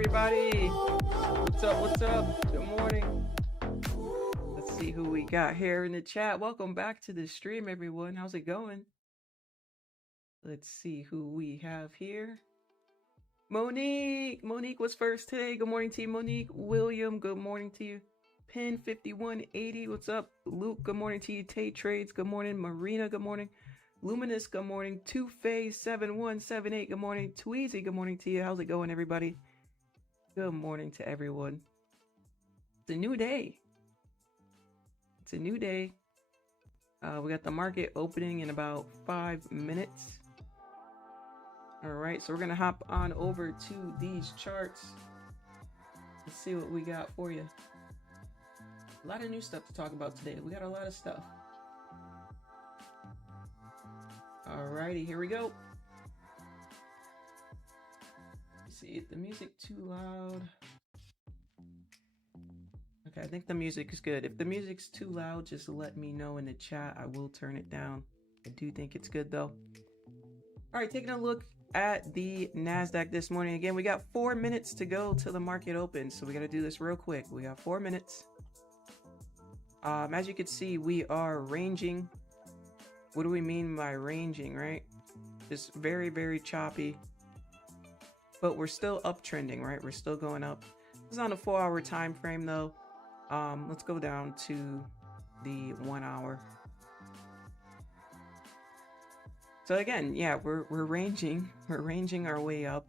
everybody? What's up? What's up? Good morning. Let's see who we got here in the chat. Welcome back to the stream, everyone. How's it going? Let's see who we have here. Monique. Monique was first today. Good morning to you, Monique. William, good morning to you. Pin 5180, what's up? Luke, good morning to you. Tate Trades, good morning. Marina, good morning. Luminous, good morning. Two Phase 7178, good morning. Tweezy, good morning to you. How's it going, everybody? Good morning to everyone. It's a new day. It's a new day. We got the market opening in about 5 minutes. All right, so we're gonna hop on over to these charts. Let's see what we got for you. A lot of new stuff to talk about today. We got a lot of stuff. Alrighty, here we go. Let's see if the music too loud. Okay, I think the music is good. If the music's too loud, just let me know in the chat. I will turn it down. I do think it's good though. All right, taking a look at the Nasdaq this morning. Again, we got 4 minutes to go till the market opens, so we got to do this real quick. We got 4 minutes. As you can see, we are ranging. What do we mean by ranging, right? Just very, very choppy. But we're still uptrending, right? We're still going up. It's on a 4-hour time frame though. Let's go down to the 1 hour. So again, yeah, we're ranging. We're ranging our way up.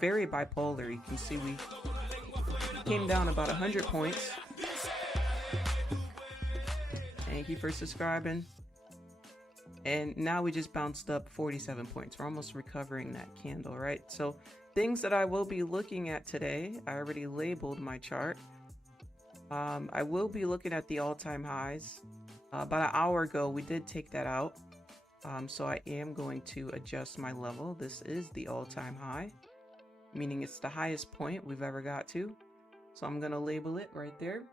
Very bipolar. You can see we came down about 100 points. Thank you for subscribing. And now we just bounced up 47 points. We're almost recovering that candle, right? So things that I will be looking at today, I already labeled my chart. I will be looking at the all-time highs. About an hour ago, we did take that out. So I am going to adjust my level. This is the all-time high, meaning it's the highest point we've ever got to. So I'm going to label it right there.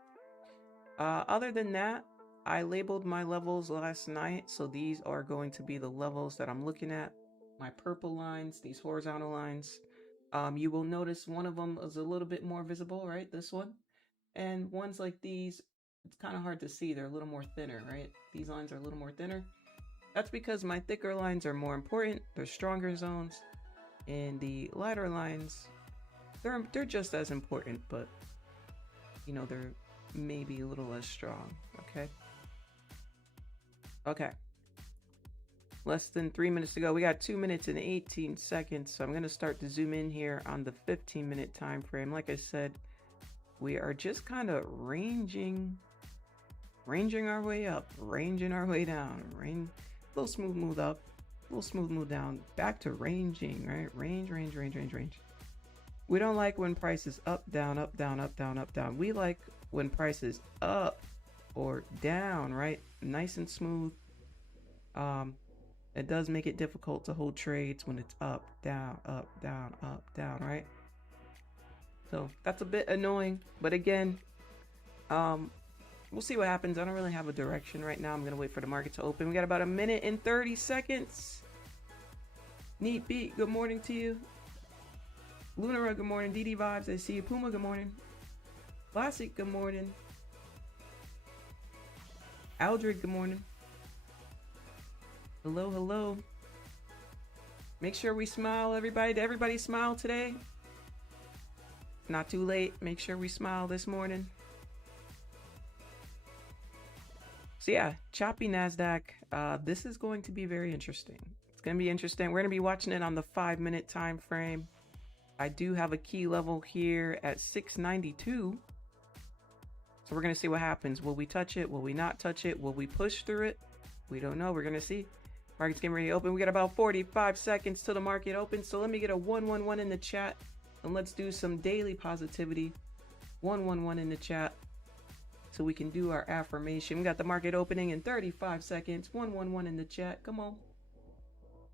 Other than that, I labeled my levels last night, so these are going to be the levels that I'm looking at. My purple lines, these horizontal lines. You will notice one of them is a little bit more visible, right? This one. And ones like these, it's kind of hard to see. They're a little more thinner, right? These lines are a little more thinner. That's because my thicker lines are more important. They're stronger zones. And the lighter lines, they're just as important, but you know, they're maybe a little less strong, okay? Okay, less than 3 minutes to go. We got 2 minutes and 18 seconds. So I'm going to start to zoom in here on the 15-minute time frame. Like I said, we are just kind of ranging our way up, ranging our way down, a little smooth move up, a little smooth move down, back to ranging, right? Range. We don't like when prices up, down, up, down, up, down, up, down. We like when prices up or down, right? Nice and smooth. It does make it difficult to hold trades when it's up, down, right? So that's a bit annoying, but again, we'll see what happens. I don't really have a direction right now. I'm gonna wait for the market to open. We got about 1 minute and 30 seconds. Neat Beat, good morning to you. Lunara, good morning. DD Vibes, I see you. Puma, good morning. Classic, good morning. Aldred, good morning. Hello. Make sure we smile, everybody. Did everybody smile today? Not too late. Make sure we smile this morning. So yeah, choppy Nasdaq. This is going to be very interesting. It's going to be interesting. We're going to be watching it on the 5-minute time frame. I do have a key level here at 692. So we're going to see what happens. Will we touch it? Will we not touch it? Will we push through it? We don't know. We're going to see. Market's getting ready to open. We got about 45 seconds till the market opens. So let me get a 111 in the chat. And let's do some daily positivity. 111 in the chat. So we can do our affirmation. We got the market opening in 35 seconds. 111 in the chat. Come on.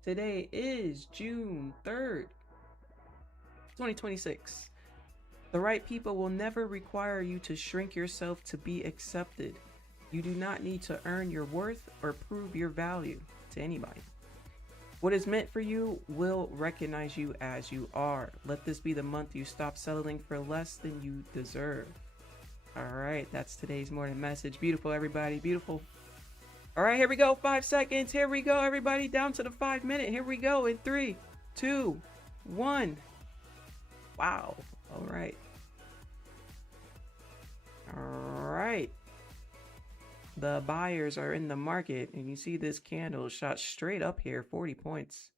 Today is June 3rd, 2026. The right people will never require you to shrink yourself to be accepted. You do not need to earn your worth or prove your value to anybody. What is meant for you will recognize you as you are. Let this be the month you stop settling for less than you deserve. All right, that's today's morning message. Beautiful, everybody. Beautiful. All right, here we go. 5 seconds. Here we go, everybody. Down to the 5 minute. Here we go in 3, 2, 1. Wow. All right. All right. The buyers are in the market, and you see this candle shot straight up here, 40 points.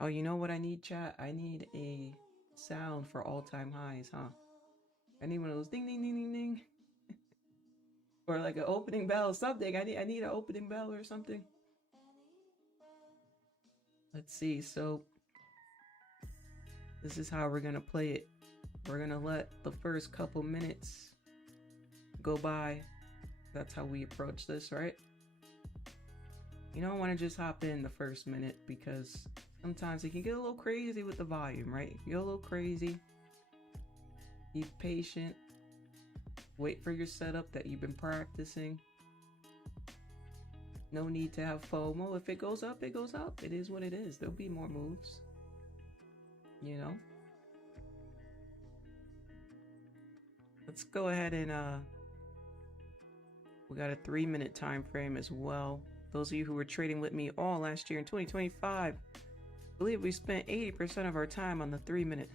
Oh, you know what I need, chat? I need a sound for all-time highs, huh? I need one of those ding, ding, ding, ding, ding. Or like an opening bell, something. I need an opening bell or something. Let's see. So this is how we're gonna play it. We're gonna let the first couple minutes go by. That's how we approach this, right? You don't want to just hop in the first minute because sometimes it can get a little crazy with the volume, right? Get a little crazy. Be patient. Wait for your setup that you've been practicing. No need to have FOMO. If it goes up, it goes up. It is what it is. There'll be more moves. You know? Let's go ahead and we got a 3-minute time frame as well. Those of you who were trading with me all last year in 2025, I believe we spent 80% of our time on the 3-minute.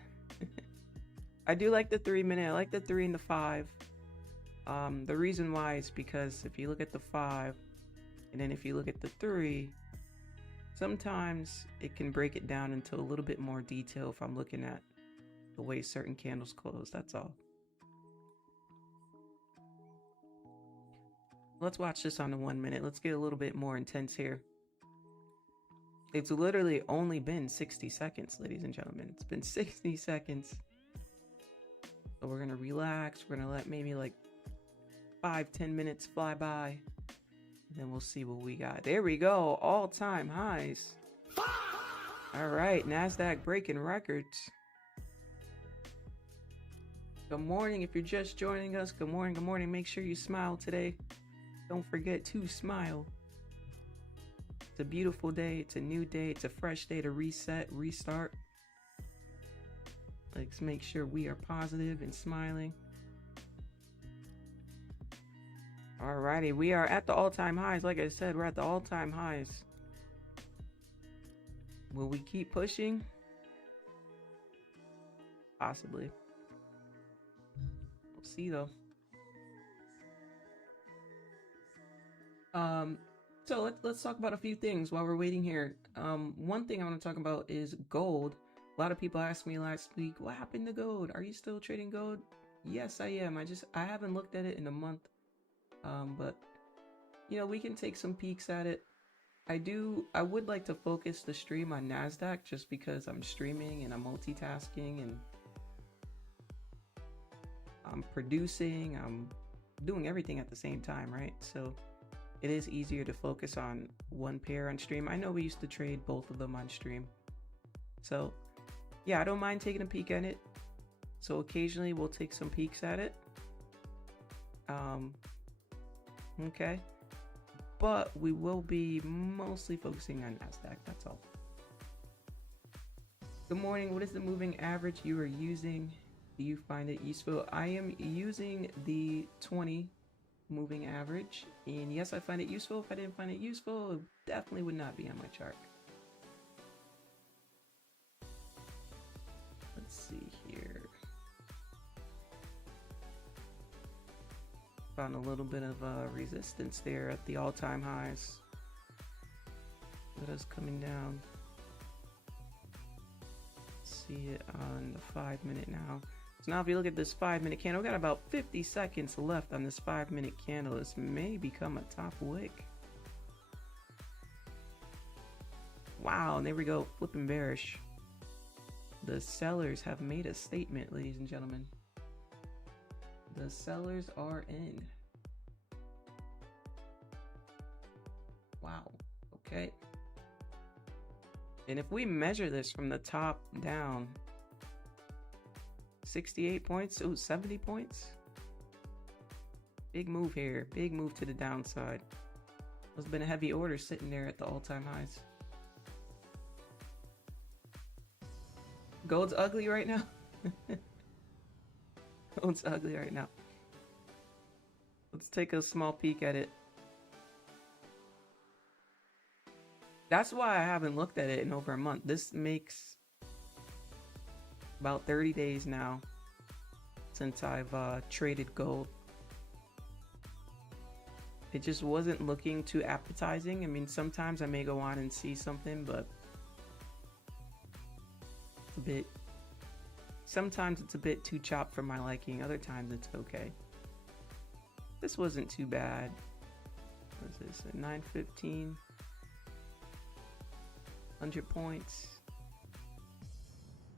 I do like the 3-minute. I like the 3 and the 5. The reason why is because if you look at the 5 and then if you look at the 3, sometimes it can break it down into a little bit more detail if I'm looking at the way certain candles close. That's all. Let's watch this on the 1 minute. Let's get a little bit more intense here. It's literally only been 60 seconds, ladies and gentlemen. It's been 60 seconds. So we're going to relax. We're going to let maybe like 5-10 minutes fly by. And then we'll see what we got. There we go. All-time highs. All right. Nasdaq breaking records. Good morning. If you're just joining us, good morning. Good morning. Make sure you smile today. Don't forget to smile. It's a beautiful day. It's a new day. It's a fresh day to reset, restart. Let's make sure we are positive and smiling. Alrighty, we are at the all-time highs. Like I said, we're at the all-time highs. Will we keep pushing? Possibly. We'll see though. So let's talk about a few things while we're waiting here. One thing I want to talk about is gold. A lot of people asked me last week, what happened to gold? Are you still trading gold? Yes, I am. I haven't looked at it in a month. But you know, we can take some peeks at it. I would like to focus the stream on Nasdaq just because I'm streaming and I'm multitasking and I'm producing, I'm doing everything at the same time, right? So it is easier to focus on one pair on stream. I know we used to trade both of them on stream. So yeah, I don't mind taking a peek at it. So occasionally we'll take some peeks at it. Okay. But we will be mostly focusing on Nasdaq, that's all. Good morning. What is the moving average you are using? Do you find it useful? I am using the 20 moving average, and yes, I find it useful. If I didn't find it useful, it definitely would not be on my chart. Let's see here. Found a little bit of resistance there at the all-time highs. With us coming down. See it on the 5-minute now. So now if you look at this 5-minute candle, we got about 50 seconds left on this 5-minute candle. This may become a top wick. Wow, and there we go, flipping bearish. The sellers have made a statement, ladies and gentlemen. The sellers are in. Wow, okay. And if we measure this from the top down, 68 points, oh, 70 points. Big move here, big move to the downside. There's been a heavy order sitting there at the all-time highs. Gold's ugly right now. Gold's ugly right now. Let's take a small peek at it. That's why I haven't looked at it in over a month. This makes about 30 days now since I've traded gold. It just wasn't looking too appetizing. I mean, sometimes I may go on and see something, but it's a bit, sometimes it's a bit too chopped for my liking. Other times it's okay. This wasn't too bad. What is this? At 915, 100 points.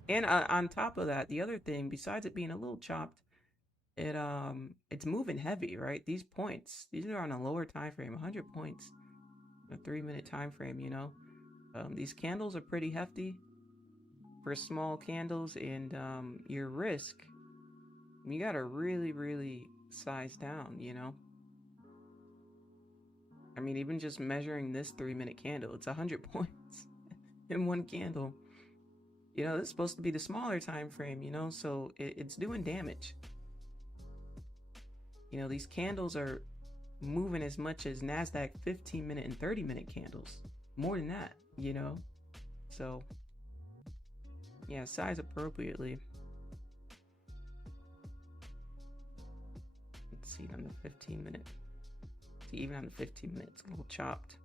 And on top of that, the other thing, besides it being a little chopped, it's moving heavy, right? These points, these are on a lower time frame, 100 points, a 3-minute time frame, you know. These candles are pretty hefty for small candles, and your risk, you gotta really size down, you know. I mean, even just measuring this 3-minute candle, it's 100 points in one candle. You know, this is supposed to be the smaller time frame, you know, so it's doing damage. You know, these candles are moving as much as Nasdaq 15-minute and 30-minute candles. More than that, you know? So, yeah, size appropriately. Let's see it on the 15-minute. See, even on the 15-minute, it's a little chopped.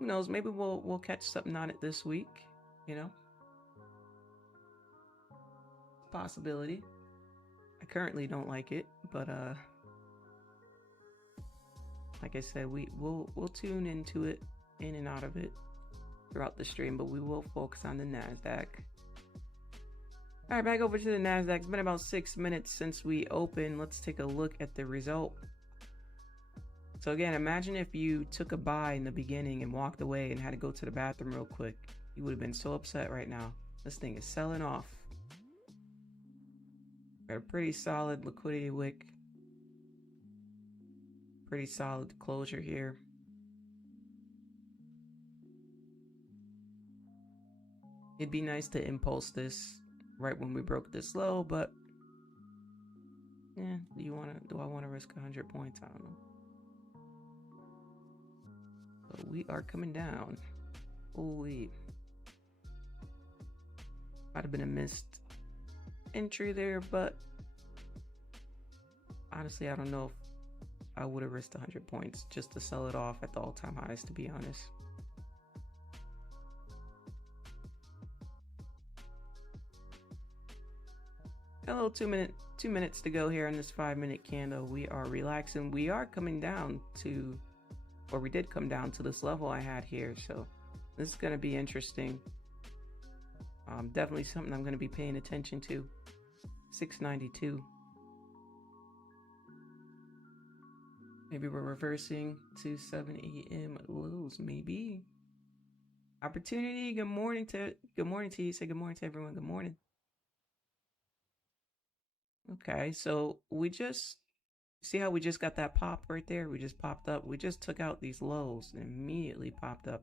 Who knows? Maybe we'll catch something on it this week, you know? Possibility. I currently don't like it, but like I said, we'll tune into it, in and out of it throughout the stream, but we will focus on the Nasdaq. All right, back over to the Nasdaq. It's been about 6 minutes since we opened. Let's take a look at the result. So again, imagine if you took a buy in the beginning and walked away and had to go to the bathroom real quick. You would have been so upset right now. This thing is selling off. Got a pretty solid liquidity wick. Pretty solid closure here. It'd be nice to impulse this right when we broke this low, but yeah, do I want to risk 100 points? I don't know. But we are coming down. Holy. Might have been a missed entry there, but honestly, I don't know if I would have risked 100 points just to sell it off at the all-time highs, to be honest. A little 2 minutes to go here on this 5-minute candle. We are relaxing. We are coming down to, or we did come down to this level I had here, so this is going to be interesting. Definitely something I'm going to be paying attention to. 692. Maybe we're reversing to 7 a.m. lows, maybe. Opportunity. Good morning to you. Say good morning to everyone. Good morning. Okay, so we just see how we just got that pop right there. We just popped up. We just took out these lows and immediately popped up.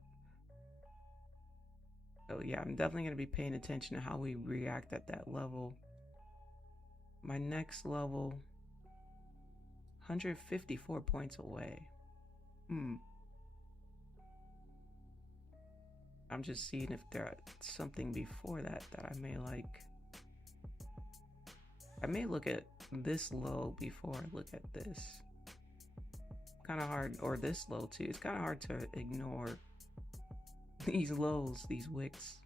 So yeah, I'm definitely going to be paying attention to how we react at that level. My next level, 154 points away. I'm just seeing if there's something before that I may like. I may look at this low before I look at this. Kind of hard, or this low too. It's kind of hard to ignore these lows, these wicks.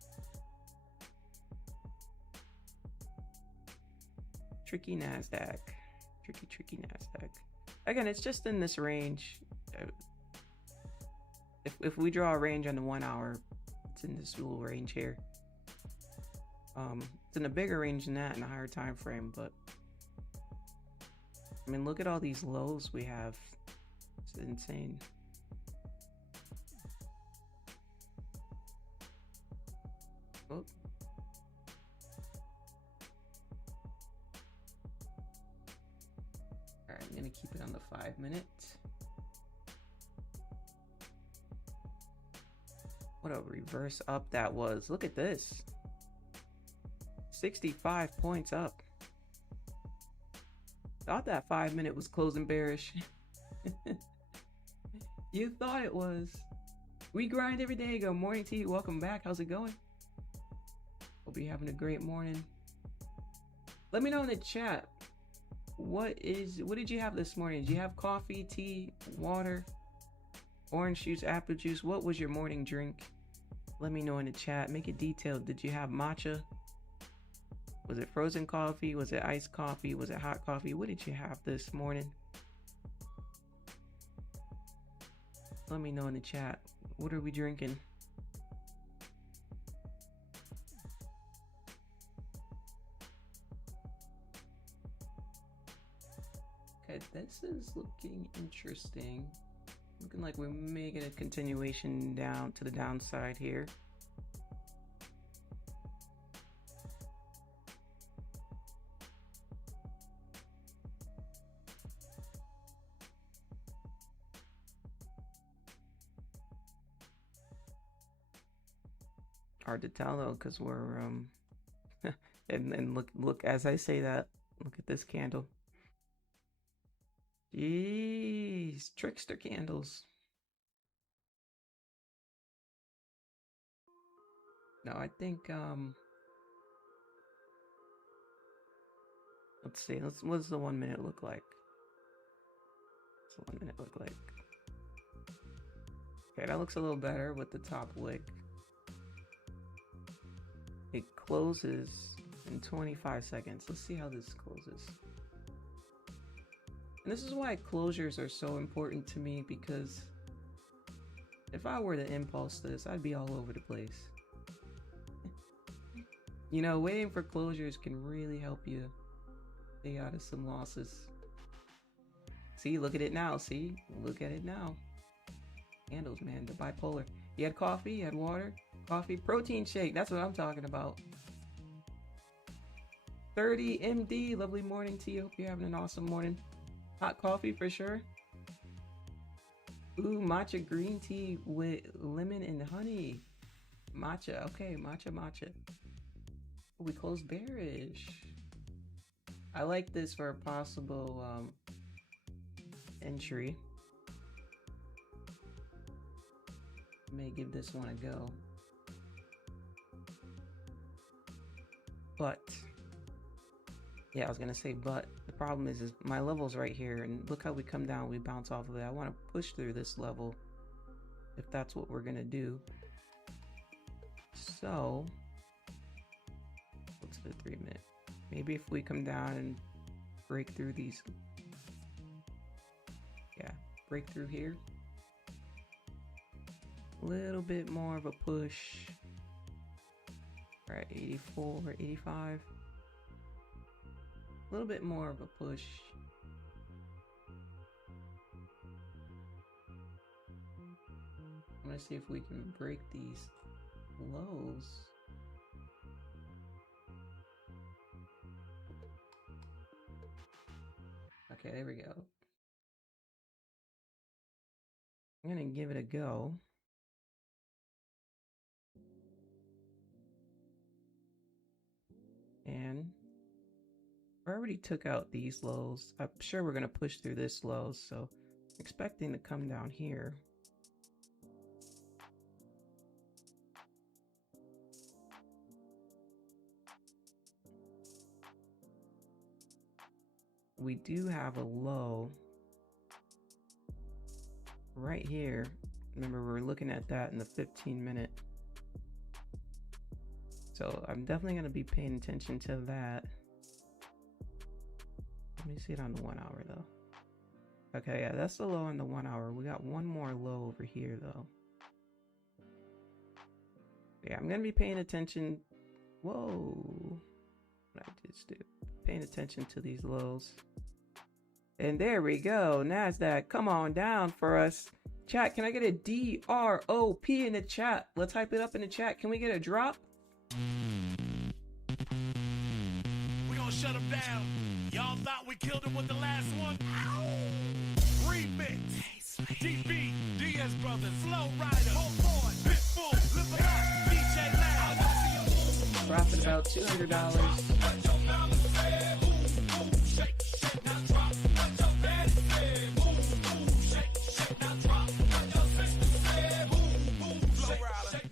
Tricky Nasdaq. Tricky Nasdaq. Again, it's just in this range. If we draw a range on the 1 hour, it's in this little range here. It's in a bigger range than that in a higher time frame, but I mean, look at all these lows we have. It's insane. Oh. All right, I'm gonna keep it on the 5-minute. What a reverse up that was. Look at this. 65 points up. Thought that 5 minute was closing bearish. You thought it was. We grind every day. Good morning to you. Welcome back. How's it going? Hope you're having a great morning. Let me know in the chat. What did you have this morning? Did you have coffee, tea, water, orange juice, apple juice? What was your morning drink? Let me know in the chat. Make it detailed. Did you have matcha? Was it frozen coffee? Was it iced coffee? Was it hot coffee? What did you have this morning? Let me know in the chat. What are we drinking? Okay, this is looking interesting. Looking like we may get a continuation down to the downside here. Hard to tell though, because we're and look as I say that, look at this candle. Jeez, trickster candles. No, I think let's see, what does the 1 minute look like? What's the 1 minute look like? Okay, that looks a little better with the top wick. It closes in 25 seconds. Let's see how this closes. And this is why closures are so important to me, because if I were to impulse this, I'd be all over the place. You know, waiting for closures can really help you stay out of some losses. See, look at it now. See, look at it now. Candles, man, the bipolar. You had coffee, you had water, coffee, protein shake. That's what I'm talking about. 30 MD, lovely morning to you. Hope you're having an awesome morning. Hot coffee for sure. Ooh, matcha green tea with lemon and honey. Matcha, okay, matcha. We closed bearish. I like this for a possible entry. May give this one a go. But yeah, I was gonna say, but the problem is my level's right here, and look how we come down, we bounce off of it. I want to push through this level if that's what we're gonna do. So what's the 3 minute? Maybe if we come down and break through these, yeah, break through here, a little bit more of a push. All right, 84, 85. A little bit more of a push. I'm gonna see if we can break these lows. Okay, there we go. I'm gonna give it a go. And I already took out these lows. I'm sure we're going to push through this low, so expecting to come down here. We do have a low right here. Remember, we're looking at that in the 15-minute. So I'm definitely going to be paying attention to that. Let me see it on the 1 hour though. Okay, yeah, that's the low on the 1 hour. We got one more low over here though. Yeah, I'm gonna be paying attention. Whoa, what I just do? Paying attention to these lows. And there we go. Nasdaq, come on down for us. Chat, can I get a DROP in the chat? Let's hype it up in the chat. Can we get a drop? We gonna shut him down. Y'all thought we killed him with the last one? Ow! Remix. DB, DS Brothers, Flow Rider, Whole Boy, Pitbull. about $200.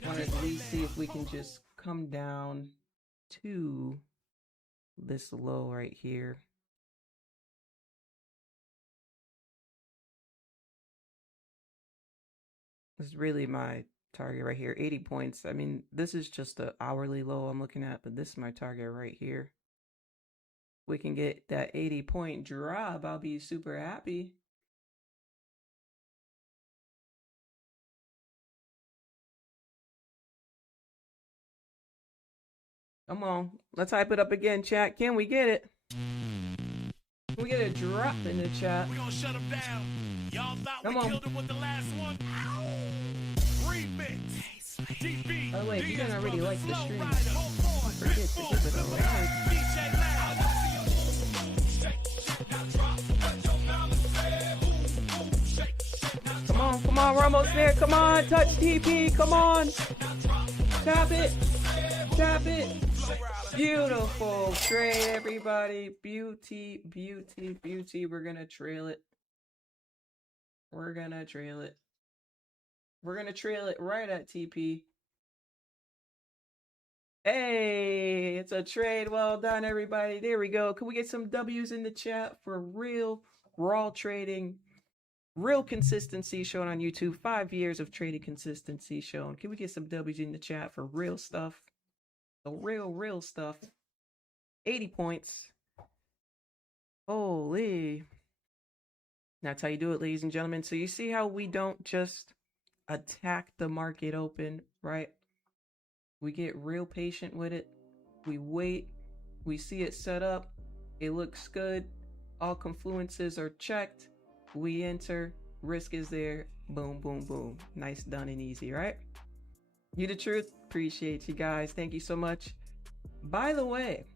Want to at least see if we can just come down to this low right here. This is really my target right here, 80 points. I mean, this is just the hourly low I'm looking at, but this is my target right here. We can get that 80-point drop, I'll be super happy. Come on, let's hype it up again, chat. Can we get it? Can we get a drop in the chat? We gonna shut them down. Y'all thought Come we on. killed him with the last one? Remix. DB. By the way, if you didn't already like the stream, Rider. forget to give it a like. DJ Loud. Come on, we're almost there. Come on, touch TP. Come on. Tap it. Tap it. Beautiful trade, everybody. Beauty, beauty, beauty. We're going to trail it. We're going to trail it. We're going to trail it right at TP. Hey, it's a trade. Well done, everybody. There we go. Can we get some W's in the chat for real raw trading? Real consistency shown on YouTube. 5 years of trading consistency shown. Can we get some W's in the chat for real stuff? The real stuff. 80 points. Holy. That's how you do it, ladies and gentlemen. So you see how we don't just attack the market open, right? We get real patient with it. We wait. We see it set up. It looks good. All confluences are checked. We enter. Risk is there. Boom, boom, boom. Nice, done, and easy, right? You the truth. Appreciate you guys. Thank you so much. By the way,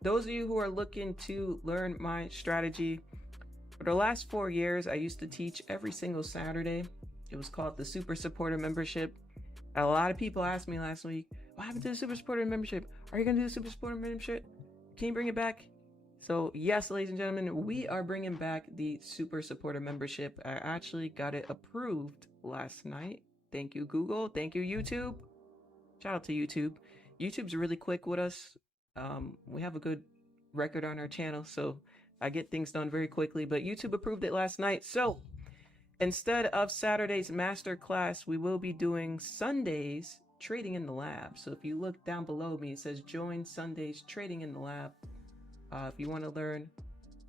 those of you who are looking to learn my strategy, for the last 4 years, I used to teach every single Saturday. It was called the Super Supporter Membership. A lot of people asked me last week, what happened to the Super Supporter Membership? Are you going to do the Super Supporter Membership? Can you bring it back? So yes, ladies and gentlemen, we are bringing back the Super Supporter Membership. I actually got it approved last night. Thank you, Google. Thank you, YouTube. Shout out to YouTube. YouTube's really quick with us. We have a good record on our channel, so I get things done very quickly, but YouTube approved it last night. So instead of Saturday's masterclass, we will be doing Sundays trading in the lab. So if you look down below me, it says join Sundays trading in the lab. If you want to learn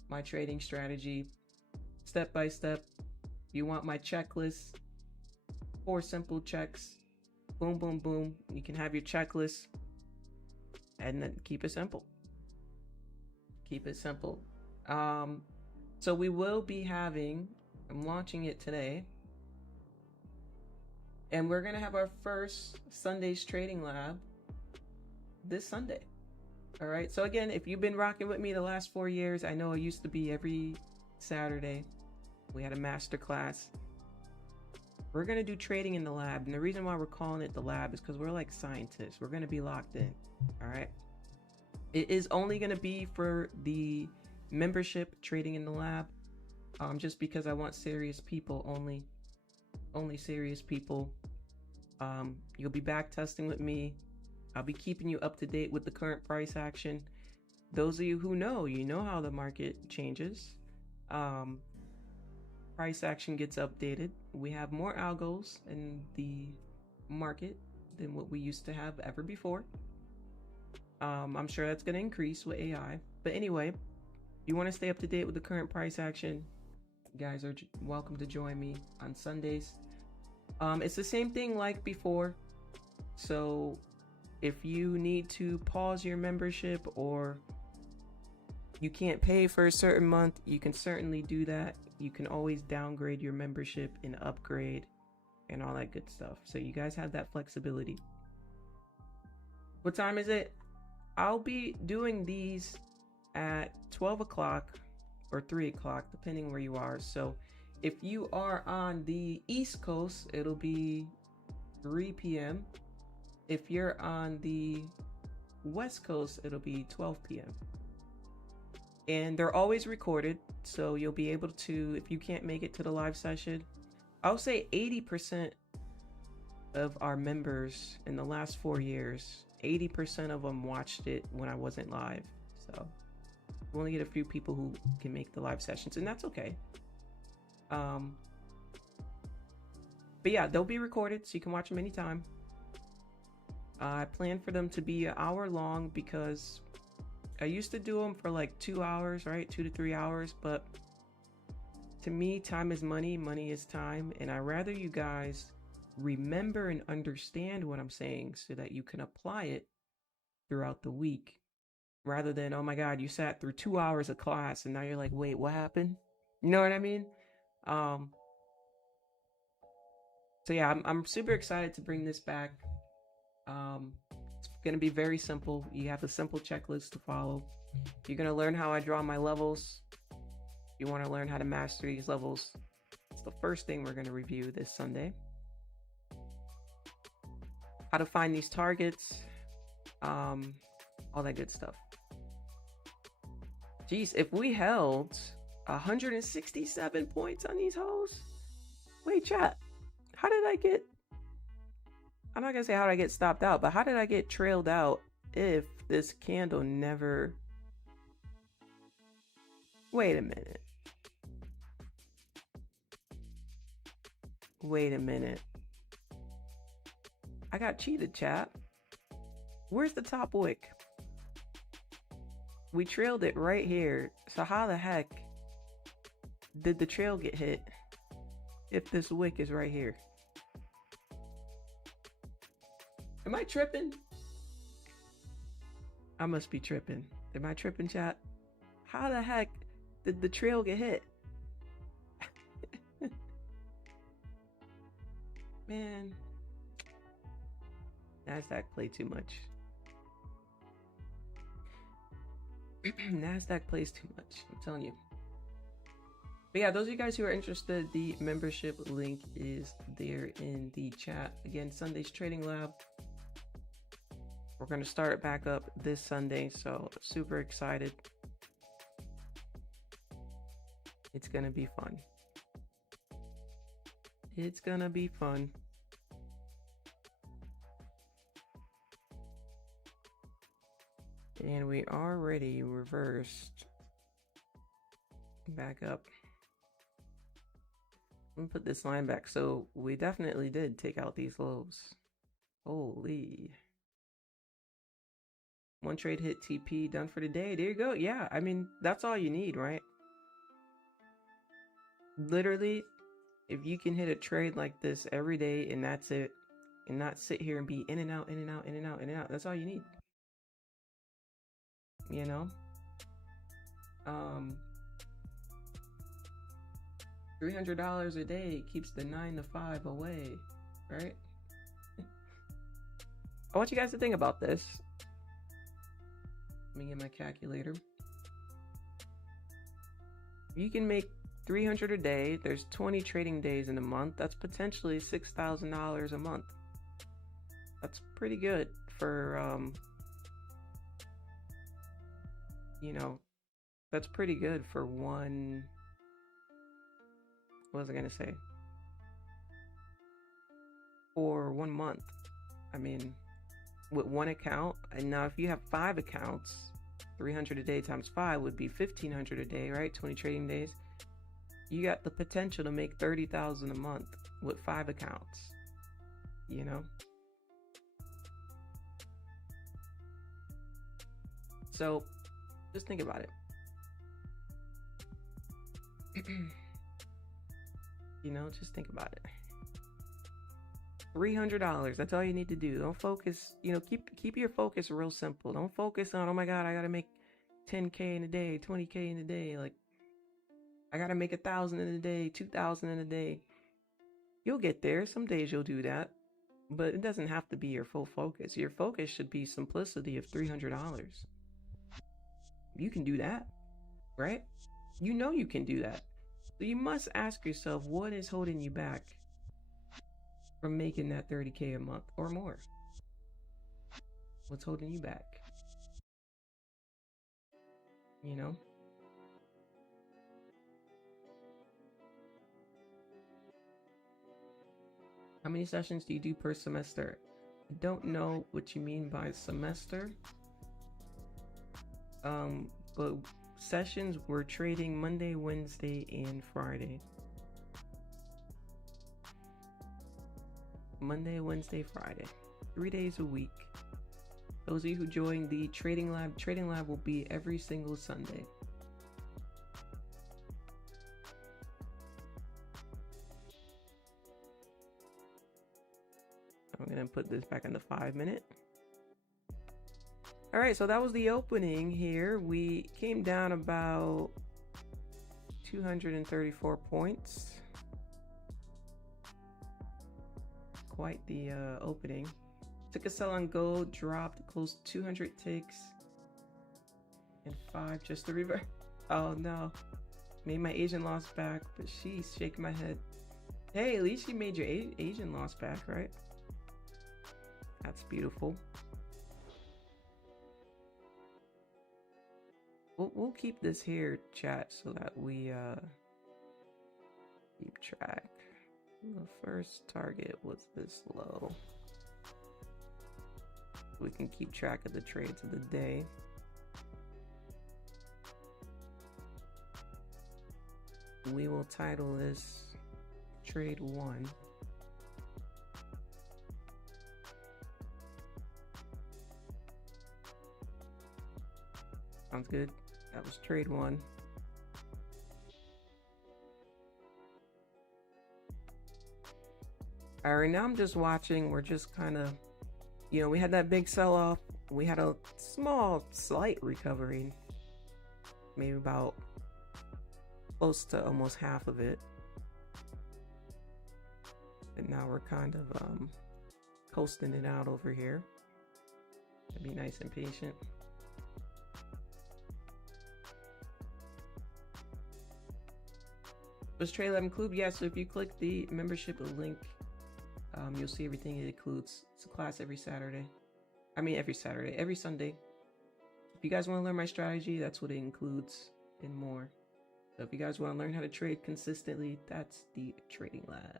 my trading strategy step by step, you want my checklist, 4 simple checks, boom, boom, boom. You can have your checklist and then keep it simple. Keep it simple. So we will be having, I'm launching it today, and we're going to have our first Sunday's Trading Lab this Sunday. All right. So again, if you've been rocking with me the last 4 years, I know it used to be every Saturday. We had a master class. We're going to do trading in the lab. And the reason why we're calling it the lab is because we're like scientists. We're going to be locked in. All right. It is only going to be for the membership trading in the lab. Just because I want serious people only serious people. You'll be back testing with me. I'll be keeping you up to date with the current price action. Those of you who know, you know how the market changes. Price action gets updated. We have more algos in the market than what we used to have ever before. I'm sure that's going to increase with AI. But anyway, you want to stay up to date with the current price action, you guys are welcome to join me on Sundays. It's the same thing like before. So if you need to pause your membership or you can't pay for a certain month, you can certainly do that. You can always downgrade your membership and upgrade and all that good stuff. So you guys have that flexibility. What time is it? I'll be doing these at 12 o'clock or 3 o'clock, depending where you are. So if you are on the East Coast, it'll be 3 p.m. If you're on the West Coast, it'll be 12 p.m. And they're always recorded, so you'll be able to, if you can't make it to the live session, I'll say 80% of our members in the last 4 years, 80% of them watched it when I wasn't live. So we only get a few people who can make the live sessions, and that's okay. But yeah, they'll be recorded, so you can watch them anytime. I plan for them to be an hour long because I used to do them for like 2 hours, right? 2 to 3 hours. But to me, time is money. Money is time. And I'd rather you guys remember and understand what I'm saying so that you can apply it throughout the week. Rather than, oh my God, you sat through 2 hours of class and now you're like, wait, what happened? You know what I mean? So yeah, I'm super excited to bring this back. It's going to be very simple. You have a simple checklist to follow. You're going to learn how I draw my levels. You want to learn how to master these levels. It's the first thing we're going to review this Sunday. How to find these targets, all that good stuff. Geez, if we held 167 points on these hoes, wait, chat, how did I get, I'm not gonna say how did I get stopped out, but how did I get trailed out if this candle never, wait a minute. Wait a minute. I got cheated, chat. Where's the top wick? We trailed it right here. So how the heck did the trail get hit if this wick is right here? Am I tripping? I must be tripping. Am I tripping, chat? How the heck did the trail get hit? Man. Nasdaq played too much. Nasdaq plays too much, I'm telling you. But yeah, those of you guys who are interested, the membership link is there in the chat. Again, Sunday's Trading Lab. We're going to start it back up this Sunday, so super excited. It's going to be fun. It's going to be fun. And we already reversed back up. Let me put this line back. So we definitely did take out these lows. Holy. One trade hit TP, done for the day. There you go. Yeah, I mean, that's all you need, right? Literally, if you can hit a trade like this every day and that's it, and not sit here and be in and out, in and out, in and out, in and out, that's all you need. You know? $300 a day keeps the 9 to 5 away, right? I want you guys to think about this. Let me get my calculator. You can make $300 a day. There's 20 trading days in a month. That's potentially $6,000 a month. That's pretty good for, you know, that's pretty good for one, what was I gonna say? For 1 month. I mean, with one account, and now if you have 5 accounts, 300 a day times 5 would be 1,500 a day, right? 20 trading days. You got the potential to make 30,000 a month with 5 accounts, you know? So just think about it. You know, just think about it. $300. That's all you need to do. Don't focus, you know, keep your focus real simple. Don't focus on, oh my God, I gotta make 10K in a day, 20K in a day. Like, I gotta make 1,000 in a day, 2,000 in a day. You'll get there. Some days you'll do that, but it doesn't have to be your full focus. Your focus should be simplicity of $300. You can do that, right? You know you can do that. So you must ask yourself, what is holding you back from making that 30K a month or more? What's holding you back? You know? How many sessions do you do per semester? I don't know what you mean by semester. But sessions, we're trading Monday, Wednesday, and Friday. Monday, Wednesday, Friday. 3 days a week. Those of you who join the Trading Lab will be every single Sunday. I'm going to put this back in the 5-minute. All right, so that was the opening here. We came down about 234 points. Quite the opening. Took a sell on gold, dropped close 200 ticks and 5 just to reverse. Oh no, made my Asian loss back, but she's shaking my head. Hey, at least you made your Asian loss back, right? That's beautiful. We'll keep this here, chat, so that we keep track. The first target was this low. We can keep track of the trades of the day. We will title this Trade 1. Sounds good. That was Trade 1. All right, now I'm just watching. We're just kind of, you know, we had that big sell-off. We had a slight recovery. Maybe about close to almost half of it. And now we're kind of coasting it out over here. Be nice and patient. Does Trade 11 include? Yeah, so if you click the membership link, you'll see everything it includes. It's a class every Saturday. I mean, every Saturday, every Sunday. If you guys want to learn my strategy, that's what it includes and more. So if you guys want to learn how to trade consistently, that's the Trading Lab.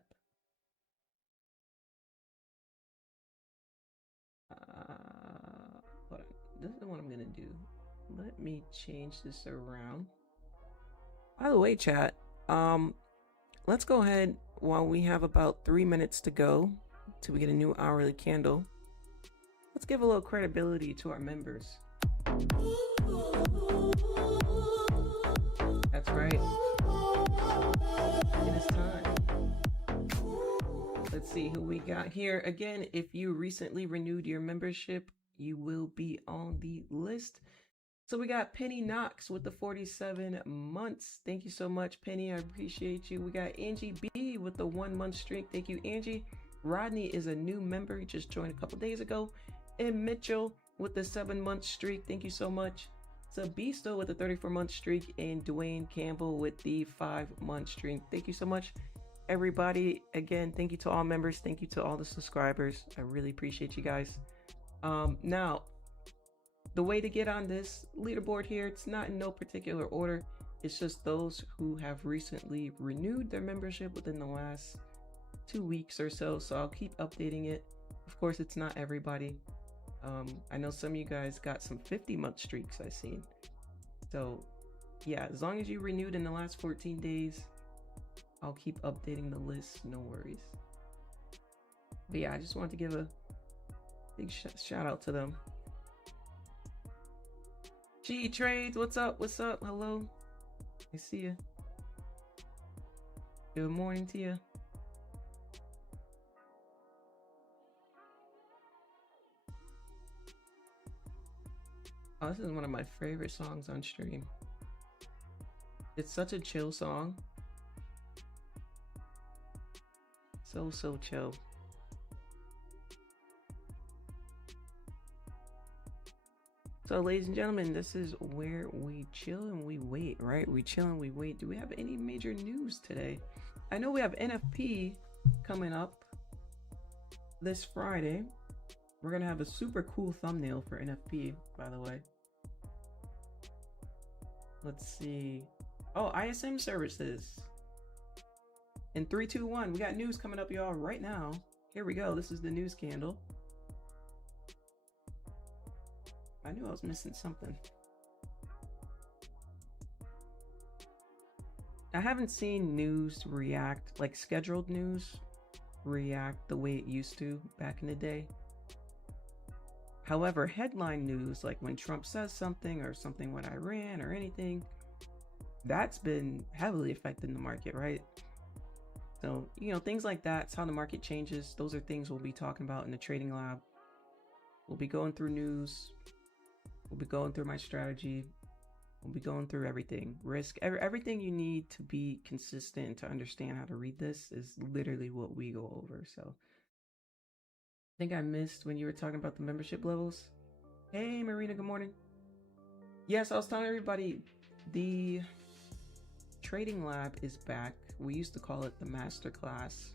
Hold on. This is what I'm going to do. Let me change this around. By the way, chat, let's go ahead while we have about 3 minutes to go till we get a new hourly candle. Let's give a little credibility to our members. That's right. It is time. Let's see who we got here. Again, if you recently renewed your membership, you will be on the list. So we got Penny Knox with the 47 months. Thank you so much, Penny. I appreciate you. We got Angie B with the 1 month streak. Thank you, Angie. Rodney is a new member. He just joined a couple days ago. And Mitchell with the 7 month streak. Thank you so much. Sabisto with the 34 month streak. And Dwayne Campbell with the 5 month streak. Thank you so much, everybody. Again, thank you to all members. Thank you to all the subscribers. I really appreciate you guys. Now, the way to get on this leaderboard here, it's not in no particular order. It's just those who have recently renewed their membership within the last 2 weeks or so. So I'll keep updating it. Of course, it's not everybody. I know some of you guys got some 50-month streaks I've seen. So yeah, as long as you renewed in the last 14 days, I'll keep updating the list. No worries. But yeah, I just wanted to give a big shout out to them. G Trades, what's up? What's up? Hello. I see you. Good morning to you. Oh, this is one of my favorite songs on stream. It's such a chill song. So chill. So, ladies and gentlemen, this is where we chill and we wait, right? We chill and we wait. Do we have any major news today? I know we have NFP coming up this Friday, We're gonna have a super cool thumbnail for NFP, by the way. Let's see. Oh, ISM services. In 3, 2, 1, we got news coming up, y'all, right now. Here we go. This is the news candle. I knew I was missing something. I haven't seen news react, like scheduled news react the way it used to back in the day. However, headline news, like when Trump says something or something with Iran or anything, that's been heavily affecting the market, right? So, you know, things like that's how the market changes. Those are things we'll be talking about in the trading lab. We'll be going through news. We'll be going through my strategy. We'll be going through everything. Risk, everything you need to be consistent to understand how to read this is literally what we go over. So I think I missed when you were talking about the membership levels. Hey, Marina, good morning. Yes, I was telling everybody the trading lab is back. We used to call it the masterclass.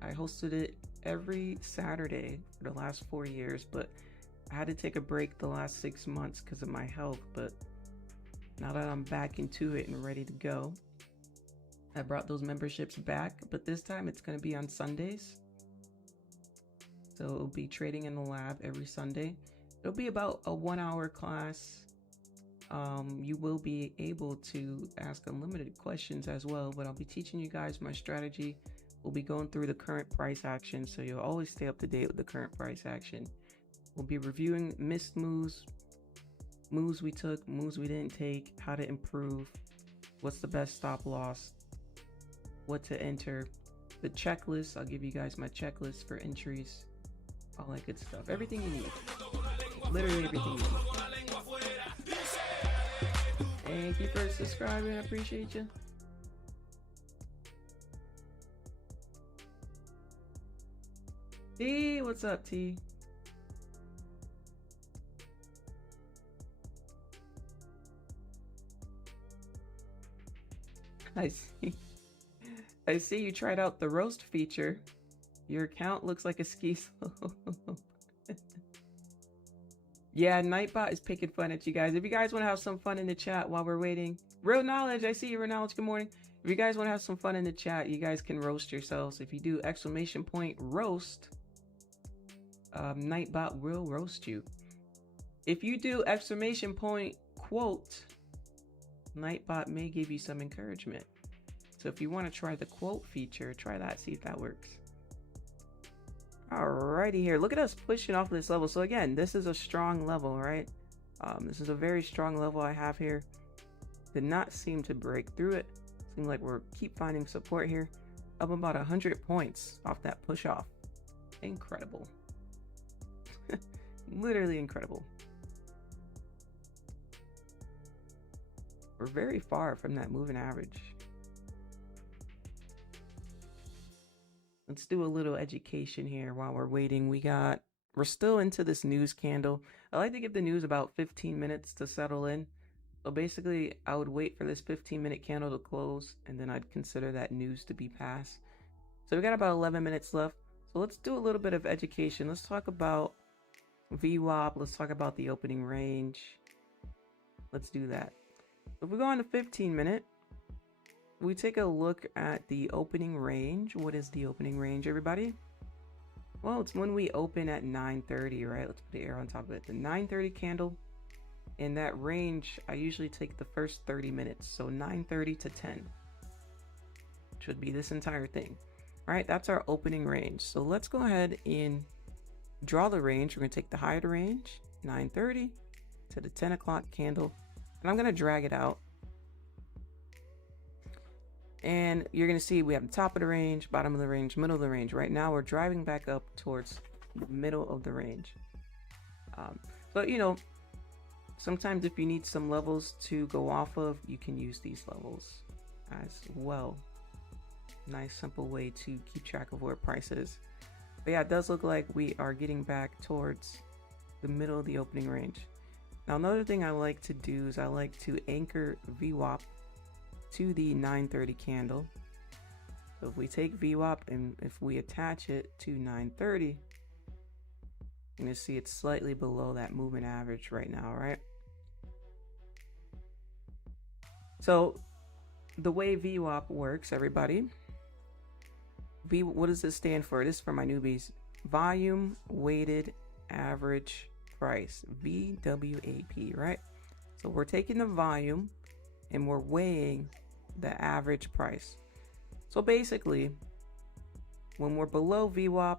I hosted it every Saturday for the last 4 years, but I had to take a break the last 6 months because of my health. But now that I'm back into it and ready to go, I brought those memberships back, but this time it's going to be on Sundays. So it'll be trading in the lab every Sunday. It'll be about a 1-hour class. You will be able to ask unlimited questions as well, but I'll be teaching you guys my strategy. We'll be going through the current price action, so you'll always stay up to date with the current price action. We'll be reviewing missed moves, moves we took, moves we didn't take, how to improve, what's the best stop loss, what to enter, the checklist. I'll give you guys my checklist for entries, all that good stuff. Everything you need. Literally everything you need. Thank you for subscribing. I appreciate you. T, what's up, T? I see you tried out the roast feature. Your account looks like a ski slope. Yeah, Nightbot is picking fun at you guys. If you guys want to have some fun in the chat while we're waiting. Real Knowledge, I see you, Real Knowledge. Good morning. If you guys want to have some fun in the chat, you guys can roast yourselves. If you do exclamation point roast, Nightbot will roast you. If you do exclamation point quote, Nightbot may give you some encouragement. So if you want to try the quote feature, try that, see if that works. Alrighty here, look at us pushing off this level. So again, this is a strong level, right? This is a very strong level I have here. Did not seem to break through it. Seems like we're keep finding support here. Up about 100 points off that push off. Incredible. Literally incredible. We're very far from that moving average. Let's do a little education here while we're waiting. We're still into this news candle. I like to give the news about 15 minutes to settle in. So basically, I would wait for this 15-minute candle to close, and then I'd consider that news to be passed. So we got about 11 minutes left. So let's do a little bit of education. Let's talk about VWAP. Let's talk about the opening range. Let's do that. If we go on the 15-minute, we take a look at the opening range. What is the opening range, everybody? Well, it's when we open at 9:30, right? Let's put the arrow on top of it. The 9:30 candle. In that range, I usually take the first 30 minutes. So 9:30 to 10. Which would be this entire thing. All right, that's our opening range. So let's go ahead and draw the range. We're going to take the high of the range, 9:30 to the 10 o'clock candle. And I'm going to drag it out. And you're going to see we have the top of the range, bottom of the range, middle of the range. Right now, we're driving back up towards the middle of the range. But, you know, sometimes if you need some levels to go off of, you can use these levels as well. Nice, simple way to keep track of where price is. But yeah, it does look like we are getting back towards the middle of the opening range. Now, another thing I like to do is I like to anchor VWAP to the 9:30 candle. So if we take VWAP and if we attach it to 9:30, You can see it's slightly below that moving average right now, right? So the way VWAP works, everybody, what does this stand for? This is for my newbies. Volume weighted average price, VWAP, right? So we're taking the volume and we're weighing the average price. So basically, when we're below VWAP,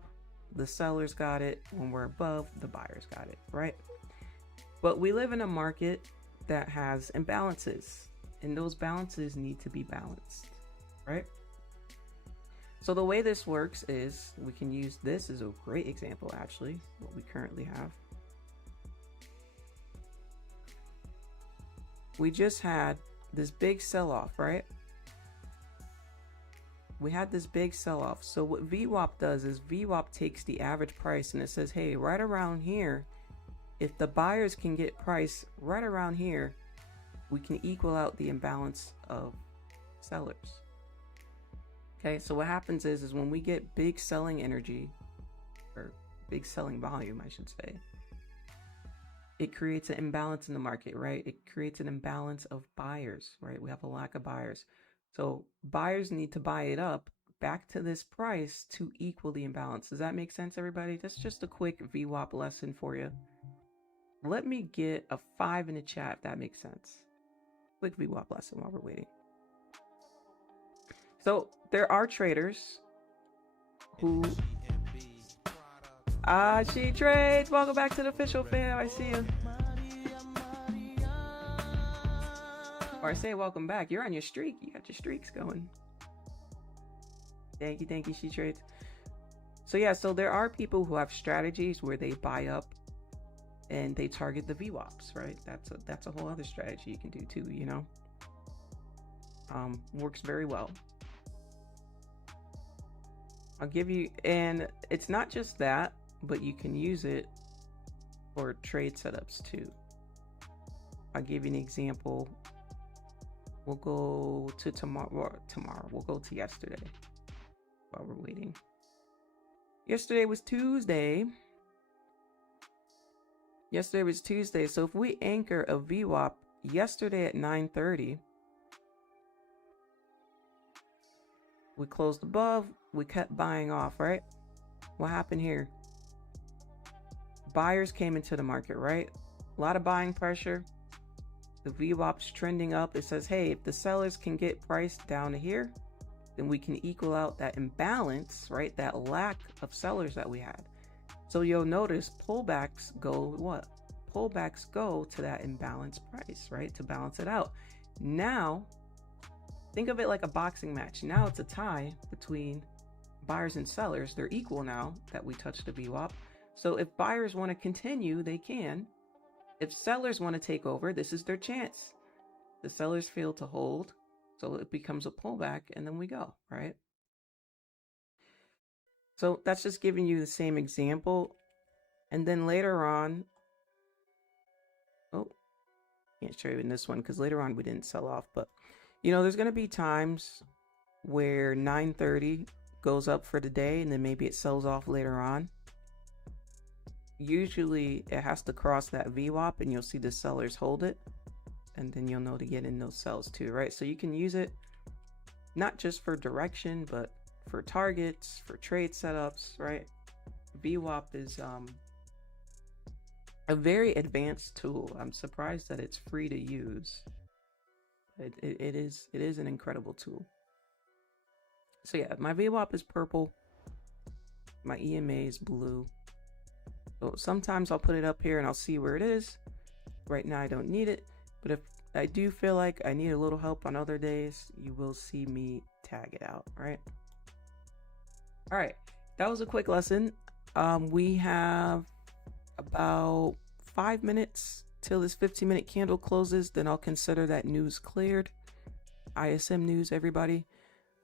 the sellers got it. When we're above, the buyers got it, right? But we live in a market that has imbalances, and those balances need to be balanced, right? So the way this works is we can use this as a great example, actually, what we currently have. We just had this big sell-off, right? We had this big sell-off. So what VWAP does is VWAP takes the average price and it says, hey, right around here, if the buyers can get price right around here, we can equal out the imbalance of sellers. Okay, so what happens is when we get big selling energy, or big selling volume, I should say, it creates an imbalance in the market, right? It creates an imbalance of buyers, right? We have a lack of buyers. So buyers need to buy it up back to this price to equal the imbalance. Does that make sense, everybody? That's just a quick VWAP lesson for you. Let me get a 5 in the chat if that makes sense. Quick VWAP lesson while we're waiting. So there are traders who she trades. Welcome back to the official fam. I see you. Or I say welcome back. You're on your streak. You got your streaks going. Thank you, she trades. So yeah, so there are people who have strategies where they buy up and they target the VWAPs, right? That's a whole other strategy you can do too, you know. Works very well. I'll give you, and it's not just that, but you can use it for trade setups too. I'll give you an example. We'll go to tomorrow. We'll go to yesterday while we're waiting. Yesterday was Tuesday. So if we anchor a VWAP yesterday at 9:30, we closed above, we kept buying off, right? What happened here? Buyers came into the market, right? A lot of buying pressure. The VWAP's trending up. It says, hey, if the sellers can get price down to here, then we can equal out that imbalance, right? That lack of sellers that we had. So you'll notice pullbacks go what? Pullbacks go to that imbalanced price, right? To balance it out. Now, think of it like a boxing match. Now it's a tie between buyers and sellers. They're equal now that we touched the VWAP. So if buyers want to continue, they can. If sellers want to take over, this is their chance. The sellers fail to hold, so it becomes a pullback, and then we go, right? So that's just giving you the same example. And then later on, can't show you in this one because later on we didn't sell off, but you know, there's going to be times where 9:30 goes up for the day and then maybe it sells off later on. Usually it has to cross that VWAP and you'll see the sellers hold it, and then you'll know to get in those sells too, right? So you can use it not just for direction, but for targets, for trade setups, right? VWAP is a very advanced tool. I'm surprised that it's free to use. It is an incredible tool. So yeah, my VWAP is purple. My EMA is blue. So sometimes I'll put it up here and I'll see where it is. Right now I don't need it, but if I do feel like I need a little help on other days, you will see me tag it out, right? All right, that was a quick lesson. We have about 5 minutes till this 15-minute candle closes, then I'll consider that news cleared. ISM news, everybody.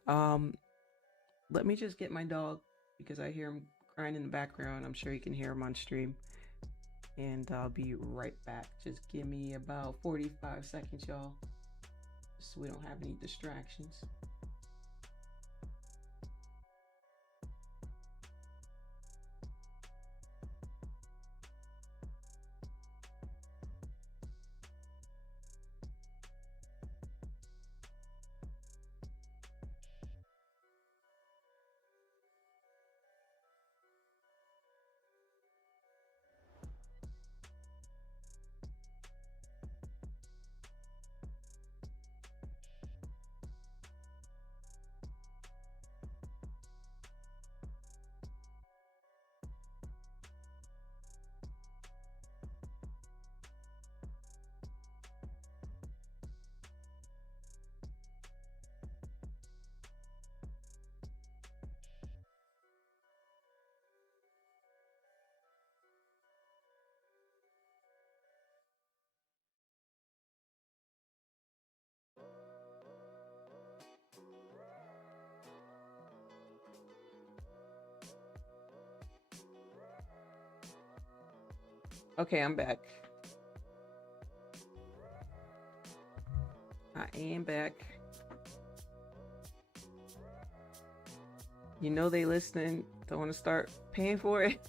Let me just get my dog because I hear him crying in the background. I'm sure you can hear him on stream. And I'll be right back. Just give me about 45 seconds, y'all, so we don't have any distractions. Okay, I'm back. I am back. You know they listening. Don't want to start paying for it.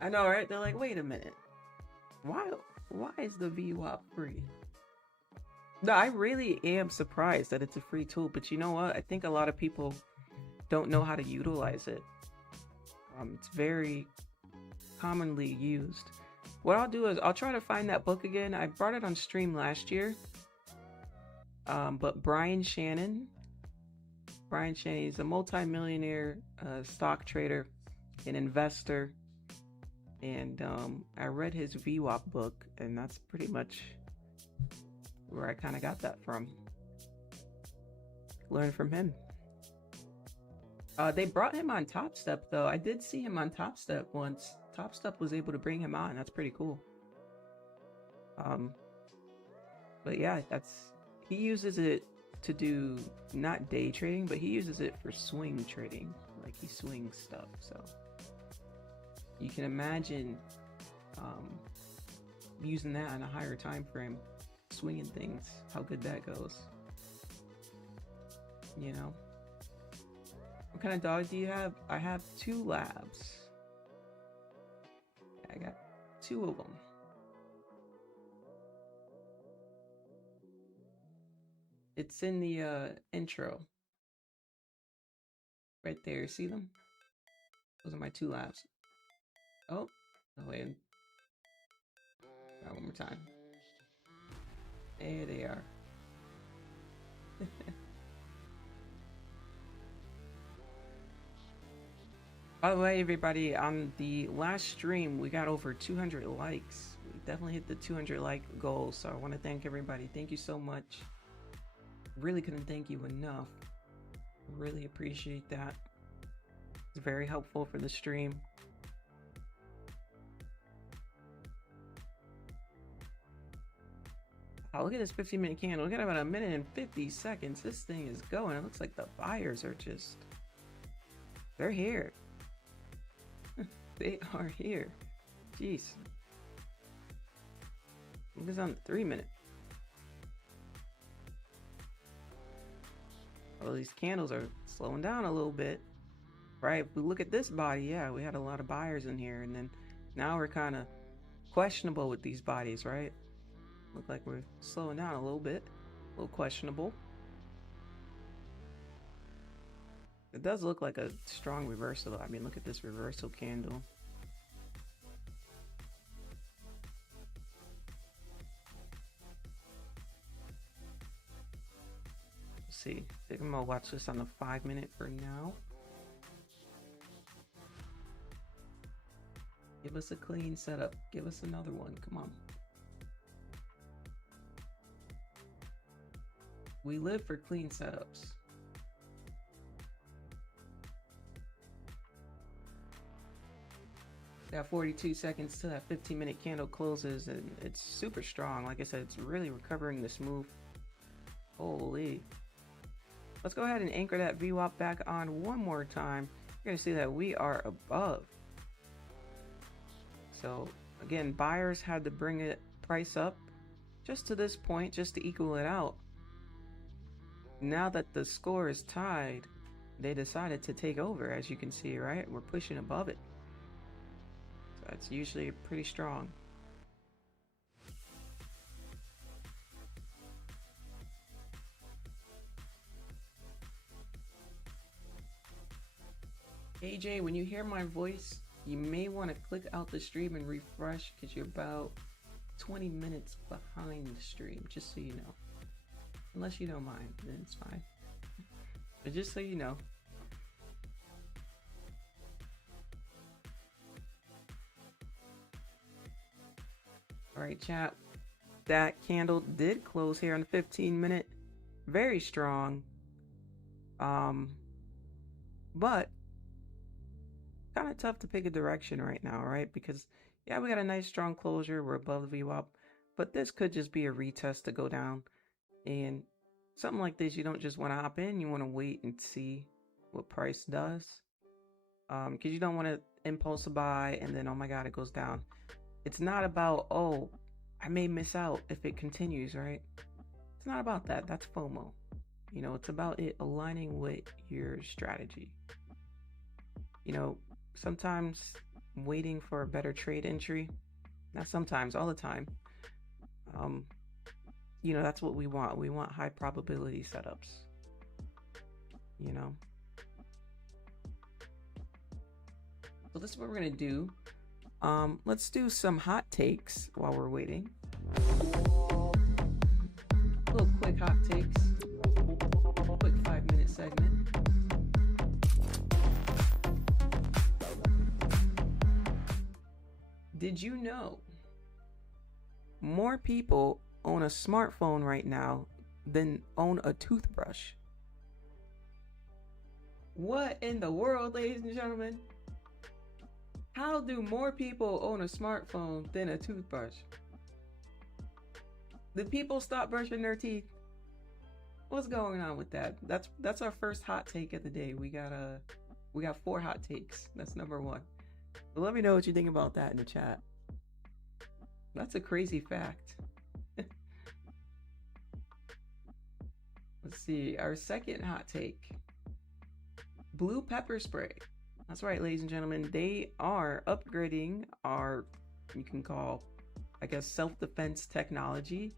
I know, right? They're like, wait a minute. Why is the VWAP free? No, I really am surprised that it's a free tool, but you know what? I think a lot of people don't know how to utilize it. It's very commonly used. What I'll do is I'll try to find that book again. I brought it on stream last year. But Brian Shannon is a multi-millionaire stock trader, an investor, and I read his VWAP book, and that's pretty much where I kind of got that from. Learn from him. They brought him on Top Step, though. I did see him on Top Step once. Top Step was able to bring him on. That's pretty cool. But yeah, he uses it to do not day trading, but he uses it for swing trading. Like he swings stuff. So you can imagine using that on a higher time frame, swinging things. How good that goes. You know. What kind of dog do you have? I have 2 labs. I got 2 of them. It's in the intro. Right there. See them? Those are my 2 labs. Oh, wait. Try one more time. There they are. By the way, everybody, on the last stream, we got over 200 likes. We definitely hit the 200 like goal, so I want to thank everybody. Thank you so much. Really couldn't thank you enough. Really appreciate that. It's very helpful for the stream. Oh, look at this 15-minute candle. Look at about 1 minute and 50 seconds. This thing is going. It looks like the buyers are just... They're here. They are here. Jeez. Look at on the 3-minute. Well, these candles are slowing down a little bit. Right? If we look at this body, yeah, we had a lot of buyers in here. And then now we're kind of questionable with these bodies, right? Look like we're slowing down a little bit. A little questionable. It does look like a strong reversal. I mean, look at this reversal candle. Let's see. I think I'm gonna watch this on the 5-minute for now. Give us a clean setup. Give us another one. Come on. We live for clean setups. Got 42 seconds till that 15-minute candle closes, and it's super strong. Like I said, it's really recovering this move. Holy. Let's go ahead and anchor that VWAP back on one more time. You're going to see that we are above. So, again, buyers had to bring it price up just to this point, just to equal it out. Now that the score is tied, they decided to take over, as you can see, right? We're pushing above it. That's usually pretty strong. AJ, when you hear my voice, you may want to click out the stream and refresh because you're about 20 minutes behind the stream, just so you know. Unless you don't mind, then it's fine. But just so you know. All right, chat. That candle did close here on the 15-minute. Very strong. But kind of tough to pick a direction right now, right? Because, yeah, we got a nice strong closure. We're above the VWAP. But this could just be a retest to go down. And something like this, you don't just want to hop in. You want to wait and see what price does. because you don't want to impulse buy and then, oh my God, it goes down. It's not about, oh, I may miss out if it continues, right? It's not about that. That's FOMO. You know, it's about it aligning with your strategy. You know, sometimes waiting for a better trade entry, not sometimes, all the time. You know, that's what we want. We want high probability setups. You know. So this is what we're gonna do. Let's do some hot takes while we're waiting. Little quick hot takes. Quick 5-minute segment. Did you know more people own a smartphone right now than own a toothbrush? What in the world, ladies and gentlemen? How do more people own a smartphone than a toothbrush? Did people stop brushing their teeth? What's going on with that? That's our first hot take of the day. We got 4 hot takes. That's number 1. But let me know what you think about that in the chat. That's a crazy fact. Let's see. Our second hot take. Blue pepper spray. That's right, ladies and gentlemen. They are upgrading our, you can call, I guess, self-defense technology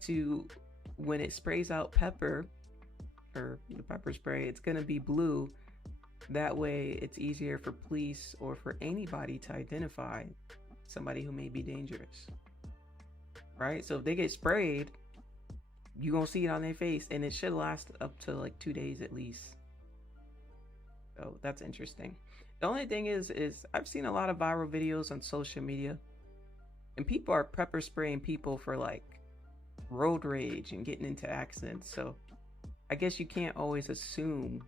to when it sprays out pepper, or the pepper spray, it's going to be blue. That way it's easier for police or for anybody to identify somebody who may be dangerous. Right? So if they get sprayed, you're going to see it on their face, and it should last up to like 2 days at least. So that's interesting. The only thing is I've seen a lot of viral videos on social media, and people are pepper spraying people for like road rage and getting into accidents. So I guess you can't always assume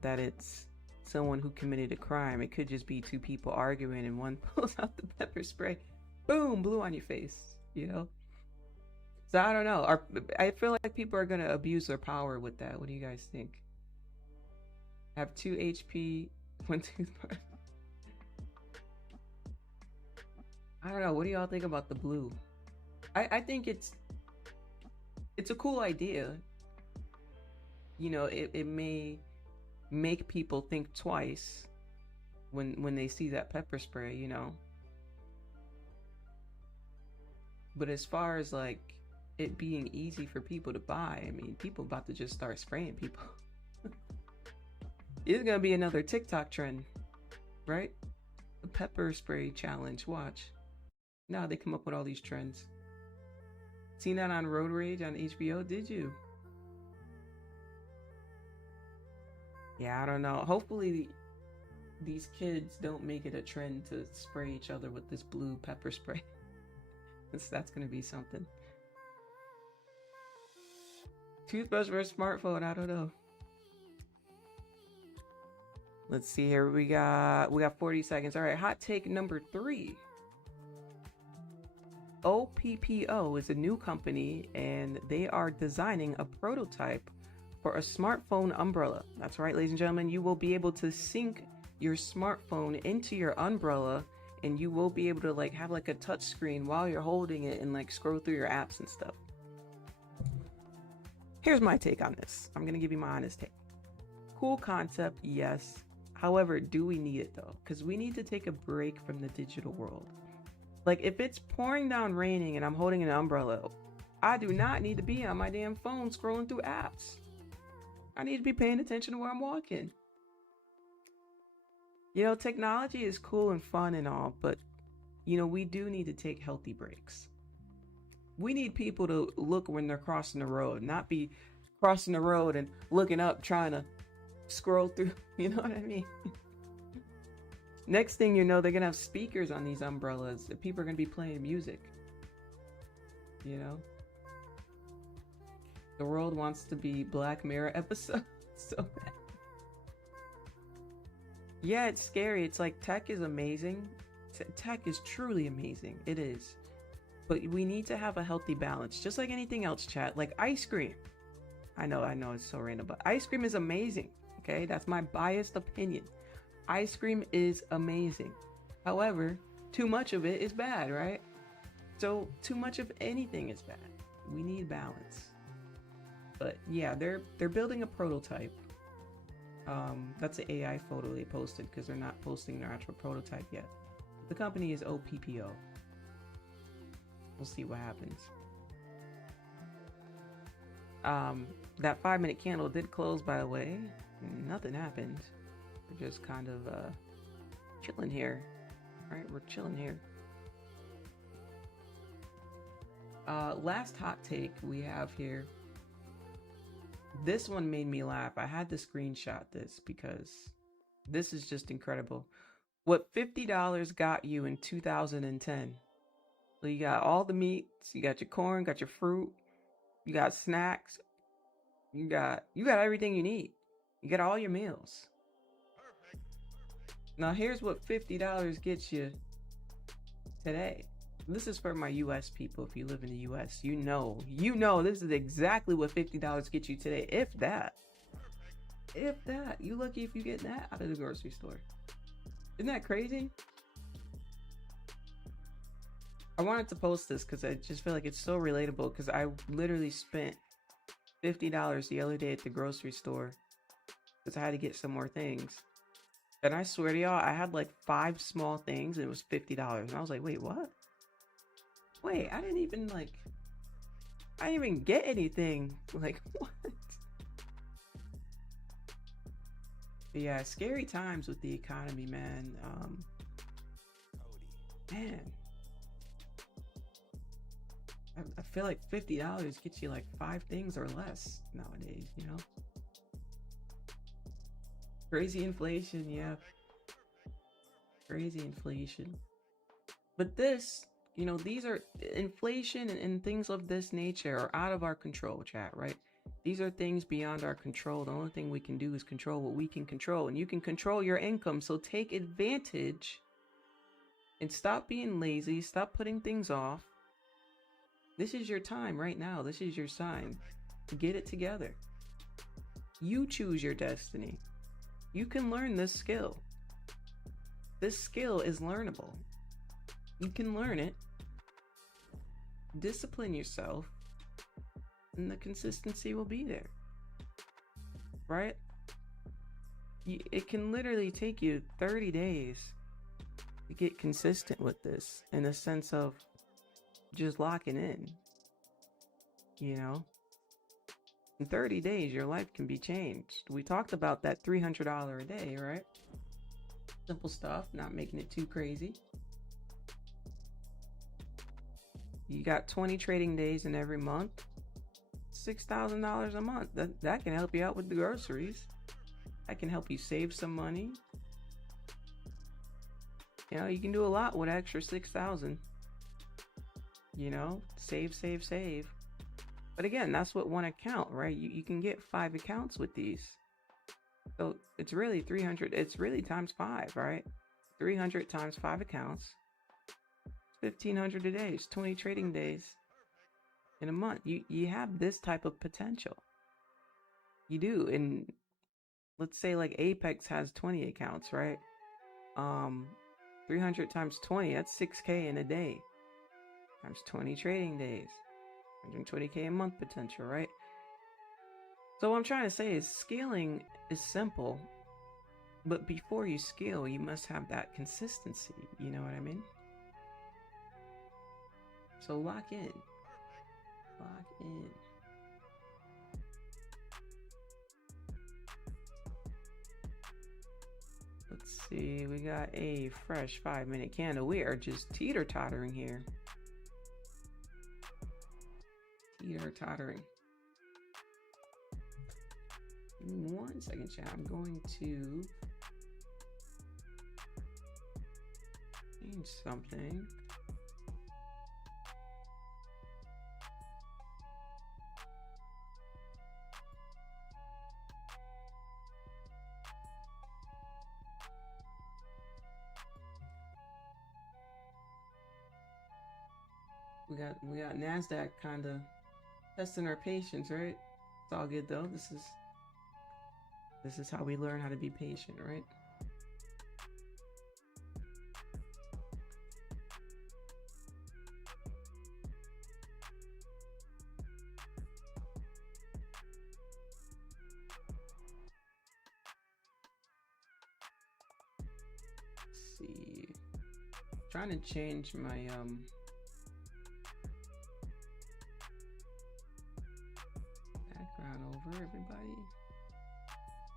that it's someone who committed a crime. It could just be 2 people arguing and one pulls out the pepper spray, boom, blue on your face, you know? So I don't know. I feel like people are going to abuse their power with that. What do you guys think? Have 2 HP, 1 toothbrush. I don't know. What do y'all think about the blue? I think it's a cool idea. You know, it may make people think twice when they see that pepper spray, you know. But as far as like it being easy for people to buy, I mean, people about to just start spraying people. It's gonna be another TikTok trend, right? The pepper spray challenge. Watch. Now they come up with all these trends. Seen that on Road Rage on HBO? Did you? Yeah, I don't know. Hopefully these kids don't make it a trend to spray each other with this blue pepper spray. That's gonna be something. Toothbrush versus smartphone, I don't know. Let's see here. We got 40 seconds. All right, hot take number 3. OPPO is a new company, and they are designing a prototype for a smartphone umbrella. That's right, ladies and gentlemen. You will be able to sync your smartphone into your umbrella, and you will be able to like have like a touch screen while you're holding it and like scroll through your apps and stuff. Here's my take on this. I'm gonna give you my honest take. Cool concept, yes. However, do we need it though? Because we need to take a break from the digital world. Like if it's pouring down raining and I'm holding an umbrella, I do not need to be on my damn phone scrolling through apps. I need to be paying attention to where I'm walking. You know, technology is cool and fun and all, but you know, we do need to take healthy breaks. We need people to look when they're crossing the road, not be crossing the road and looking up trying to scroll through, you know what I mean? Next thing you know, they're gonna have speakers on these umbrellas that people are gonna be playing music. You know? The world wants to be Black Mirror episode so bad. Yeah, it's scary. It's like tech is amazing. Tech is truly amazing. It is. But we need to have a healthy balance. Just like anything else, chat. Like ice cream. I know it's so random, but ice cream is amazing. Okay? That's my biased opinion. Ice cream is amazing. However, too much of it is bad, right? So too much of anything is bad. We need balance. But yeah, they're building a prototype. That's an AI photo they posted because they're not posting their actual prototype yet. The company is OPPO. We'll see what happens. That 5-minute candle did close, by the way. Nothing happened. We're just kind of chilling here. All right, we're chilling here. Last hot take we have here. This one made me laugh. I had to screenshot this because this is just incredible. What $50 got you in 2010? So you got all the meats, you got your corn, got your fruit, you got snacks, you got everything you need. You got all your meals. Now here's what $50 gets you today. This is for my US people. If you live in the US, you know this is exactly what $50 gets you today. If that. You lucky if you get that out of the grocery store. Isn't that crazy? I wanted to post this because I just feel like it's so relatable, because I literally spent $50 the other day at the grocery store because I had to get some more things. And I swear to y'all, I had like 5 small things and it was $50. And I was like, wait, what? Wait, I didn't even get anything. Like, what? But yeah, scary times with the economy, man. Man. I feel like $50 gets you like 5 things or less nowadays, you know? Crazy inflation, yeah. Crazy inflation. But this, you know, these are inflation and things of this nature are out of our control, chat, right? These are things beyond our control. The only thing we can do is control what we can control. And you can control your income. So take advantage and stop being lazy. Stop putting things off. This is your time right now. This is your sign to get it together. You choose your destiny. You can learn this skill. This skill is learnable. You can learn it. Discipline yourself, and the consistency will be there. Right? It can literally take you 30 days to get consistent with this, in the sense of just locking in. You know? In 30 days, your life can be changed. We talked about that $300 a day, right? Simple stuff, not making it too crazy. You got 20 trading days in every month. $6,000 a month. That can help you out with the groceries. That can help you save some money. You know, you can do a lot with extra $6,000. You know, save. But again, that's what one account, right? You can get 5 accounts with these. So it's really 300. It's really times 5, right? 300 times 5 accounts. 1,500 a day. It's 20 trading days in a month. You have this type of potential. You do. And let's say like Apex has 20 accounts, right? 300 times 20, that's 6K in a day. Times 20 trading days. 120K a month potential, right? So what I'm trying to say is scaling is simple, but before you scale, you must have that consistency. You know what I mean? So lock in. Lock in. Let's see, we got a fresh 5-minute candle. We are just teeter-tottering here. Teeter-tottering. Give me 1 second, chat. I'm going to change something. We got Nasdaq kind of testing our patience, right? It's all good though. This is how we learn how to be patient, right? trying to change my background over, everybody.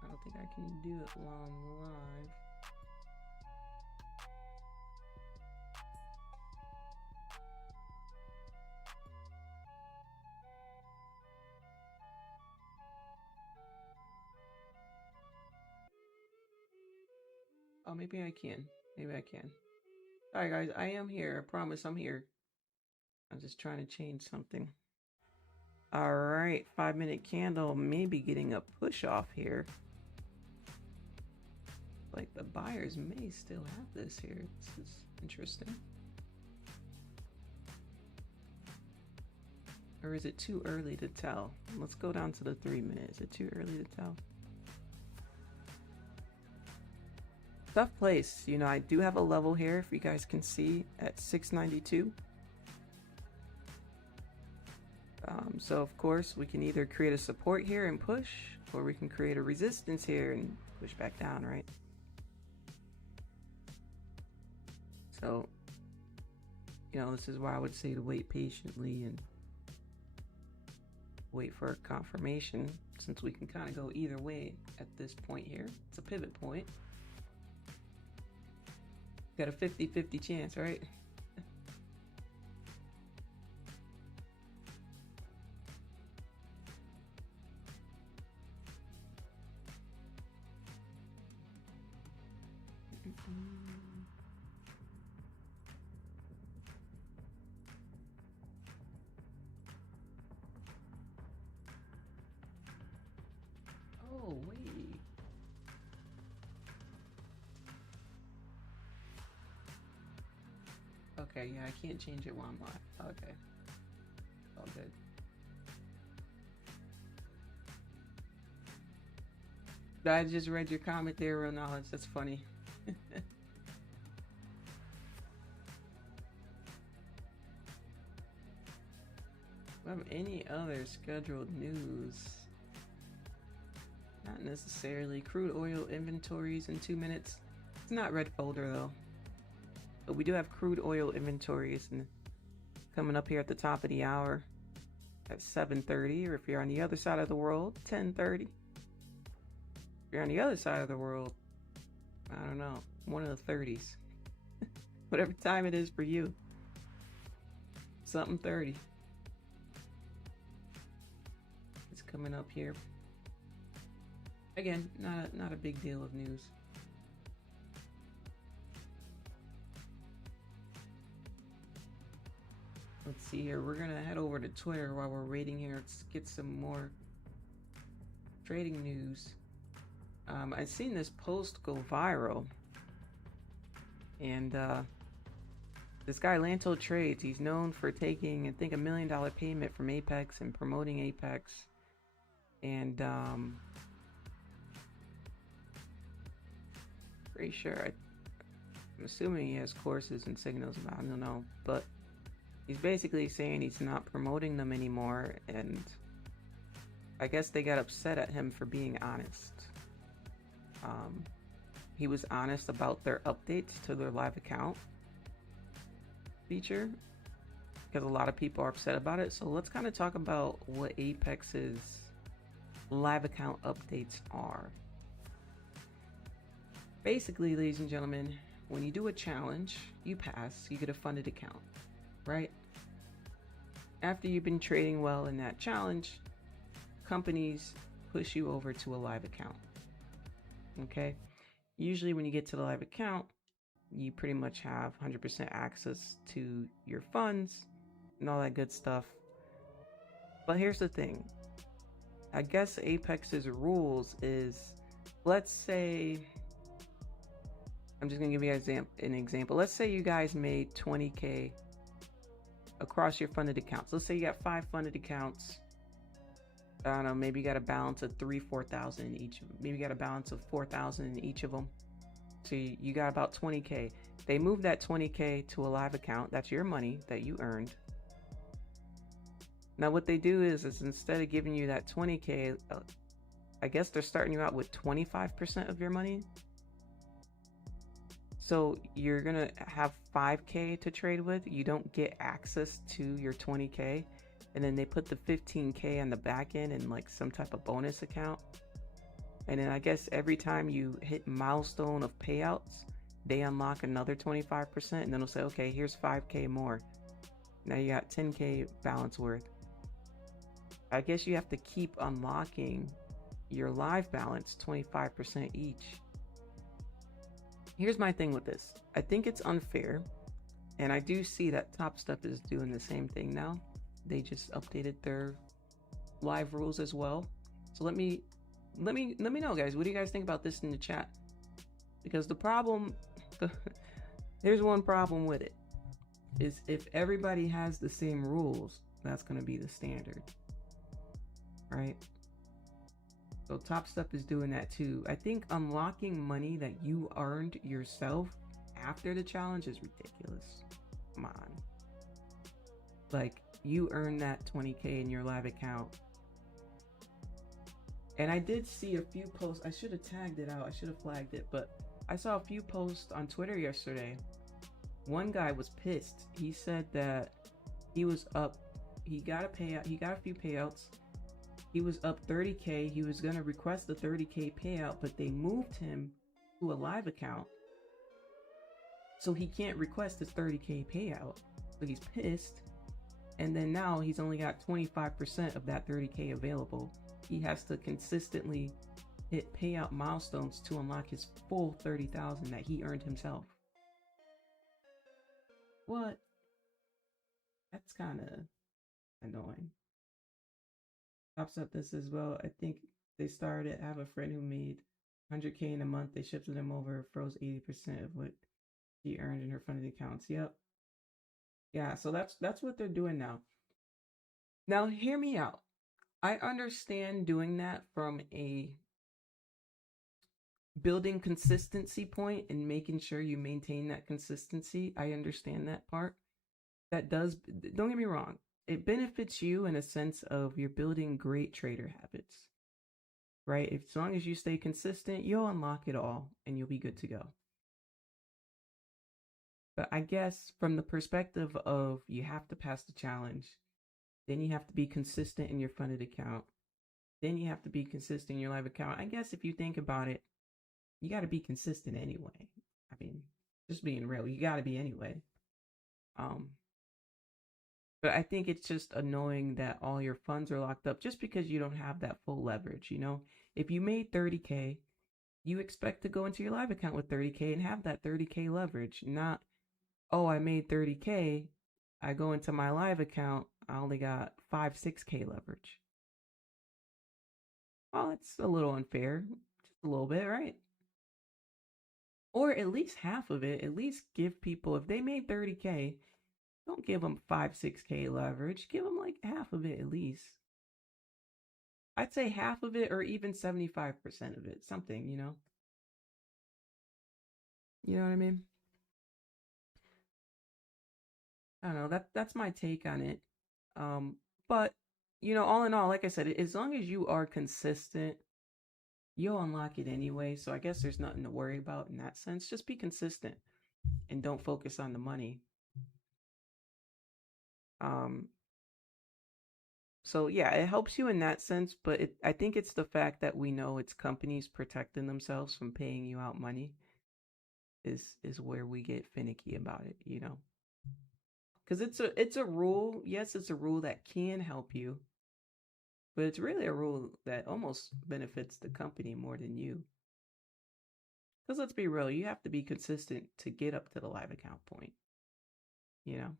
I don't think I can do it while I'm live. Oh, maybe I can. Maybe I can. Alright guys, I am here. I promise I'm here. I'm just trying to change something. Alright, 5-minute candle, maybe getting a push off here. Like the buyers may still have this here. This is interesting. Or is it too early to tell? Let's go down to the 3-minute. Is it too early to tell? Tough place. You know, I do have a level here, if you guys can see, at 692. So of course we can either create a support here and push, or we can create a resistance here and push back down, right? So, you know, this is why I would say to wait patiently and wait for a confirmation, since we can kind of go either way at this point here. It's a pivot point. Got a 50-50 chance, right? Oh, wait. Okay, yeah, I can't change it while I'm live. Okay. All good. I just read your comment there, Real Knowledge. That's funny. Have any other scheduled news? Not necessarily. Crude oil inventories in 2 minutes. It's not red folder though. But we do have crude oil inventories and coming up here at the top of the hour at 7:30, or if you're on the other side of the world, 10:30. If you're on the other side of the world, I don't know, one of the 30s. Whatever time it is for you. Something 30. It's coming up here. Again, not a big deal of news. Let's see here. We're gonna head over to Twitter while we're waiting here. Let's get some more trading news. I've seen this post go viral, and this guy Lanto Trades, he's known for taking, I think, $1 million payment from Apex and promoting Apex, and pretty sure I'm assuming he has courses and signals. I don't know, but he's basically saying he's not promoting them anymore, and I guess they got upset at him for being honest. He was honest about their updates to their live account feature, because a lot of people are upset about it. So let's kind of talk about what Apex's live account updates are. Basically, ladies and gentlemen, when you do a challenge, you pass, you get a funded account, right? After you've been trading well in that challenge, companies push you over to a live account. Okay? Usually when you get to the live account, you pretty much have 100% access to your funds and all that good stuff. But here's the thing. I guess Apex's rules is, let's say, I'm just going to give you an example. Let's say you guys made 20K across your funded accounts. Let's say you got 5 funded accounts. I don't know, maybe you got a balance of 4,000 in each. Maybe you got a balance of 4,000 in each of them. So you got about 20K. They move that 20K to a live account. That's your money that you earned. Now what they do is instead of giving you that 20K, I guess they're starting you out with 25% of your money. So you're gonna have 5K to trade with. You don't get access to your 20K, and then they put the 15K on the back end in like some type of bonus account. And then I guess every time you hit milestone of payouts, they unlock another 25%, and then they'll say, okay, here's 5K more. Now you got 10K balance worth. I guess you have to keep unlocking your live balance 25% each. Here's my thing with this. I think it's unfair, and I do see that Top Step is doing the same thing now. They just updated their live rules as well. So let me know, guys. What do you guys think about this in the chat? Because the problem, there's one problem with it, is if everybody has the same rules, that's going to be the standard, right? So Top Step is doing that too. I think unlocking money that you earned yourself after the challenge is ridiculous. Come on. Like, you earned that 20K in your live account. And I did see a few posts. I should have tagged it out. I should have flagged it. But I saw a few posts on Twitter yesterday. One guy was pissed. He said that he was up. He got a payout. He got a few payouts. He was up 30K. He was going to request the 30K payout, but they moved him to a live account. So he can't request his 30K payout. So he's pissed. And then now he's only got 25% of that 30K available. He has to consistently hit payout milestones to unlock his full 30,000 that he earned himself. What? That's kind of annoying. Pops up this as well. I think they started. I have a friend who made 100K in a month. They shifted him over, froze 80% of what he earned in her funded accounts. Yep. Yeah, so that's what they're doing now. Now, hear me out. I understand doing that from a building consistency point and making sure you maintain that consistency. I understand that part. That does, don't get me wrong, it benefits you in a sense of you're building great trader habits, right? As long as you stay consistent, you'll unlock it all and you'll be good to go. But I guess from the perspective of you have to pass the challenge, then you have to be consistent in your funded account, then you have to be consistent in your live account. I guess if you think about it, you got to be consistent anyway. I mean, just being real, you got to be anyway. But I think it's just annoying that all your funds are locked up just because you don't have that full leverage, you know? If you made 30K, you expect to go into your live account with 30K and have that 30K leverage, not, oh, I made 30K, I go into my live account, I only got 5-6K leverage. Well, it's a little unfair, just a little bit, right? Or at least half of it, at least give people, if they made 30K, don't give them 5-6K leverage, give them like half of it at least. I'd say half of it or even 75% of it, something, you know? You know what I mean? I don't know, that's my take on it. But, you know, all in all, like I said, as long as you are consistent, you'll unlock it anyway. So I guess there's nothing to worry about in that sense. Just be consistent and don't focus on the money. So yeah, it helps you in that sense, but I think it's the fact that we know it's companies protecting themselves from paying you out money is where we get finicky about it, you know? Because it's a rule. Yes, it's a rule that can help you, but it's really a rule that almost benefits the company more than you. Because let's be real, you have to be consistent to get up to the live account point, you know?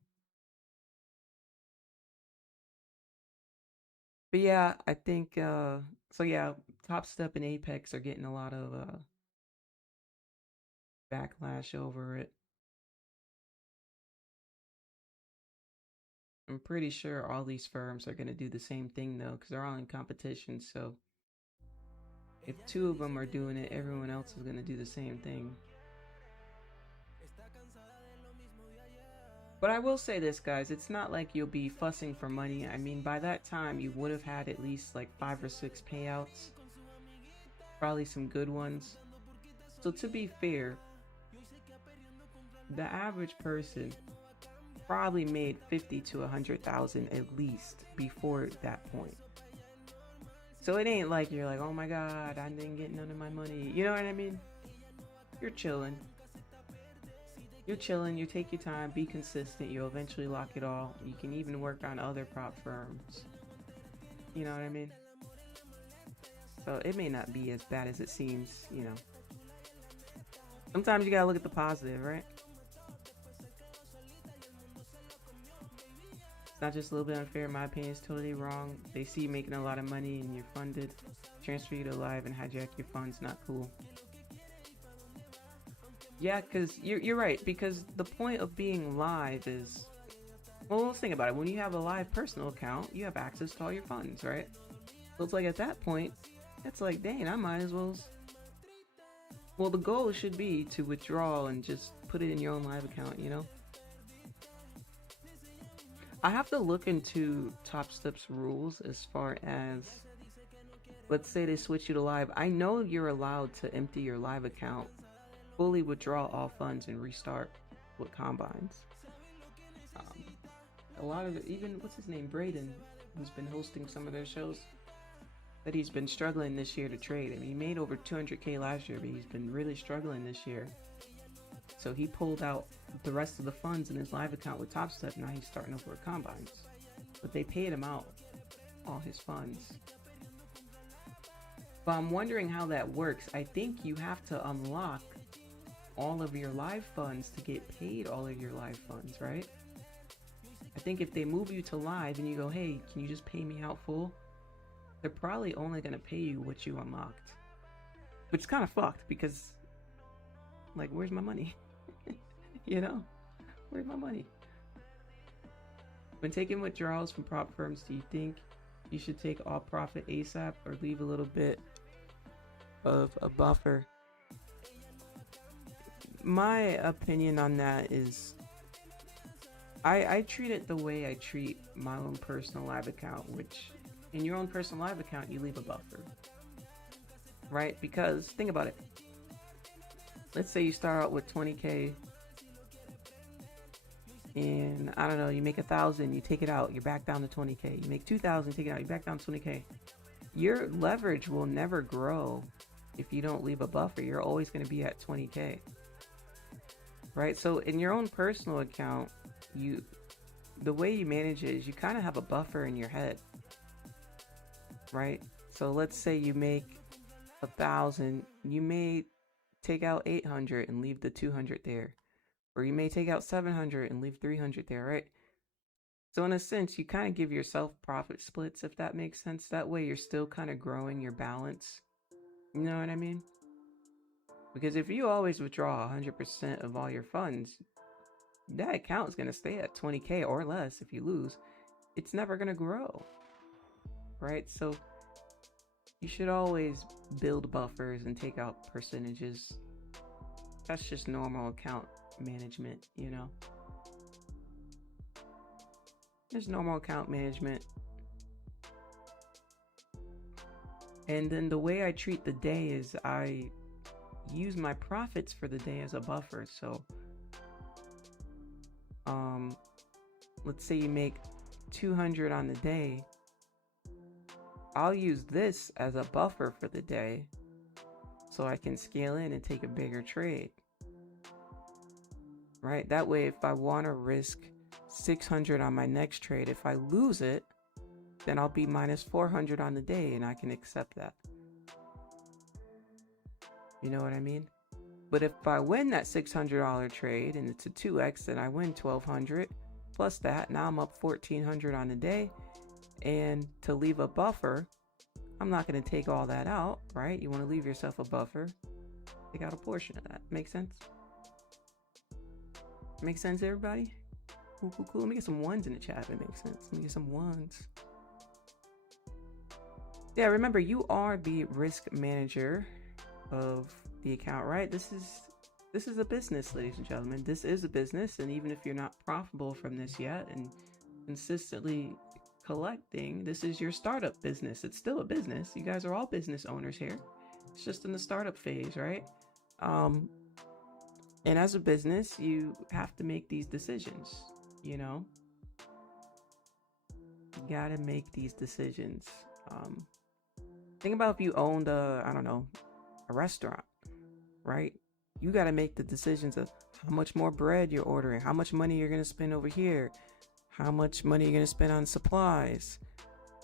But yeah, I think, so yeah, Top Step and Apex are getting a lot of backlash over it. I'm pretty sure all these firms are going to do the same thing though, because they're all in competition. So if two of them are doing it, everyone else is going to do the same thing. But I will say this, guys, it's not like you'll be fussing for money. I mean, by that time, you would have had at least like 5 or 6 payouts. Probably some good ones. So to be fair, the average person probably made 50 to 100,000 at least before that point. So it ain't like you're like, oh my god, I didn't get none of my money. You know what I mean? You're chilling. You're chilling. You take your time. Be consistent. You'll eventually lock it all. You can even work on other prop firms. You know what I mean? So it may not be as bad as it seems, you know. Sometimes you gotta look at the positive, right? It's not just a little bit unfair. In my opinion, it's totally wrong. They see you making a lot of money and you're funded. Transfer you to live and hijack your funds. Not cool. Yeah, because you're right. Because the point of being live is, well, let's think about it. When you have a live personal account, you have access to all your funds, right? So it's like at that point, it's like, dang, I might as well. Well, the goal should be to withdraw and just put it in your own live account, you know? I have to look into Top Step's rules as far as, let's say they switch you to live. I know you're allowed to empty your live account, fully withdraw all funds, and restart with combines. A lot of it, even, what's his name, Braden, who's been hosting some of their shows, that he's been struggling this year to trade. I mean, he made over 200K last year, but he's been really struggling this year. So he pulled out the rest of the funds in his live account with Top Step. Now he's starting over with combines, but they paid him out all his funds. But I'm wondering how that works. I think you have to unlock all of your live funds to get paid all of your live funds, right? I think if they move you to live and you go, hey, can you just pay me out full? They're probably only going to pay you what you unlocked. Which is kind of fucked because, like, where's my money? You know? Where's my money? When taking withdrawals from prop firms, do you think you should take all profit ASAP or leave a little bit of a buffer? My opinion on that is I treat it the way I treat my own personal live account, which in your own personal live account, you leave a buffer, right? Because think about it. Let's say you start out with 20K and I don't know, you make 1,000, you take it out, you're back down to 20K. You make 2,000, take it out, you're back down to 20K. Your leverage will never grow if you don't leave a buffer. You're always going to be at 20K, right? So in your own personal account, the way you manage it is you kind of have a buffer in your head, right? So let's say you make 1,000, you may take out 800 and leave the 200 there, or you may take out 700 and leave 300 there, right? So in a sense, you kind of give yourself profit splits, if that makes sense. That way you're still kind of growing your balance. You know what I mean? Because if you always withdraw 100% of all your funds, that account is going to stay at 20K or less. If you lose, it's never going to grow, right? So you should always build buffers and take out percentages. That's just normal account management, you know? There's normal account management. And then the way I treat the day is I use my profits for the day as a buffer. So let's say you make 200 on the day. I'll use this as a buffer for the day so I can scale in and take a bigger trade, right? That way, if I want to risk 600 on my next trade, if I lose it, then I'll be minus 400 on the day and I can accept that. You know what I mean? But if I win that $600 trade and it's a 2x, then I win 1,200 plus that. Now I'm up 1,400 on the day. And to leave a buffer, I'm not going to take all that out, right? You want to leave yourself a buffer. Take out a portion of that. Make sense? Make sense, everybody? Cool, cool, cool. Let me get some ones in the chat if it makes sense. Let me get some ones. Yeah, remember, you are the risk manager of the account, right? This is a business, ladies and gentlemen. This is a business, and even if you're not profitable from this yet and consistently collecting, this is your startup business. It's still a business. You guys are all business owners here. It's just in the startup phase, right? And as a business, you have to make these decisions, you know? You gotta make these decisions. Think about if you owned I don't know, a restaurant, right? You gotta make the decisions of how much more bread you're ordering, how much money you're gonna spend over here, how much money you're gonna spend on supplies,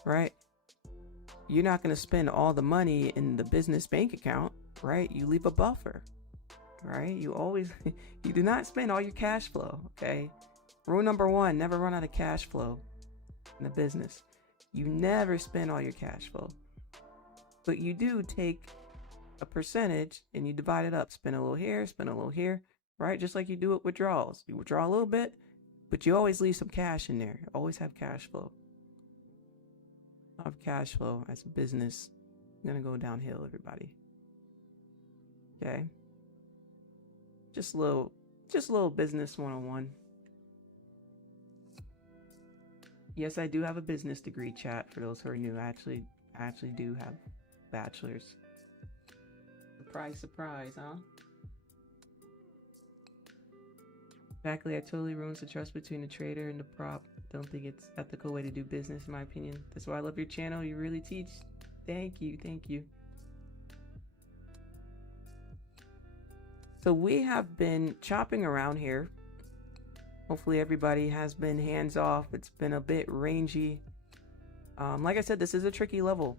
right? You're not gonna spend all the money in the business bank account, right? You leave a buffer, right? You always, you do not spend all your cash flow, okay? Rule number 1, never run out of cash flow in a business. You never spend all your cash flow, but you do take a percentage and you divide it up. Spend a little here, spend a little here, right? Just like you do with withdrawals. You withdraw a little bit, but you always leave some cash in there. Always have cash flow. Have cash flow as a business. Gonna go downhill, everybody. Okay. Just a little business 101. Yes, I do have a business degree, chat, for those who are new. I actually do have bachelor's. Surprise, surprise, huh? Exactly, I totally ruins the trust between the trader and the prop. Don't think it's ethical way to do business, in my opinion. That's why I love your channel. You really teach. Thank you, thank you. So we have been chopping around here. Hopefully everybody has been hands off. It's been a bit rangy. Like I said, this is a tricky level.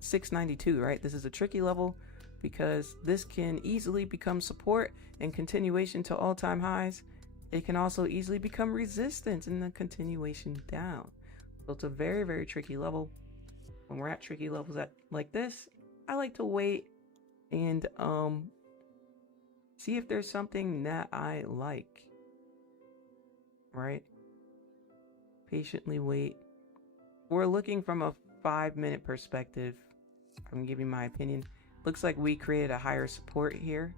692, right? This is a tricky level because this can easily become support and continuation to all-time highs. It can also easily become resistance and then continuation down. So it's a very, very tricky level. When we're at tricky levels like this, I like to wait and see if there's something that I like, right? Patiently wait. We're looking from a 5-minute perspective. I'm gonna give you my opinion. Looks like we created a higher support here.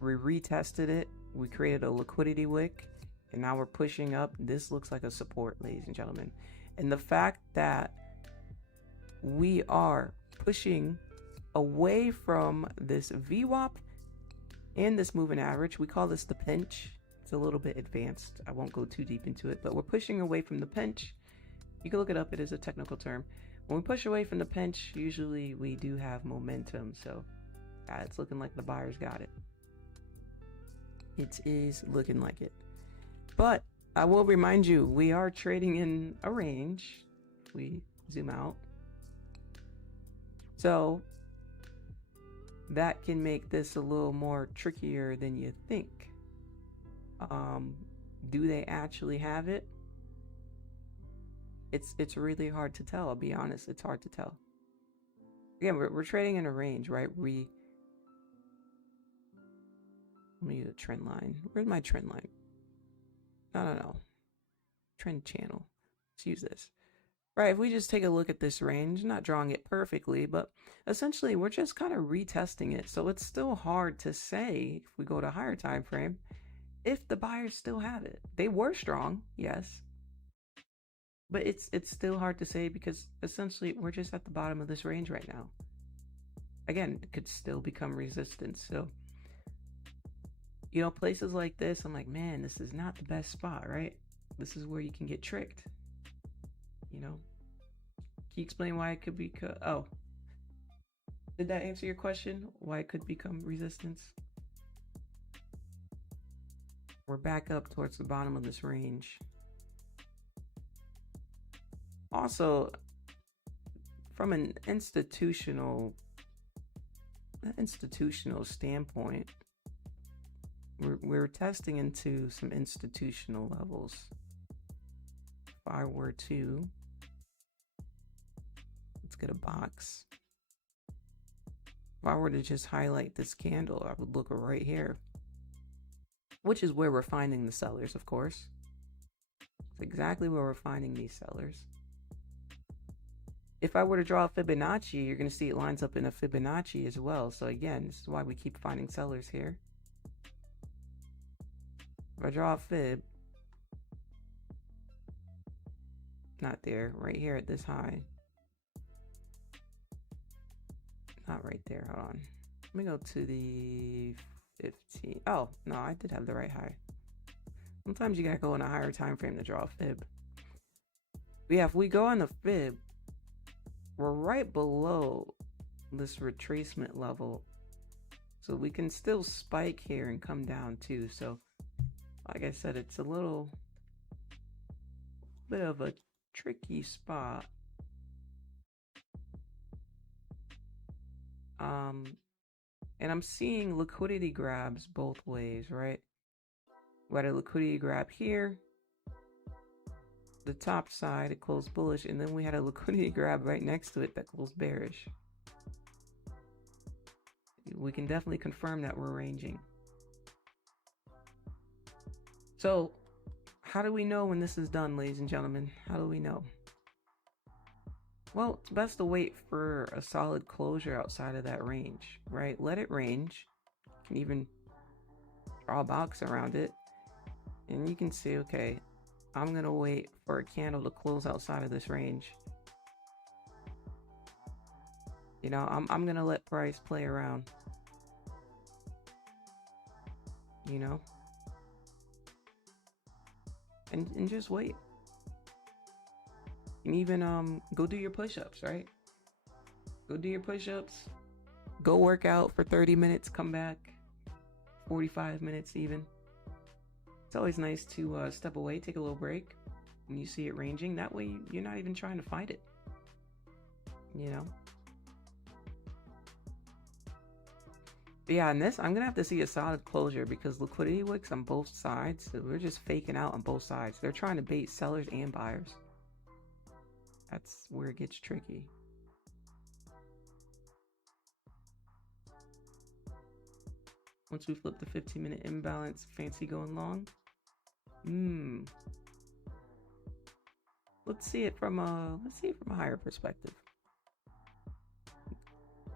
We retested it. We created a liquidity wick, and now we're pushing up. This looks like a support, ladies and gentlemen. And the fact that we are pushing away from this VWAP and this moving average, we call this the pinch. It's a little bit advanced. I won't go too deep into it, but we're pushing away from the pinch. You can look it up. It is a technical term. When we push away from the pinch, usually we do have momentum. So it's looking like the buyers got it. It is looking like it. But I will remind you, we are trading in a range. We zoom out. So that can make this a little more trickier than you think. Do they actually have it? It's really hard to tell. I'll be honest, it's hard to tell. Again, we're trading in a range, right? Let me use a trend line. Where's my trend line? No. Trend channel. Let's use this. Right, if we just take a look at this range, not drawing it perfectly, but essentially we're just kind of retesting it. So it's still hard to say, if we go to higher time frame, if the buyers still have it. They were strong, yes. But it's still hard to say because essentially we're just at the bottom of this range right now. Again, it could still become resistance. So, you know, places like this, I'm like, man, this is not the best spot, right? This is where you can get tricked. You know? Can you explain why it could be... Oh. Did that answer your question? Why it could become resistance? We're back up towards the bottom of this range. Also, from an institutional standpoint, we're testing into some institutional levels. If I were to, let's get a box. If I were to just highlight this candle, I would look right here, which is where we're finding the sellers, of course. It's exactly where we're finding these sellers. If I were to draw a Fibonacci, you're going to see it lines up in a Fibonacci as well. So again, this is why we keep finding sellers here. If I draw a fib, not there, right here at this high. Not right there, hold on. Let me go to the 15. Oh, no, I did have the right high. Sometimes you gotta go in a higher time frame to draw a fib. But yeah, if we go on the fib, we're right below this retracement level. So we can still spike here and come down too. So like I said, it's a little bit of a tricky spot. And I'm seeing liquidity grabs both ways, right? We had a liquidity grab here. The top side, it closed bullish, and then we had a liquidity grab right next to it that closed bearish. We can definitely confirm that we're ranging. So how do we know when this is done, ladies and gentlemen? How do we know? Well, it's best to wait for a solid closure outside of that range, right? Let it range. You can even draw a box around it. And you can see, okay, I'm going to wait for a candle to close outside of this range. You know, I'm going to let price play around. You know? And just wait. And even go do your push-ups, right? Go do your push-ups. Go work out for 30 minutes, come back. 45 minutes even. It's always nice to step away, take a little break when you see it ranging. That way you're not even trying to fight it. You know? But yeah, in this, I'm going to have to see a solid closure because liquidity wicks on both sides. So we're just faking out on both sides. They're trying to bait sellers and buyers. That's where it gets tricky. Once we flip the 15-minute imbalance, fancy going long. Let's see it from a higher perspective.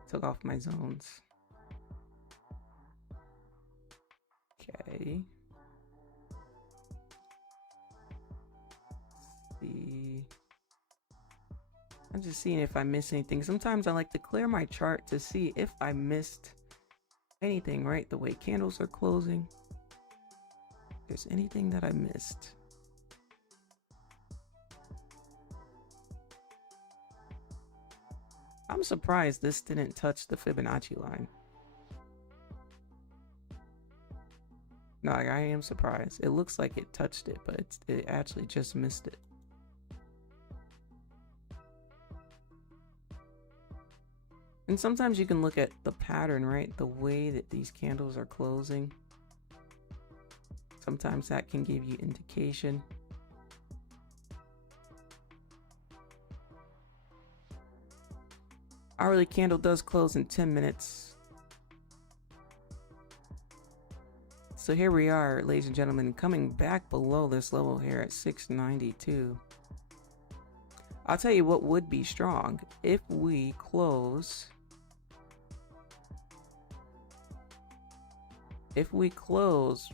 Took off my zones. Okay. Let's see. I'm just seeing if I missed anything. Sometimes I like to clear my chart to see if I missed anything, right? The way candles are closing. If there's anything that I missed. I'm surprised this didn't touch the Fibonacci line. No, I am surprised. It looks like it touched it, but it actually just missed it. And sometimes you can look at the pattern, right? The way that these candles are closing. Sometimes that can give you indication. Hourly candle does close in 10 minutes. So here we are, ladies and gentlemen, coming back below this level here at 692. I'll tell you what would be strong if we close. If we close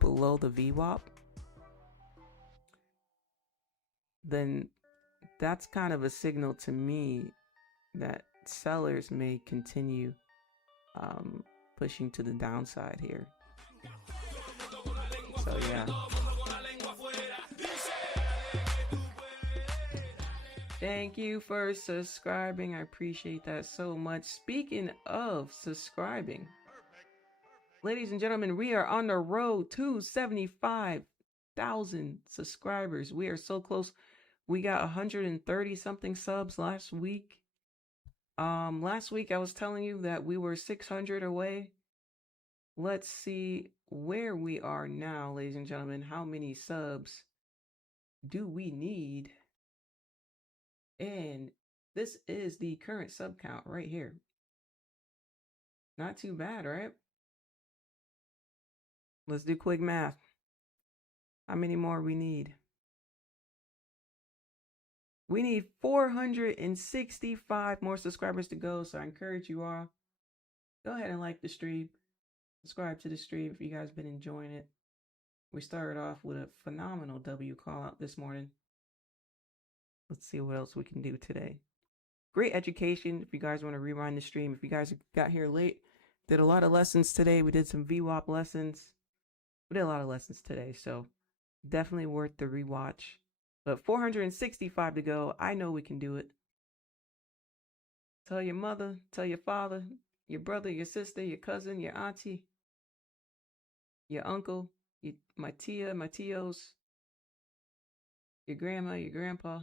below the VWAP, then that's kind of a signal to me that sellers may continue pushing to the downside here. So yeah. Thank you for subscribing. I appreciate that so much. Speaking of subscribing, ladies and gentlemen, we are on the road to 75,000 subscribers. We are so close. We got 130 something subs last week. Last week I was telling you that we were 600 away. Let's see where we are now, ladies and gentlemen. How many subs do we need? And this is the current sub count right here. Not too bad, right? Let's do quick math. How many more we need? We need 465 more subscribers to go. So I encourage you all, go ahead and like the stream. Subscribe to the stream if you guys been enjoying it. We started off with a phenomenal W call out this morning. Let's see what else we can do today. Great education. If you guys want to rewind the stream, if you guys got here late, Did a lot of lessons today. We did some VWAP lessons. We did a lot of lessons today, so definitely worth the rewatch. But 465 to go. I know we can do it. Tell your mother, tell your father, your brother, your sister, your cousin, your auntie, your uncle, my tia, my tios, your grandma, your grandpa.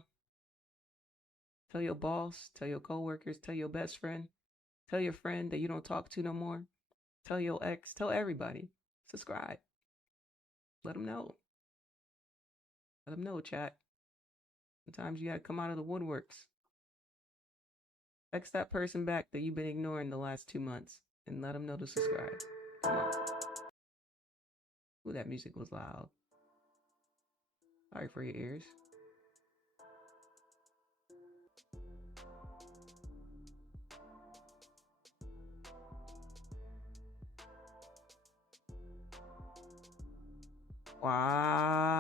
Tell your boss, tell your coworkers, tell your best friend, tell your friend that you don't talk to no more. Tell your ex, tell everybody. Subscribe. Let them know. Let them know, chat. Sometimes you gotta come out of the woodworks. Text that person back that you've been ignoring the last 2 months and let them know to subscribe. Come on. Ooh, that music was loud. Sorry for your ears. Wow.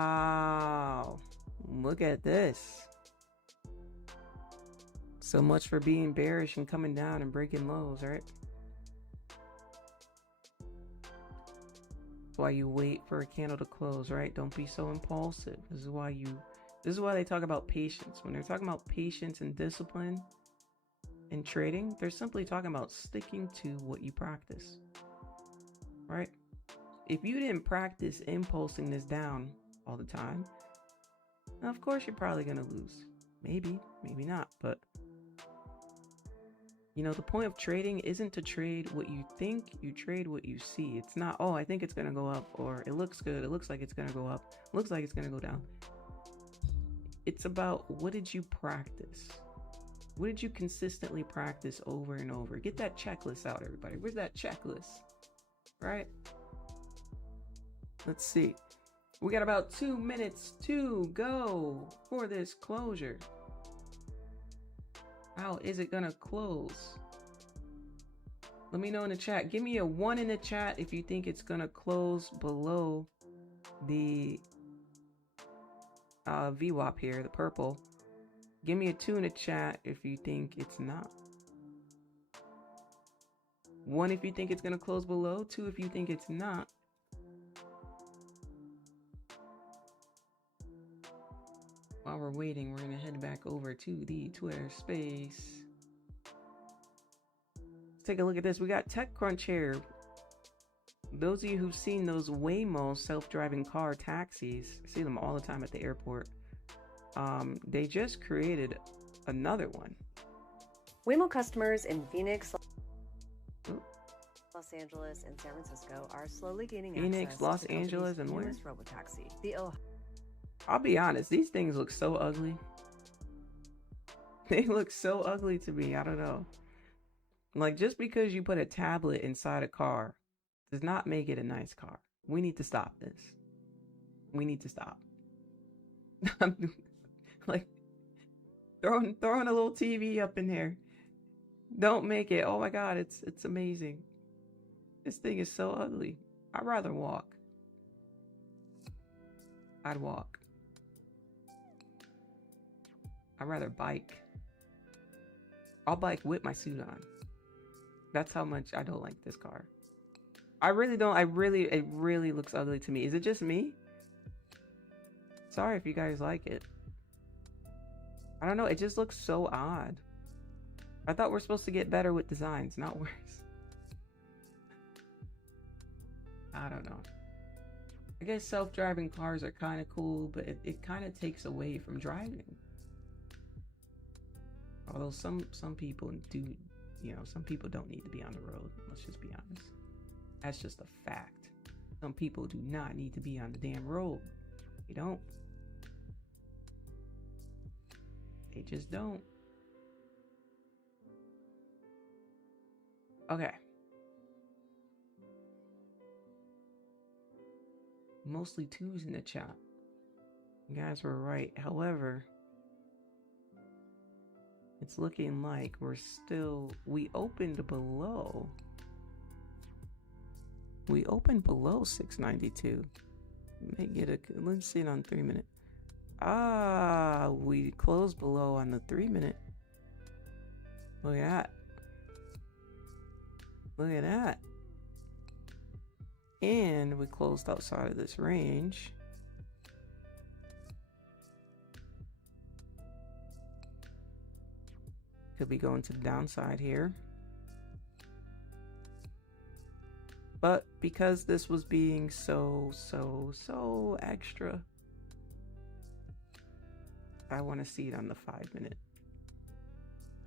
Look at this. So much for being bearish and coming down and breaking lows, right? That's why you wait for a candle to close, right? Don't be so impulsive. This is why they talk about patience. When they're talking about patience and discipline in trading, they're simply talking about sticking to what you practice, right? If you didn't practice impulsing this down all the time, now of course you're probably going to lose. Maybe, maybe not. But, you know, the point of trading isn't to trade what you think, you trade what you see. It's not, oh, I think it's going to go up, or it looks good, it looks like it's going to go up, looks like it's going to go down. It's about, what did you practice? What did you consistently practice over and over? Get that checklist out, everybody. Where's that checklist? Right? Let's see. We got about 2 minutes to go for this closure. How is it gonna close? Let me know in the chat. Give me a 1 in the chat if you think it's gonna close below the VWAP here, the purple. Give me a 2 in the chat if you think it's not. 1 if you think it's gonna close below, 2 if you think it's not. While we're waiting, we're gonna head back over to the Twitter space. Let's take a look at this. We got TechCrunch here. Those of you who've seen those Waymo self-driving car taxis, I see them all the time at the airport. They just created another one. Waymo customers in Phoenix, Los Angeles, and San Francisco are slowly gaining access Los to Angeles, and where? Robotaxi. The I'll be honest, these things look so ugly. They look so ugly to me. I don't know. Like, just because you put a tablet inside a car does not make it a nice car. We need to stop this. We need to stop. Like, throwing a little TV up in there. Don't make it. Oh my God, it's amazing. This thing is so ugly. I'd rather walk. I'd walk. I'd rather bike. I'll bike with my suit on. That's how much I don't like this car. I really don't. It really looks ugly to me. Is it just me? Sorry if you guys like it. I don't know. It just looks so odd. I thought we're supposed to get better with designs, not worse. I don't know. I guess self-driving cars are kind of cool, but it kind of takes away from driving. Although some people do, you know, some people don't need to be on the road. Let's just be honest. That's just a fact. Some people do not need to be on the damn road. They don't. They just don't. Okay. Mostly 2s in the chat. You guys were right. However, it's looking like we opened below. We opened below 692. Let's see it on 3 minute. We closed below on the 3 minute. Look at that. Look at that. And we closed outside of this range. Could be going to the downside here. But because this was being so extra, I want to see it on the 5-minute.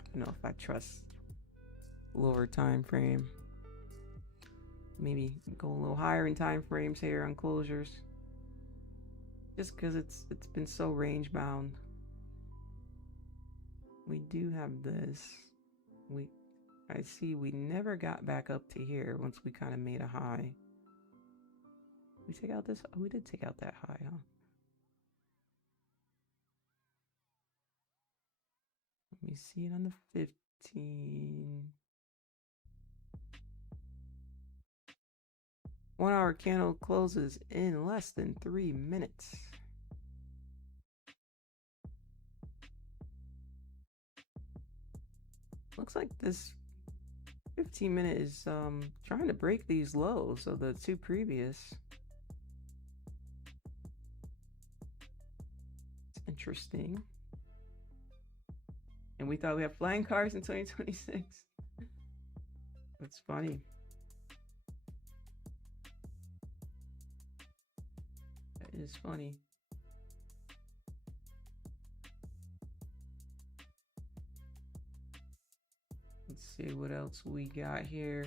I don't know if I trust lower time frame. Maybe go a little higher in time frames here on closures. Just because it's been so range bound. We do have this. I see we never got back up to here once we kind of made a high. We take out this? Oh, we did take out that high, huh? Let me see it on the 15. 1 hour candle closes in less than 3 minutes. Looks like this 15-minute is trying to break these lows of the two previous. It's interesting. And we thought we had flying cars in 2026. That's funny. That is funny. Let's see what else we got here.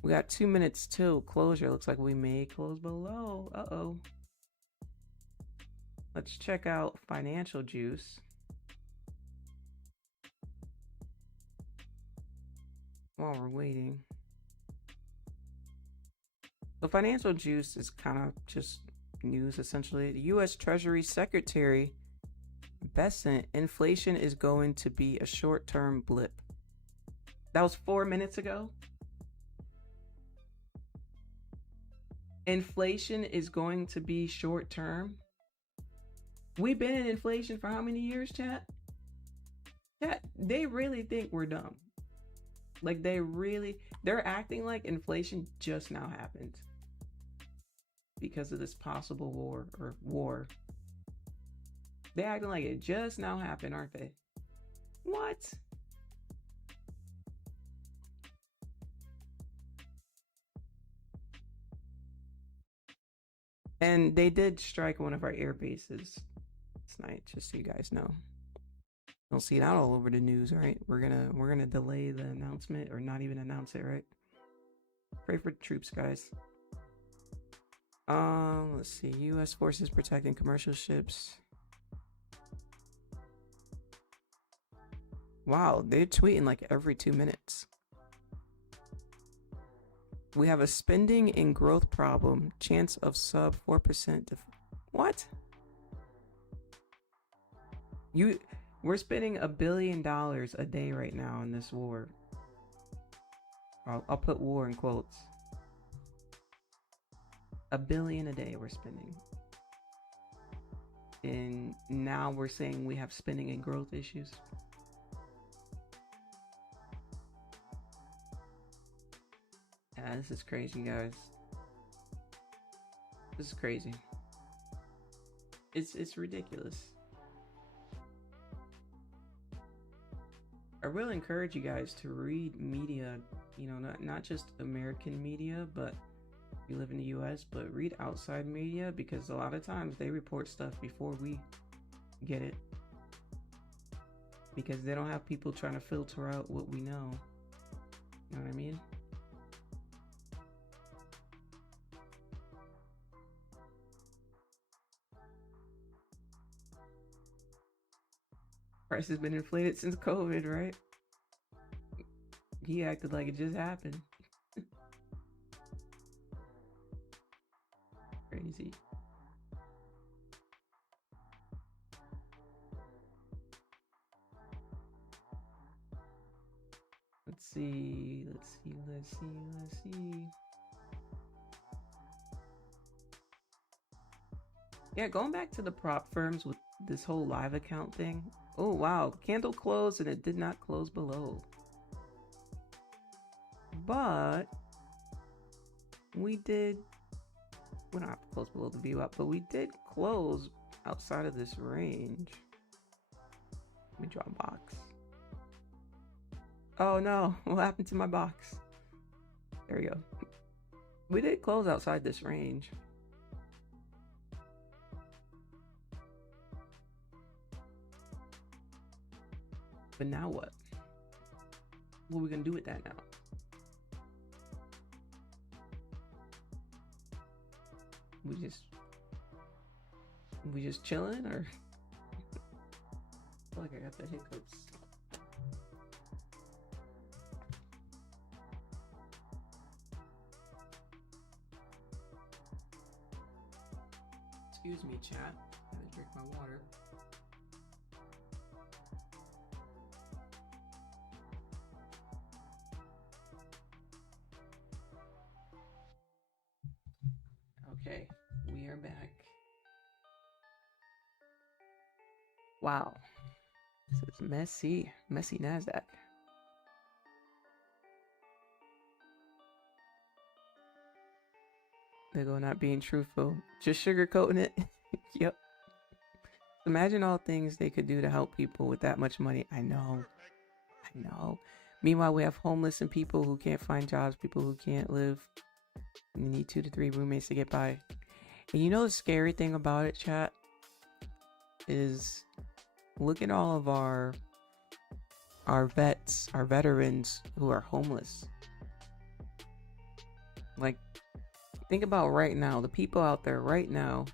We got 2 minutes till closure. Looks like we may close below. Uh-oh. Let's check out financial juice. While we're waiting. The financial juice is kind of just news essentially. The U.S. Treasury Secretary Bessent, inflation is going to be a short-term blip. That was 4 minutes ago. Inflation is going to be short-term. We've been in inflation for how many years, chat? Chat, they really think we're dumb. Like they're acting like inflation just now happened because of this possible war. They acting like it just now happened, aren't they? What? And they did strike one of our air bases tonight, just so you guys know. Don't see it out all over the news, right? We're gonna delay the announcement or not even announce it, right? Pray for the troops, guys. Let's see. U.S. forces protecting commercial ships. Wow, they're tweeting like every 2 minutes. We have a spending and growth problem. Chance of sub 4%. What? We're spending $1 billion a day right now in this war. I'll put war in quotes. $1 billion a day we're spending. And now we're saying we have spending and growth issues. Yeah, this is crazy, guys. This is crazy. It's ridiculous. I really encourage you guys to read media, you know, not just American media, but if you live in the US, but read outside media, because a lot of times they report stuff before we get it. Because they don't have people trying to filter out what we know. You know what I mean? Price has been inflated since COVID, right? He acted like it just happened. Crazy. Let's see. Yeah, going back to the prop firms with this whole live account thing. Oh, wow. Candle closed and it did not close below. but we did, we don't have to close below the VWAP, but we did close outside of this range. Let me draw a box. Oh no, what happened to my box? There we go. We did close outside this range. But now what? What are we gonna do with that now? We just chilling, or I feel like I got the hiccups. Excuse me, chat. I gotta drink my water. Okay, we are back. Wow, this is messy Nasdaq. They go not being truthful, just sugarcoating it. Yep. Imagine all things they could do to help people with that much money. I know. Meanwhile, we have homeless and people who can't find jobs, people who can't live. And you need 2 to 3 roommates to get by. And you know the scary thing about it, chat, is look at all of our vets, our veterans who are homeless. Like, think about right now, the people out there right now,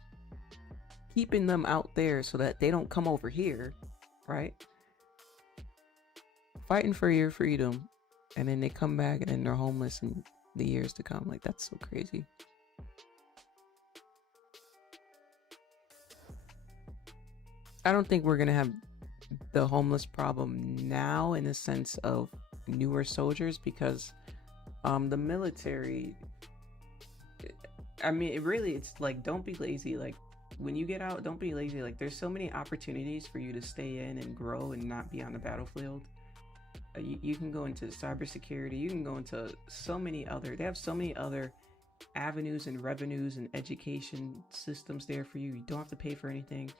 keeping them out there so that they don't come over here, right? Fighting for your freedom, and then they come back and then they're homeless in the years to come. Like, that's so crazy. I don't think we're gonna have the homeless problem now in the sense of newer soldiers, because the military, I mean, it's like, don't be lazy. Like, when you get out, don't be lazy. Like, there's so many opportunities for you to stay in and grow and not be on the battlefield. You can go into cybersecurity. You can go into they have so many other avenues and revenues and education systems there for you. You don't have to pay for anything,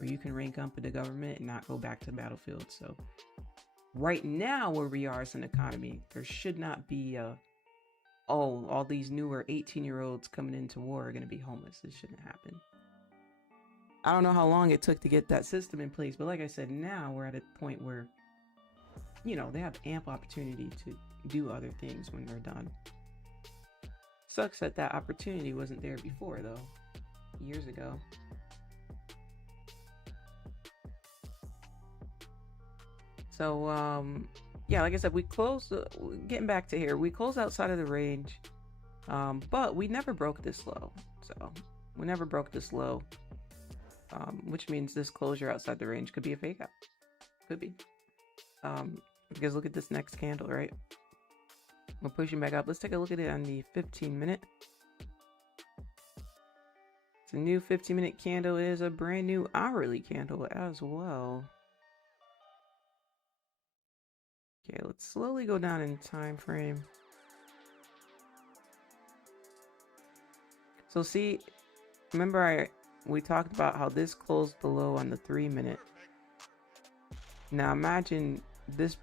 or you can rank up in the government and not go back to the battlefield. So right now, where we are as an economy, there should not be all these newer 18-year-olds coming into war are going to be homeless. This shouldn't happen. I don't know how long it took to get that system in place, but like I said, now we're at a point where, you know, they have ample opportunity to do other things when they're done. Sucks that that opportunity wasn't there before, though, years ago. So, yeah, like I said, we closed, getting back to here, we closed outside of the range, but we never broke this low. So we never broke this low, which means this closure outside the range could be a fake out. Could be. Because look at this next candle, right? We're pushing back up. Let's take a look at it on the 15-minute. It's a new 15-minute candle. It is a brand new hourly candle as well. Okay, let's slowly go down in time frame. So see, remember we talked about how this closed below on the 3-minute. Now imagine this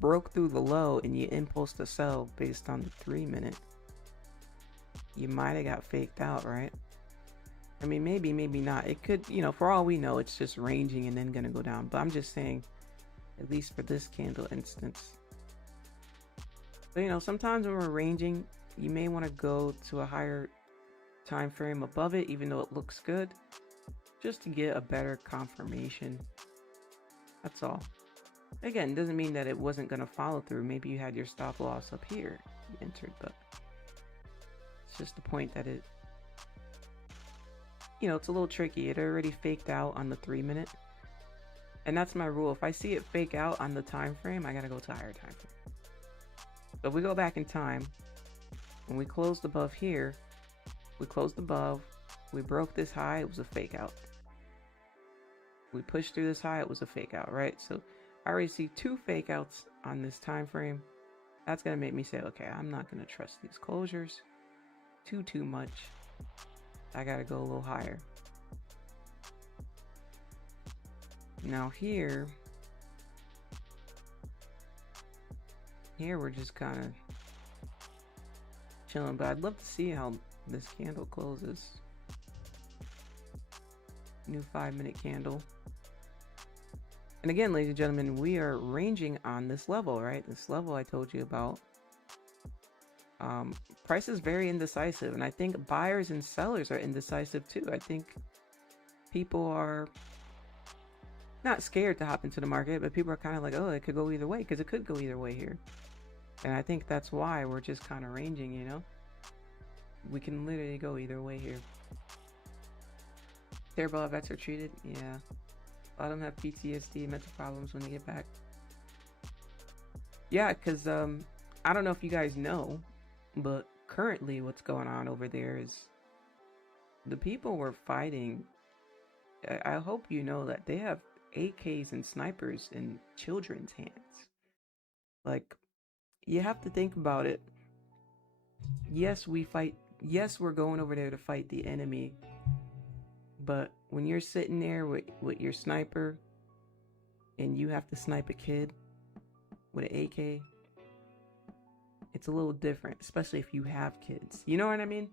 broke through the low and you impulse to sell based on the 3-minute. You might have got faked out, right? I mean, maybe not. It could, you know, for all we know, it's just ranging and then gonna go down. But I'm just saying, at least for this candle instance. But you know, sometimes when we're ranging, you may want to go to a higher time frame above it, even though it looks good, just to get a better confirmation. That's all. Again, doesn't mean that it wasn't going to follow through. Maybe you had your stop loss up here you entered, but it's just the point that it, you know, it's a little tricky. It already faked out on the 3-minute. And that's my rule. If I see it fake out on the time frame, I got to go to a higher time frame. So if we go back in time, when we closed above here, we closed above, we broke this high, it was a fake out. We pushed through this high, it was a fake out, right? So I already see 2 fake outs on this time frame. That's gonna make me say, okay, I'm not gonna trust these closures too much. I gotta go a little higher. Now here we're just kind of chilling, but I'd love to see how this candle closes. New 5-minute candle. And again, ladies and gentlemen, we are ranging on this level, right? This level I told you about. Price is very indecisive, and I think buyers and sellers are indecisive too. I think people are not scared to hop into the market, but people are kind of like, oh, it could go either way, because it could go either way here. And I think that's why we're just kind of ranging, you know? We can literally go either way here. Terrible vets are treated? Yeah. A lot of them have PTSD, mental problems when they get back. Yeah, because I don't know if you guys know, but currently what's going on over there is the people we're fighting, I hope you know that they have AKs and snipers in children's hands. Like, you have to think about it. Yes, we fight. Yes, we're going over there to fight the enemy. But when you're sitting there with your sniper and you have to snipe a kid with an AK, it's a little different, especially if you have kids. You know what I mean?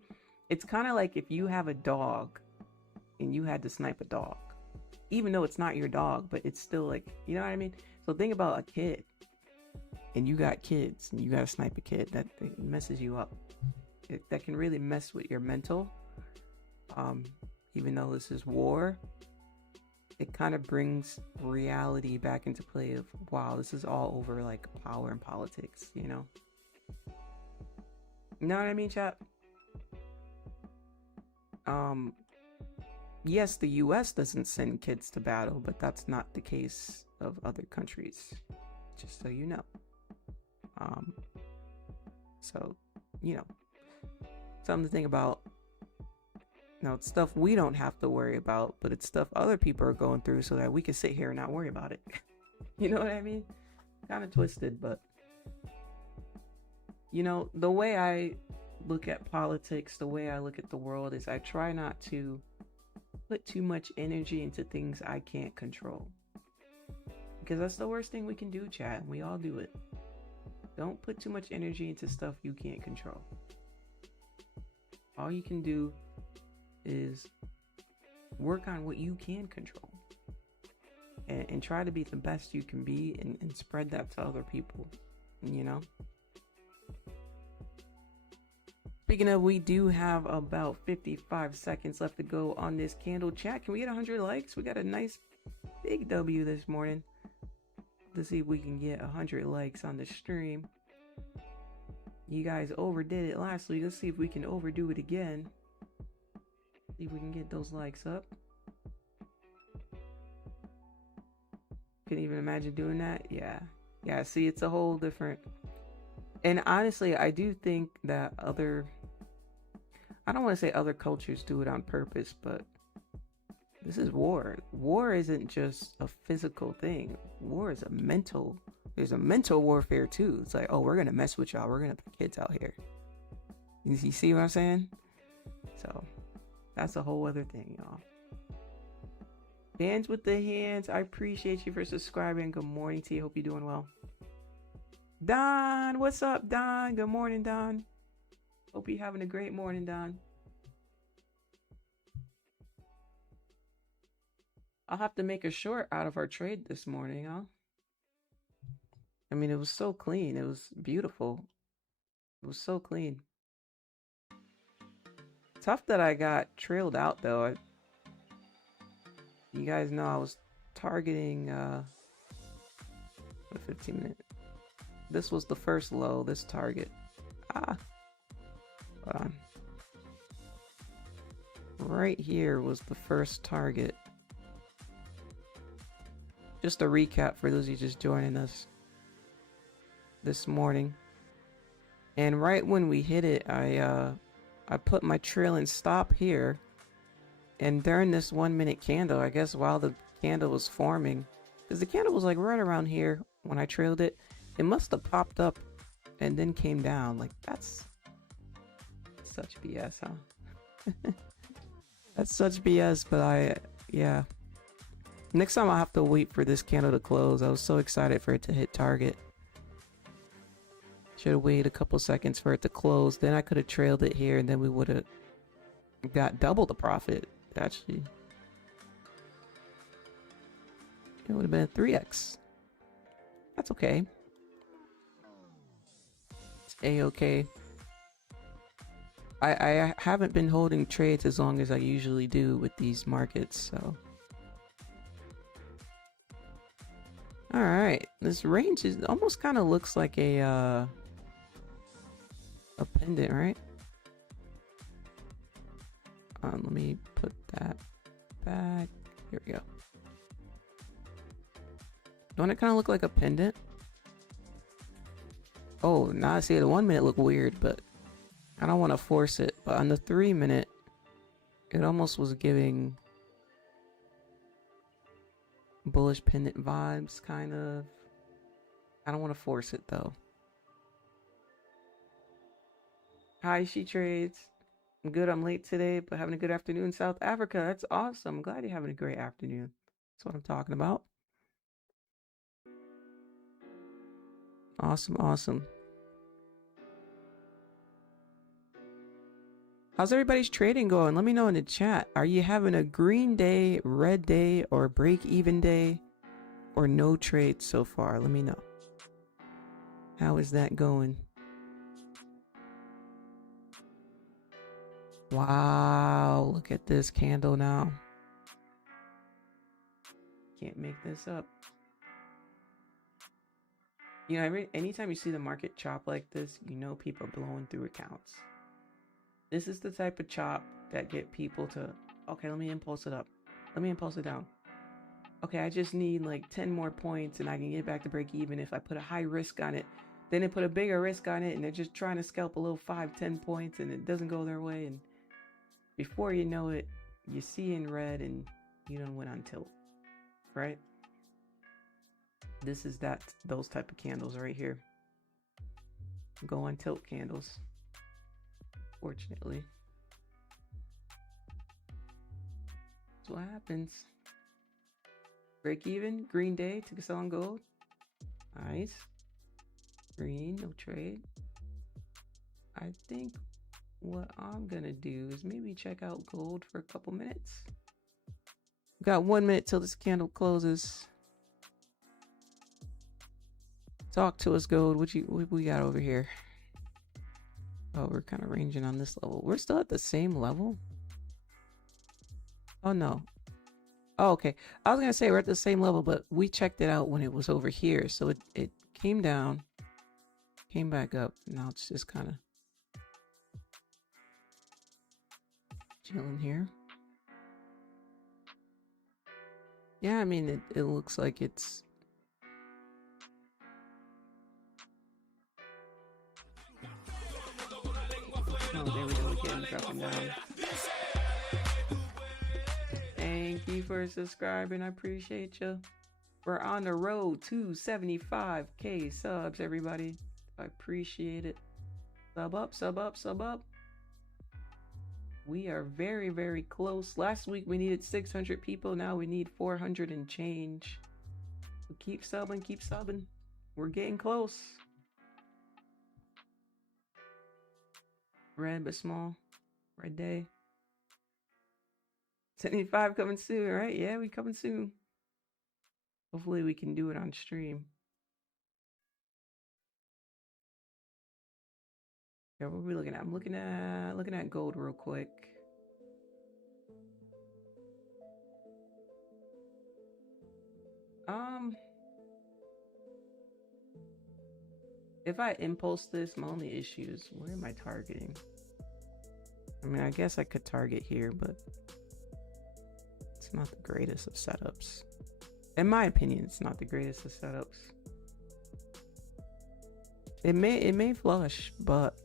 It's kind of like if you have a dog and you had to snipe a dog. Even though it's not your dog, but it's still like, you know what I mean? So think about a kid. And you got kids and you got to snipe a kid. That messes you up. That can really mess with your mental. Even though this is war, it kind of brings reality back into play of, wow, this is all over like power and politics, you know? You know what I mean, chat? Yes, the US doesn't send kids to battle, but that's not the case of other countries. Just so you know. So, you know, something to think about. Now, it's stuff we don't have to worry about, but it's stuff other people are going through so that we can sit here and not worry about it. You know what I mean? Kind of twisted, but, you know, the way I look at politics, the way I look at the world is I try not to put too much energy into things I can't control. Because that's the worst thing we can do, chat. We all do it. Don't put too much energy into stuff you can't control. All you can do is work on what you can control. And try to be the best you can be and spread that to other people. You know? Speaking of, we do have about 55 seconds left to go on this candle. Chat, can we get 100 likes? We got a nice big W this morning. Let's see if we can get 100 likes on the stream. You guys overdid it last week. Let's see if we can overdo it again. See if we can get those likes up. Couldn't even imagine doing that. Yeah, see, it's a whole different. And honestly, I do think that I don't want to say other cultures do it on purpose, but this is war. War isn't just a physical thing. War is there's a mental warfare too. It's like, oh, we're going to mess with y'all. We're going to put kids out here. You see what I'm saying? So that's a whole other thing, y'all. Bands with the hands. I appreciate you for subscribing. Good morning to you. Hope you're doing well. Don, what's up, Don? Good morning, Don. Hope you're having a great morning, Don. I'll have to make a short out of our trade this morning, huh? I mean, it was so clean. It was beautiful. It was so clean. Tough that I got trailed out, though. You guys know I was targeting a 15-minute. This was the first low, this target. Hold on. Right here was the first target. Just a recap for those of you just joining us this morning. And right when we hit it, I put my trailing stop here. And during this 1 minute candle, I guess while the candle was forming, because the candle was like right around here when I trailed it, it must have popped up and then came down. Like, that's such BS, huh? That's such BS, but yeah. Next time I'll have to wait for this candle to close. I was so excited for it to hit target. Should have waited a couple seconds for it to close. Then I could have trailed it here, and then we would have got double the profit, actually. It would have been a 3x. That's okay. It's a-okay. I haven't been holding trades as long as I usually do with these markets, so. Alright, this range is almost kind of looks like a pendant, right? Let me put that back. Here we go. Don't it kind of look like a pendant? Oh, now I see the 1 minute look weird, but I don't want to force it. But on the 3 minute, it almost was giving bullish pendant vibes, kind of. I don't want to force it though. Hi, She Trades. I'm good. I'm late today, but having a good afternoon in South Africa. That's awesome. I'm glad you're having a great afternoon. That's what I'm talking about. Awesome, awesome. How's everybody's trading going? Let me know in the chat. Are you having a green day, red day, or break even day, or no trades so far? Let me know. How is that going? Wow, look at this candle now. Can't make this up. You know, anytime you see the market chop like this, you know people are blowing through accounts. This is the type of chop that get people to, okay, let me impulse it up. Let me impulse it down. Okay, I just need like 10 more points and I can get back to break even if I put a high risk on it. Then they put a bigger risk on it and they're just trying to scalp a little 5-10 points and it doesn't go their way. And before you know it, you see in red and you done went on tilt, right? This is those type of candles right here. Go on tilt candles. Fortunately. That's what happens. Break even, green day, took a sell on gold. Nice. Green, no trade. I think what I'm gonna do is maybe check out gold for a couple minutes. Got 1 minute till this candle closes. Talk to us, gold. What we got over here? Oh, we're kind of ranging on this level. We're still at the same level? Oh, no. Oh, okay. I was going to say we're at the same level, but we checked it out when it was over here. So it came down, came back up. Now it's just kind of chilling here. Yeah, I mean, it looks like it's... Oh, there we go. Again, dropping down. Thank you for subscribing. I appreciate you. We're on the road to 75K subs, everybody. I appreciate it. Sub up, sub up, sub up. We are very, very close. Last week we needed 600 people. Now we need 400 and change. So keep subbing, keep subbing. We're getting close. Red but small. Red day. 75 coming soon, right? Yeah, we coming soon. Hopefully we can do it on stream. Yeah, what are we looking at? I'm looking at gold real quick. If I impulse this, my only issue is where am I targeting? I mean, I guess I could target here, but it's not the greatest of setups. In my opinion, it's not the greatest of setups. It may flush, but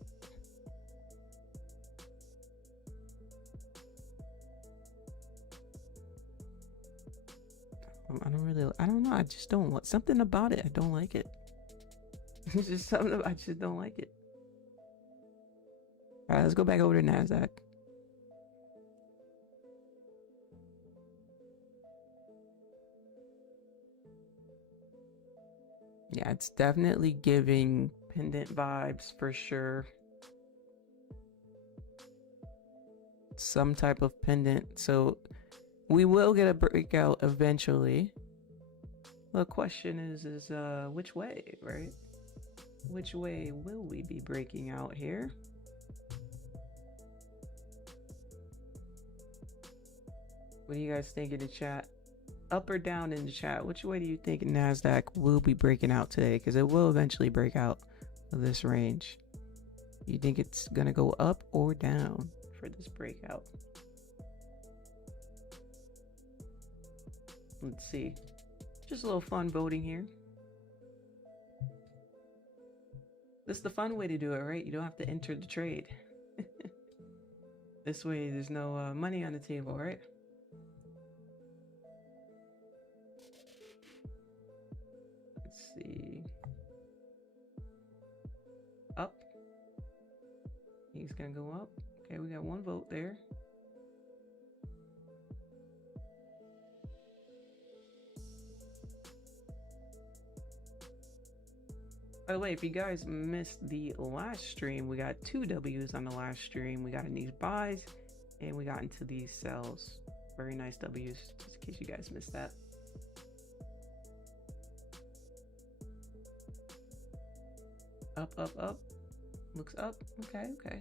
I don't know. I just don't want something about it. I don't like it. It's just something I just don't like it. All right, let's go back over to Nasdaq. Yeah, it's definitely giving pendant vibes for sure. Some type of pendant. So we will get a breakout eventually. The question is which way, right? Which way will we be breaking out here? What do you guys think in the chat? Up or down in the chat? Which way do you think Nasdaq will be breaking out today? Because it will eventually break out of this range. You think it's gonna go up or down for this breakout? Let's see. Just a little fun voting here. This is the fun way to do it, right? You don't have to enter the trade. This way, there's no money on the table, right? Let's see. Up. He's gonna go up. Okay, we got one vote there. By the way, if you guys missed the last stream, we got 2 W's on the last stream. We got in these buys and we got into these sells. Very nice W's, just in case you guys missed that. Up, up, up. Looks up. Okay, okay.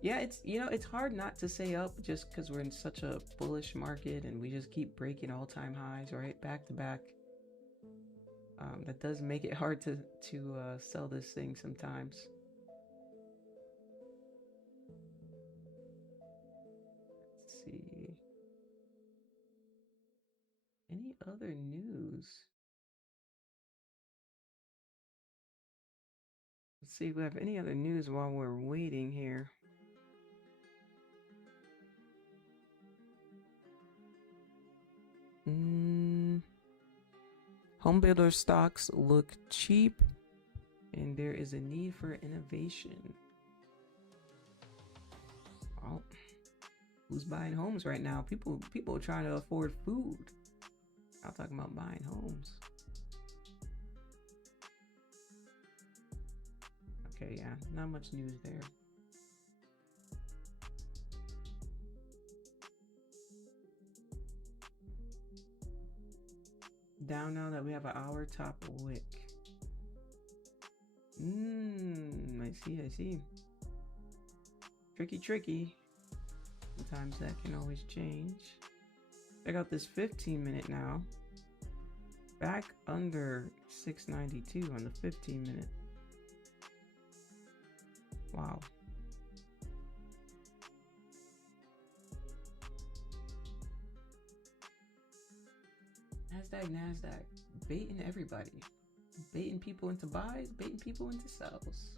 Yeah, it's, you know, it's hard not to say up just because we're in such a bullish market and we just keep breaking all-time highs, right? Back to back. That does make it hard to sell this thing sometimes. Let's see. Any other news? Let's see if we have any other news while we're waiting here. Home builder stocks look cheap, and there is a need for innovation. Well, who's buying homes right now? People are trying to afford food. I'm talking about buying homes. Okay, yeah, not much news there. Down now that we have an hour top wick. I see. Tricky. Sometimes that can always change. Check out this 15-minute now. Back under 692 on the 15-minute. Wow. Nasdaq, baiting everybody. Baiting people into buys, baiting people into sells.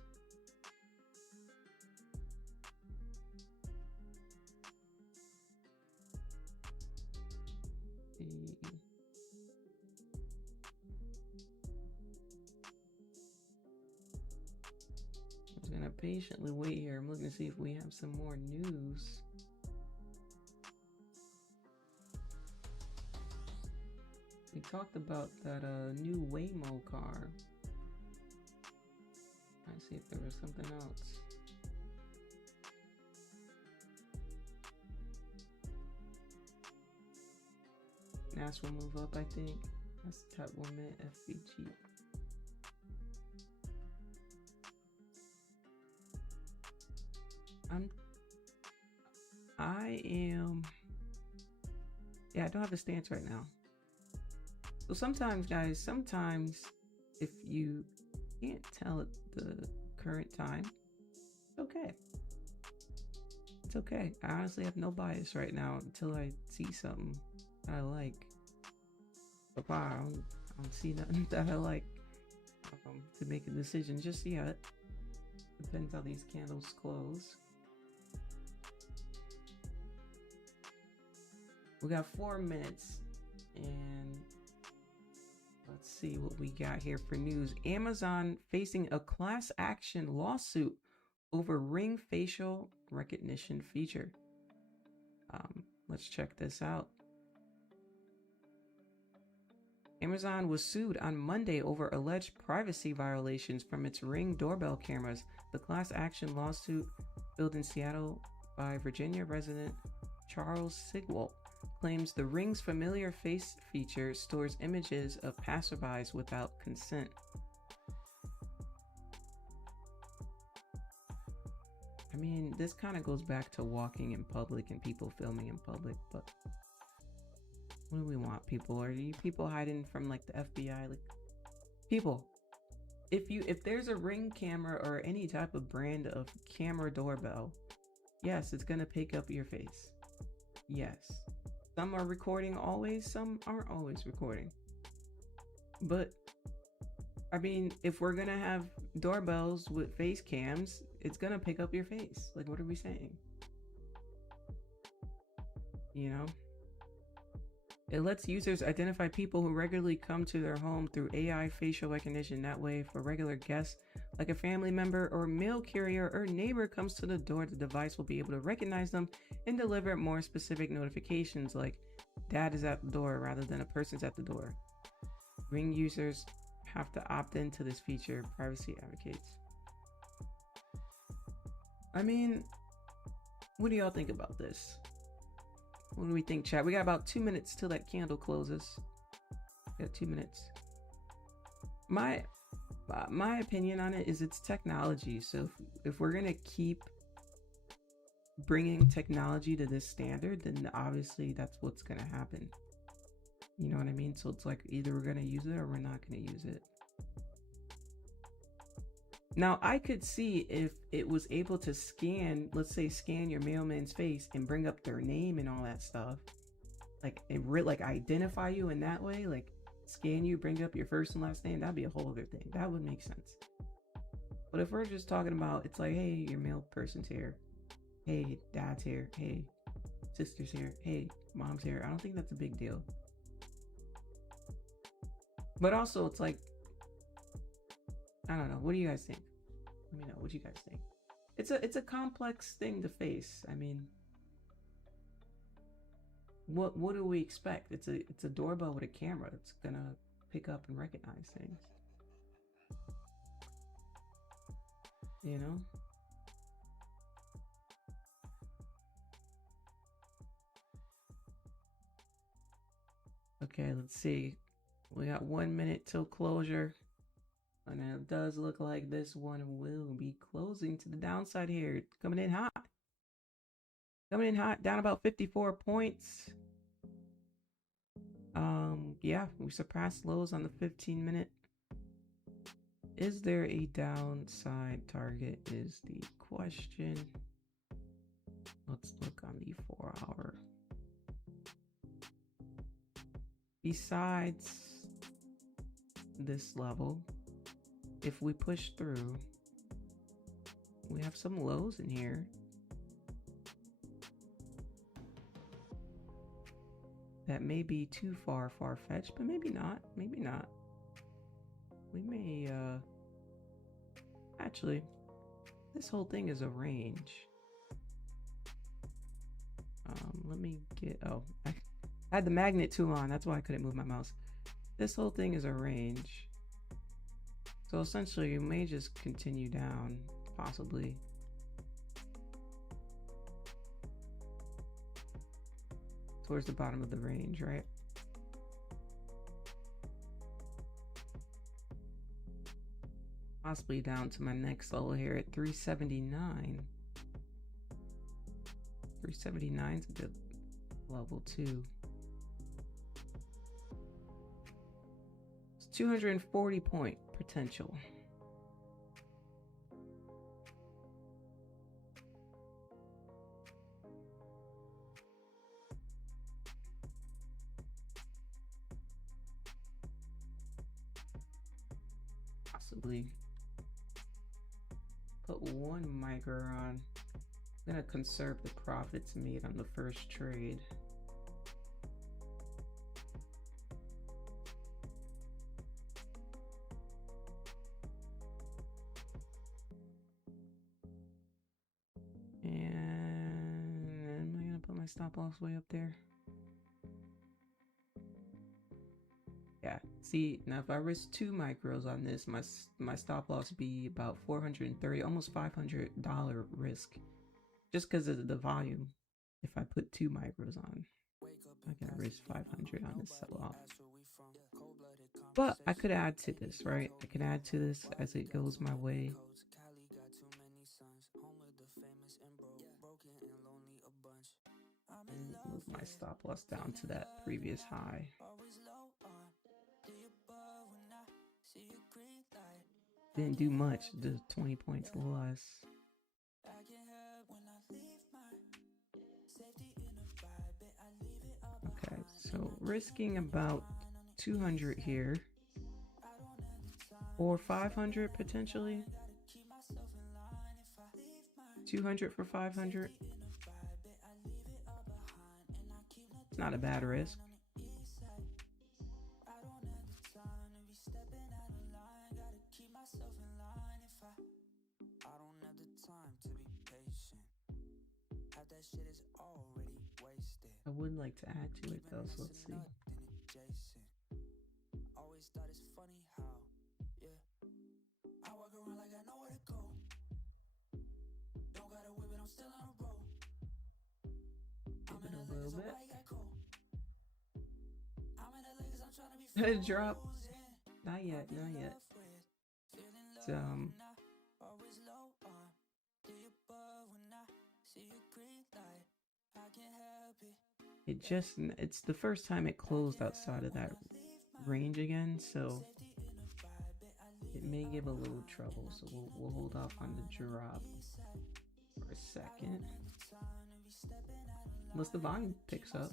I'm just gonna patiently wait here. I'm looking to see if we have some more news. We talked about that new Waymo car. Let's see if there was something else. Nas will move up, I think. That's the top one minute FBG. Yeah, I don't have a stance right now. So sometimes, guys, if you can't tell at the current time, it's okay. It's okay. I honestly have no bias right now until I see something that I like. So far, I don't see nothing that I like to make a decision just yet. Depends how these candles close. We got 4 minutes, and Let's see what we got here for news. Amazon facing a class action lawsuit over Ring facial recognition feature. Let's check this out. Amazon was sued on Monday over alleged privacy violations from its Ring doorbell cameras. The class action lawsuit, filed in Seattle by Virginia resident Charles Sigwalt, claims the Ring's familiar face feature stores images of passerbys without consent. I mean, this kind of goes back to walking in public and people filming in public, but what do we want, people? Are you people hiding from like the FBI? Like, people, if there's a Ring camera or any type of brand of camera doorbell, yes, it's gonna pick up your face. Yes. Some are recording always, some aren't always recording. But I mean, if we're gonna have doorbells with face cams, it's gonna pick up your face. Like, what are we saying? You know? It lets users identify people who regularly come to their home through AI facial recognition. That way, if a regular guest, like a family member or mail carrier or neighbor, comes to the door, the device will be able to recognize them and deliver more specific notifications like dad is at the door rather than a person's at the door. Ring users have to opt into this feature, privacy advocates. I mean, what do y'all think about this? What do we think, chat? We got about 2 minutes till that candle closes. We got 2 minutes. My opinion on it is it's technology. So if we're gonna keep bringing technology to this standard, then obviously that's what's gonna happen. You know what I mean? So it's like either we're gonna use it or we're not gonna use it. Now, I could see if it was able to scan, let's say scan your mailman's face and bring up their name and all that stuff. Like, like identify you in that way, like scan you, bring up your first and last name, that'd be a whole other thing. That would make sense. But if we're just talking about, it's like, hey, your mail person's here. Hey, dad's here. Hey, sister's here. Hey, mom's here. I don't think that's a big deal. But also, it's like, I don't know. What do you guys think? Let me know what you guys think. It's a complex thing to face. I mean, what do we expect? It's a doorbell with a camera. It's gonna pick up and recognize things. You know? Okay, let's see. We got 1 minute till closure. And it does look like this one will be closing to the downside here. Coming in hot. Coming in hot, down about 54 points. Yeah, we surpassed lows on the 15-minute. Is there a downside target is the question. Let's look on the 4-hour. Besides this level, if we push through, we have some lows in here. That may be too far-fetched, but maybe not. Maybe not. We may, actually, this whole thing is a range. Let me get, I had the magnet tool on. That's why I couldn't move my mouse. This whole thing is a range. So essentially, you may just continue down, possibly. Towards the bottom of the range, right? Possibly down to my next level here at 379. 379 is a good level too. It's 240 point potential. Possibly put one micro on. I'm gonna conserve the profits made on the first trade. my stop loss way up there? Yeah, see, now if I risk 2 micros on this, my stop loss be about $430, almost $500 risk, just because of the volume. If I put 2 micros on, I gotta risk 500 on this sell-off. But I could add to this, right? I can add to this as it goes my way. And move my stop loss down to that previous high. Didn't do much, just 20 points less. Okay, so risking about 200 here, or 500 potentially. 200 for 500. It's not a bad risk. I would like to add to it though, so let's see. Give it a little bit. Drop. Not yet, not yet. It's, it's the first time it closed outside of that range again, so it may give a little trouble, so we'll hold off on the drop for a second. Unless the volume picks up.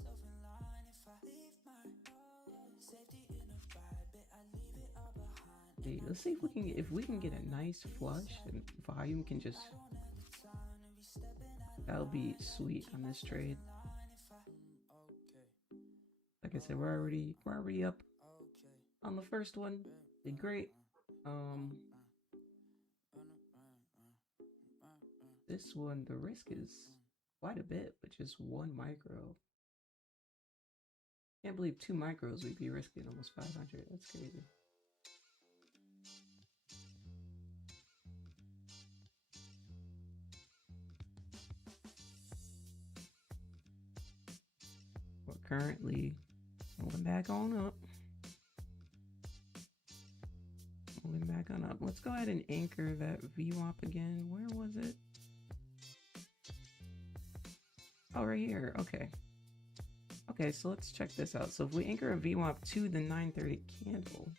Hey, let's see if we can get a nice flush and volume can just, that'll be sweet on this trade. Like I said, we're already up on the first one. Did great. This one, the risk is quite a bit, but just 1 micro. Can't believe 2 micros we'd be risking almost 500. That's crazy. We're currently moving back on up. Moving back on up. Let's go ahead and anchor that VWAP again. Where was it? Oh, right here. Okay. Okay, so let's check this out. So if we anchor a VWAP to the 930 candle,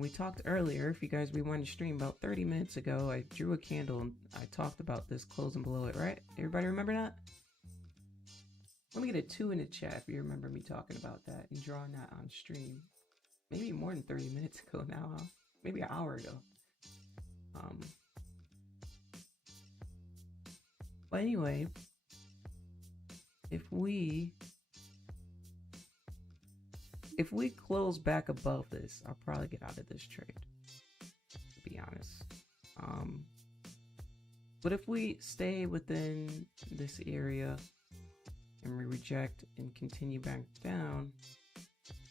we talked earlier, if you guys rewind the stream about 30 minutes ago, I drew a candle and I talked about this closing below it, right? Everybody remember that? Let me get a 2 in the chat if you remember me talking about that and drawing that on stream. Maybe more than 30 minutes ago now, huh? Maybe an hour ago. But anyway, if we close back above this, I'll probably get out of this trade, to be honest. But if we stay within this area and we reject and continue back down,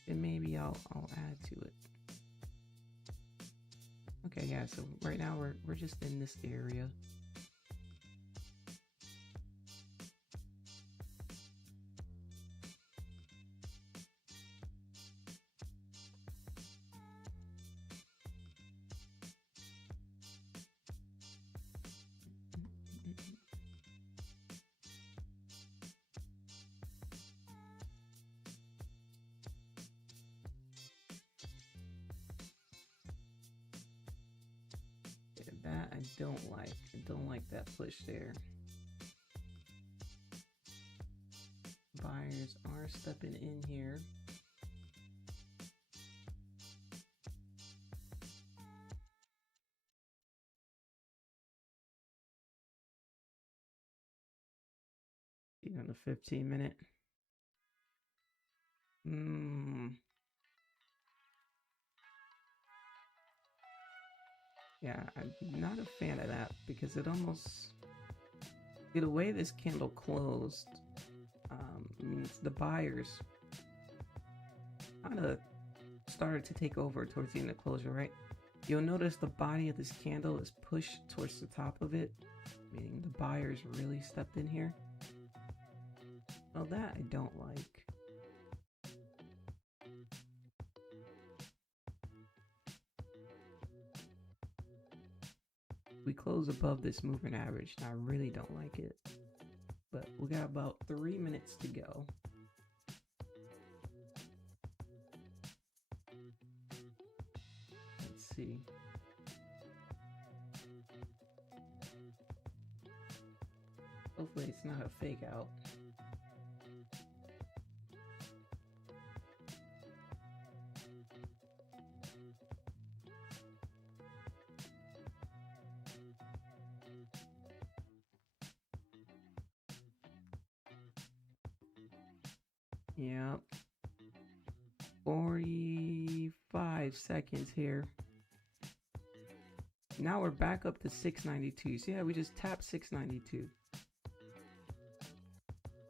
then maybe I'll add to it. Okay, yeah, so right now we're just in this area. That I don't like. I don't like that push there. Buyers are stepping in here. On the 15-minute. Yeah, I'm not a fan of that because it almost See, the way this candle closed means the buyers kind of started to take over towards the end of closure, right? You'll notice the body of this candle is pushed towards the top of it, meaning the buyers really stepped in here. Well, that I don't like. We close above this moving average, and I really don't like it. But we got about 3 minutes to go. Let's see. Hopefully it's not a fake out. Yep. 45 seconds here. Now we're back up to 692. See how we just tapped 692.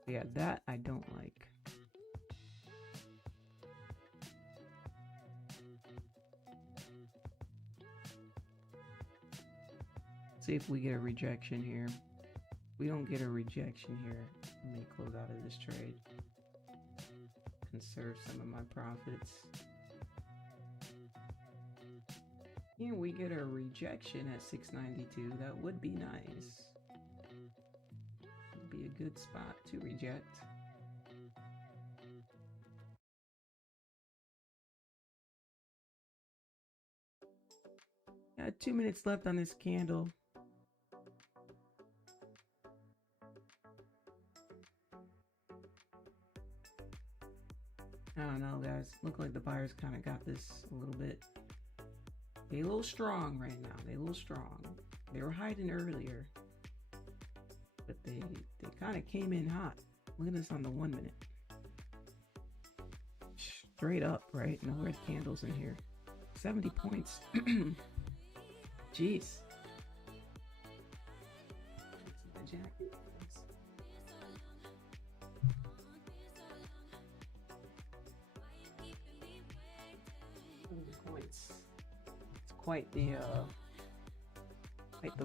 Yeah, that I don't like. See if we get a rejection here. If we don't get a rejection here, I may close out of this trade. Conserve some of my profits. Can we get a rejection at 692? That would be nice. Would be a good spot to reject. Got 2 minutes left on this candle. I don't know, guys. Look like the buyers kind of got this a little bit. They a little strong right now. They a little strong. They were hiding earlier, but they kind of came in hot. Look at this on the 1 minute. Straight up, right? No red candles in here. 70 points. Jeez. My jacket. Points. It's quite the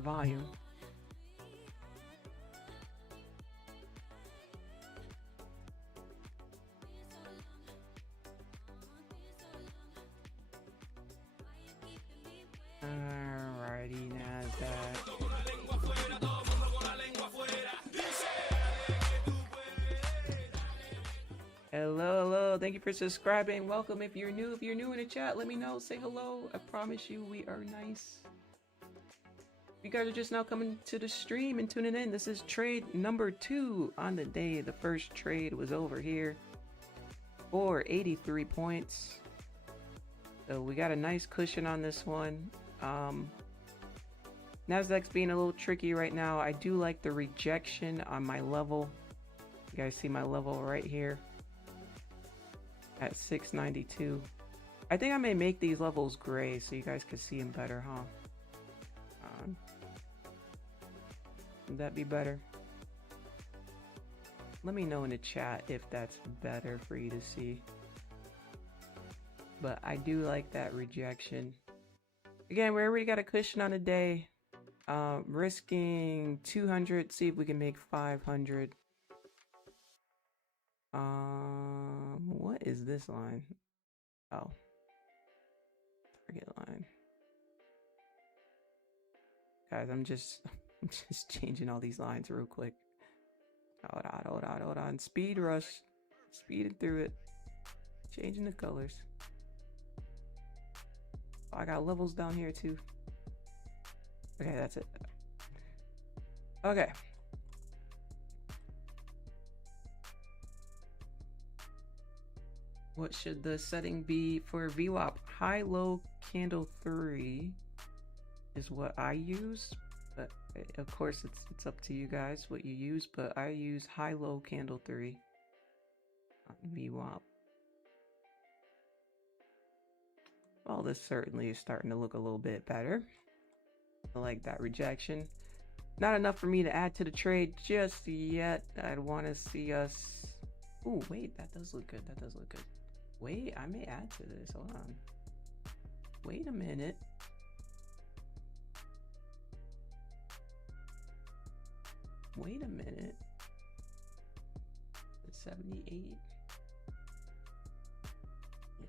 volume. Alrighty, Nasdaq. Hello. Thank you for subscribing. Welcome if you're new. If you're new in the chat, let me know. Say hello. I promise you we are nice. If you guys are just now coming to the stream and tuning in, this is trade number 2 on the day. The first trade was over here for 83 points. So we got a nice cushion on this one. Nasdaq's being a little tricky right now. I do like the rejection on my level. You guys see my level right here at 692. I think I may make these levels gray so you guys can see them better, huh? Would that be better? Let me know in the chat if that's better for you to see. But I do like that rejection. Again, we already got a cushion on the day. Risking 200. See if we can make 500. What is this line? Oh, target line. Guys, I'm just changing all these lines real quick. Hold on. Speed rush. Speeding through it. Changing the colors. Oh, I got levels down here too. Okay, that's it. Okay. What should the setting be for VWAP? High-low candle 3 is what I use, but of course it's up to you guys what you use, but I use high-low candle 3 on VWAP. Well, this certainly is starting to look a little bit better. I like that rejection. Not enough for me to add to the trade just yet. I'd want to see us. Ooh, wait, that does look good. That does look good. Wait, I may add to this. Hold on. Wait a minute. Wait a minute. It's 78.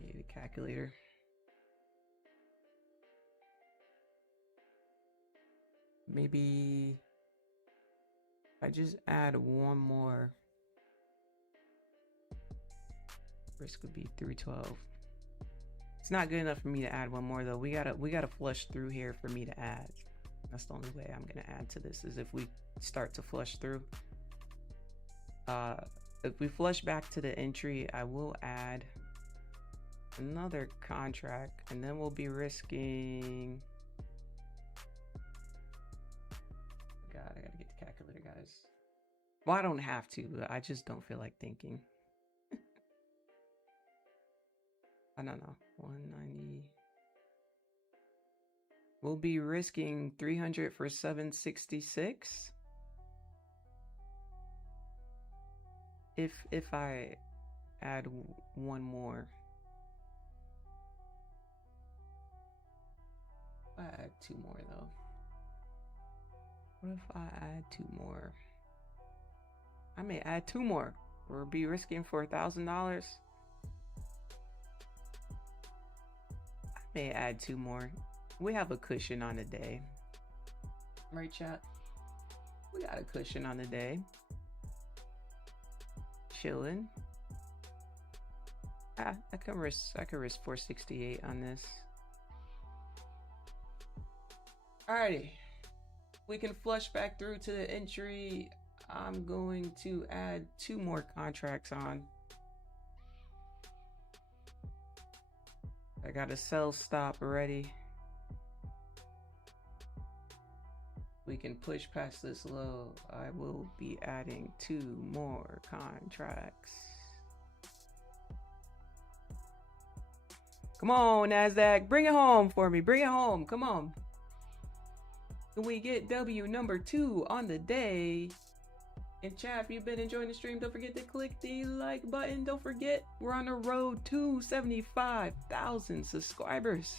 Yeah, the calculator. Maybe I just add one more. Risk would be 312. It's not good enough for me to add one more though. We gotta flush through here for me to add. That's the only way I'm gonna add to this is if we start to flush through. If we flush back to the entry, I will add another contract, and then we'll be risking. God, I gotta get the calculator, guys. Well, I don't have to, but I just don't feel like thinking. I don't know. 190. We'll be risking 300 for 766. If I add one more. I add two more though. What if I add two more? I may add two more. We'll be risking for $1,000. I may add two more. We have a cushion on the day. Right, chat? We got a cushion on the day. Chilling. I can risk 468 on this. Alrighty. We can flush back through to the entry. I'm going to add two more contracts on. I got a sell stop ready. We can push past this low. I will be adding two more contracts. Come on, Nasdaq. Bring it home for me. Bring it home. Come on. Can we get W number 2 on the day? And chat, if you've been enjoying the stream, don't forget to click the like button. Don't forget, we're on the road to 75,000 subscribers.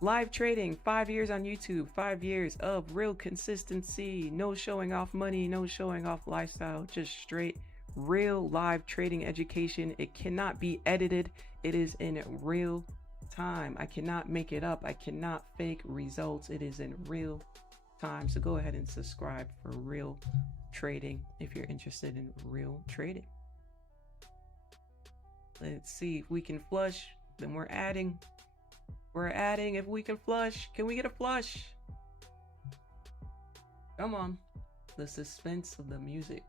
Live trading, 5 years on YouTube, 5 years of real consistency. No showing off money, no showing off lifestyle, just straight real live trading education. It cannot be edited. It is in real time. I cannot make it up. I cannot fake results. It is in real time. So go ahead and subscribe for real trading if you're interested in real trading. Let's see if we can flush. Then we're adding. We're adding. If we can flush, can we get a flush? Come on. The suspense of the music.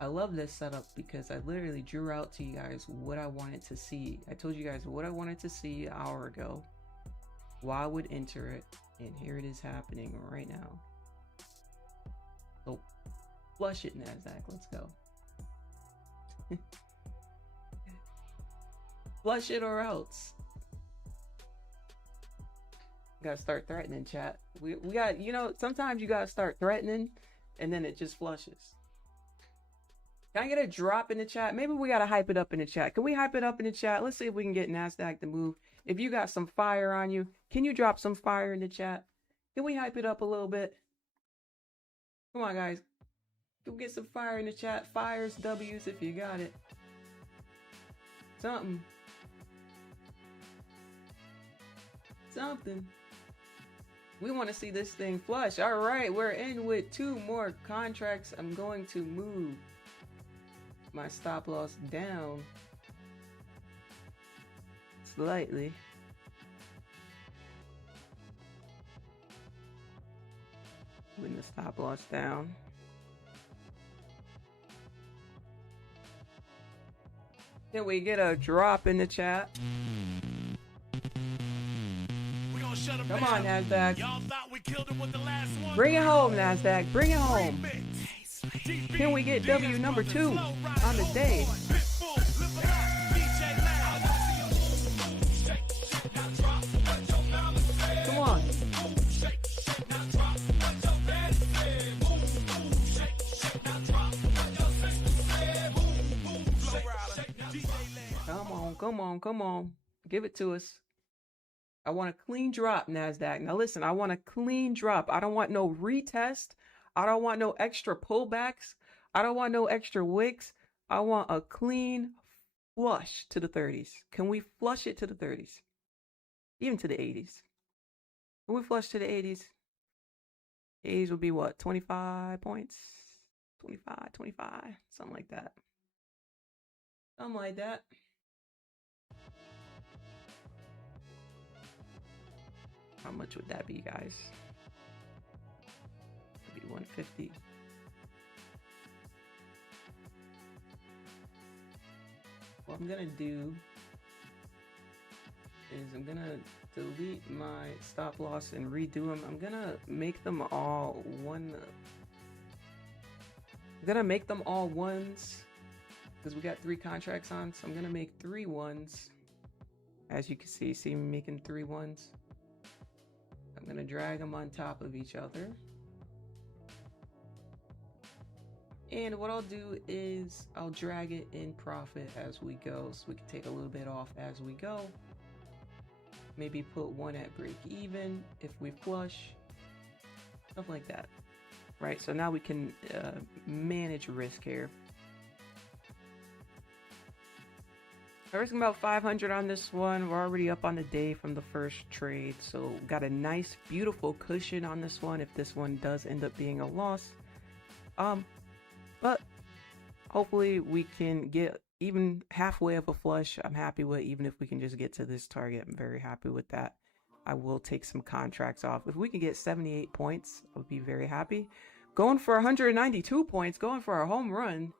I love this setup because I literally drew out to you guys what I wanted to see. I told you guys what I wanted to see an hour ago, why I would enter it, and here it is happening right now. So flush it, Nasdaq. Let's go. Flush it or else. Gotta start threatening, chat. We got, you know, sometimes you gotta start threatening and then it just flushes. Can I get a drop in the chat? Maybe we gotta hype it up in the chat. Can we hype it up in the chat? Let's see if we can get Nasdaq to move. If you got some fire on you, can you drop some fire in the chat? Can we hype it up a little bit? Come on, guys. Go get some fire in the chat. Fires, W's if you got it. Something. Something. We want to see this thing flush. All right, we're in with two more contracts. I'm going to move my stop loss down slightly. Putting the stop loss down. Can we get a drop in the chat? Come on, Nasdaq. Bring it home, Nasdaq. Bring it home. Can we get W number 2 on the day? Come on, come on, come on. Give it to us. I want a clean drop, Nasdaq. Now listen, I want a clean drop. I don't want no retest. I don't want no extra pullbacks. I don't want no extra wicks. I want a clean flush to the 30s. Can we flush it to the 30s? Even to the 80s. Can we flush to the 80s? 80s would be what? 25 points? 25, 25, something like that. Something like that. How much would that be, guys? It'd be 150. What I'm gonna do is I'm gonna delete my stop loss and redo them. I'm gonna make them all one. I'm gonna make them all ones because we got 3 contracts on, so I'm gonna make 3 ones. As you can see me making 3 ones. I'm gonna drag them on top of each other. And what I'll do is I'll drag it in profit as we go, so we can take a little bit off as we go. Maybe put one at break even if we flush, stuff like that. Right, so now we can manage risk here. I'm risking about 500 on this one. We're already up on the day from the first trade, so got a nice, beautiful cushion on this one if this one does end up being a loss. But hopefully we can get even halfway of a flush. I'm happy with, even if we can just get to this target. I'm very happy with that. I will take some contracts off. If we can get 78 points, I would be very happy. Going for 192 points, going for a home run.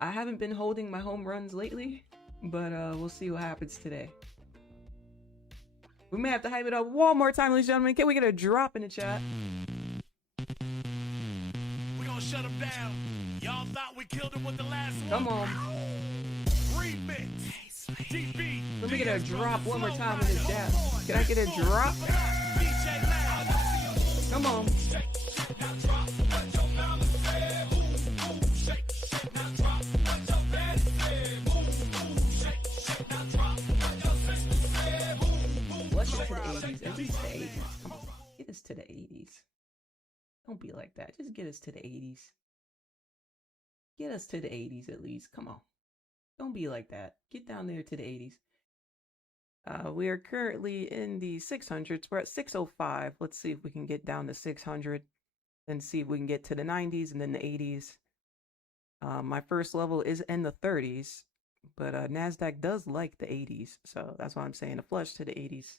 I haven't been holding my home runs lately, but we'll see what happens today. We may have to hype it up one more time, ladies and gentlemen. Can we get a drop in the chat? We gonna shut them down. Y'all thought we killed him with the last one. Come on. Remix. DB. Let me get a drop one more time in this chat. Can I get a drop? Come on. Let's get to the 80s. At least the 80s. Come on. Get us to the 80s. Don't be like that. Just get us to the 80s. Get us to the 80s at least. Come on. Don't be like that. Get down there to the 80s. We are currently in the 600s. We're at 605. Let's see if we can get down to 600. Then see if we can get to the 90s and then the 80s. My first level is in the 30s. But Nasdaq does like the 80s. So that's why I'm saying a flush to the 80s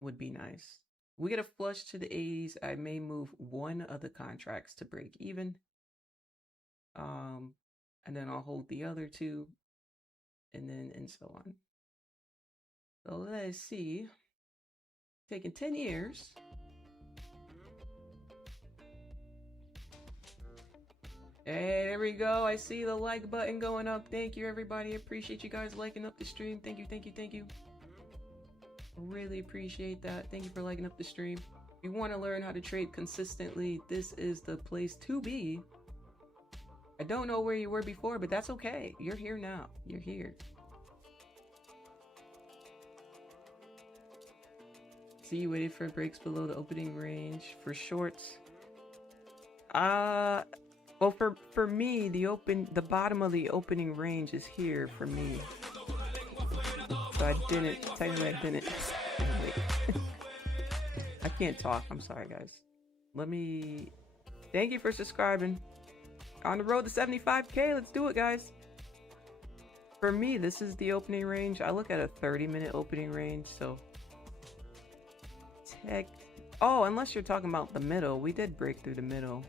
would be nice. We get a flush to the 80s. I may move one of the contracts to break even. And then I'll hold the other 2. And so on. So let's see. Taking 10 years. Hey, there we go. I see the like button going up. Thank you, everybody. Appreciate you guys liking up the stream. Thank you, thank you, thank you. Really appreciate that. Thank you for liking up the stream. If you want to learn how to trade consistently, this is the place to be. I don't know where you were before, but that's okay. You're here now. You're here. See, you waited for breaks below the opening range for shorts. Well, for me, the bottom of the opening range is here for me. So I didn't. Technically, I didn't. Wait. I can't talk. I'm sorry, guys. Thank you for subscribing. On the road to 75K. Let's do it, guys. For me, this is the opening range. I look at a 30-minute opening range, so oh, unless you're talking about the middle. We did break through the middle.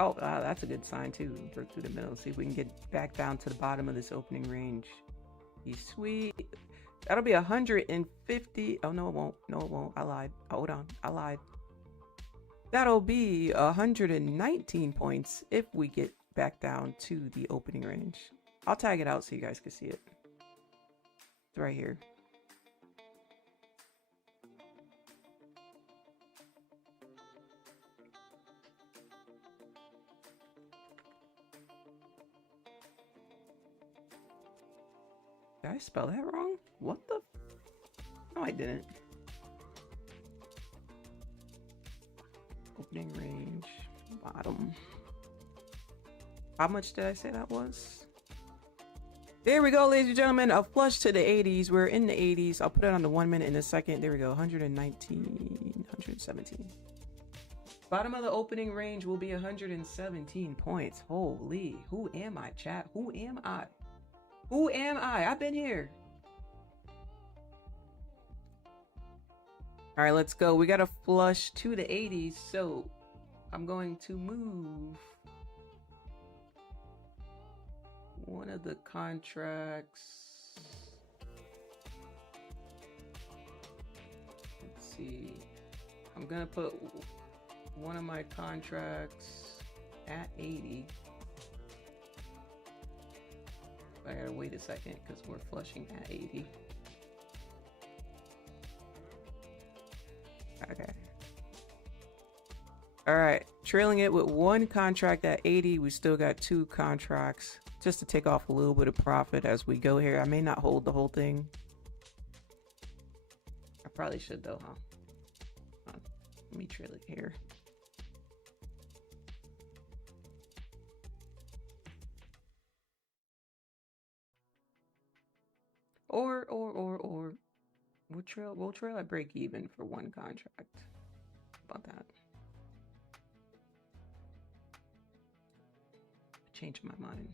Oh, that's a good sign too. Break through the middle. See if we can get back down to the bottom of this opening range. Be sweet. That'll be 150. Oh, no, it won't. No, it won't. I lied. Hold on. I lied. That'll be 119 points if we get back down to the opening range. I'll tag it out so you guys can see it. It's right here. Did I spell that wrong? What the? No, I didn't. Opening range, bottom. How much did I say that was? There we go, ladies and gentlemen. A flush to the 80s. We're in the 80s. I'll put it on the 1 minute in a second. There we go. 119, 117. Bottom of the opening range will be 117 points. Holy. Who am I, chat? Who am I? Who am I? I've been here. All right, let's go. We got a flush to the 80s. So I'm going to move one of the contracts. Let's see. I'm gonna put one of my contracts at 80. I gotta wait a second because we're flushing at 80. Okay. All right, trailing it with one contract at 80. We still got two contracts just to take off a little bit of profit as we go here. I may not hold the whole thing. I probably should though, huh? Let me trail it here. Or we'll trail at break even for one contract. How about that? Changed my mind.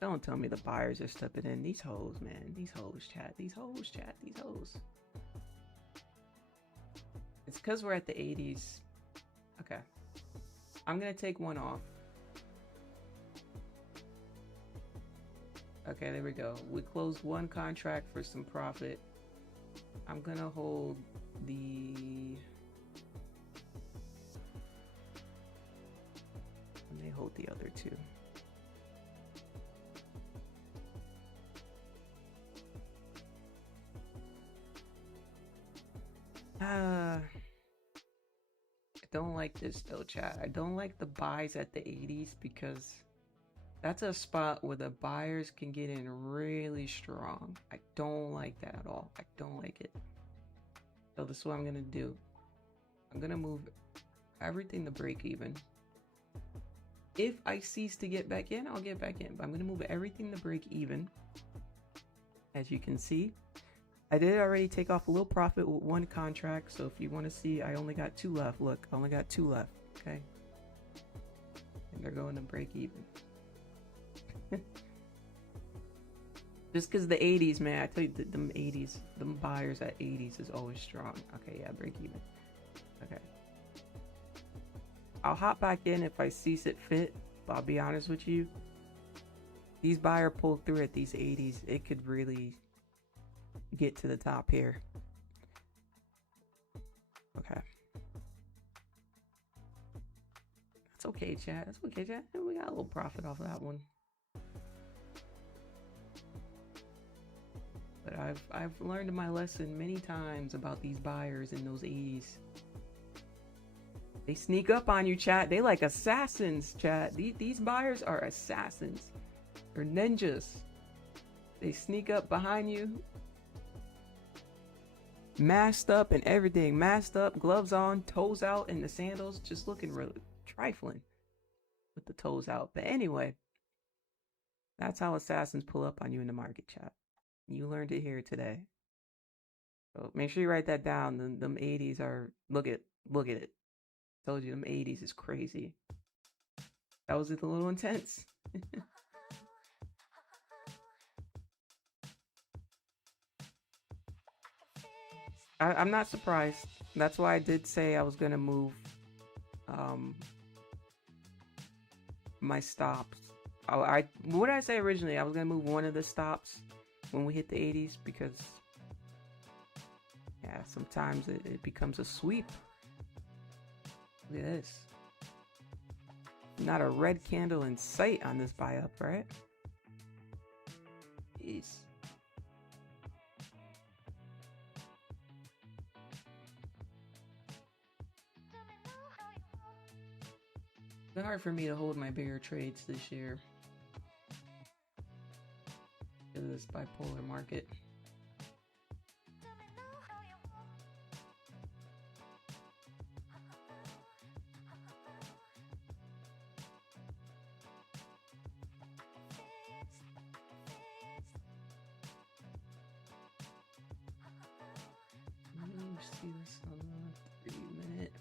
Don't tell me the buyers are stepping in. These hoes, man. These hoes, chat. These hoes, chat. These hoes. It's because we're at the 80s. Okay. I'm going to take one off. Okay, there we go. We closed one contract for some profit. I'm going to hold the... Let me hold the other two. I don't like this though, chat. I don't like the buys at the 80s because that's a spot where the buyers can get in really strong. I don't like that at all. I don't like it. So this is what I'm gonna do. I'm gonna move everything to break even. If I cease to get back in, I'll get back in. But I'm gonna move everything to break even. As you can see, I did already take off a little profit with one contract. So if you want to see, I only got two left. Look, I only got two left. Okay. And they're going to break even. Just because the 80s, man, I tell you, them 80s, them buyers at 80s is always strong. Okay, yeah, break even. Okay. I'll hop back in if I cease it fit, but I'll be honest with you. These buyer pulled through at these 80s. It could really get to the top here. Okay. That's okay, chat. That's okay, chat. We got a little profit off of that one. But I've learned my lesson many times about these buyers in those 80s. They sneak up on you, chat. They like assassins, chat. These buyers are assassins. They're ninjas. They sneak up behind you. Masked up and everything. Masked up, gloves on, toes out, and the sandals just looking really trifling with the toes out. But anyway, that's how assassins pull up on you in the market, chat. You learned it here today. So make sure you write that down. Them 80s are, look at it. Told you them 80s is crazy. That was a little intense. I'm not surprised. That's why I did say I was gonna move my stops. What did I say originally? I was gonna move one of the stops when we hit the 80s because yeah, sometimes it becomes a sweep. Look at this. Not a red candle in sight on this buy up, right? Jeez. It's hard for me to hold my bigger trades this year because of this bipolar market. See this on the 3-minute.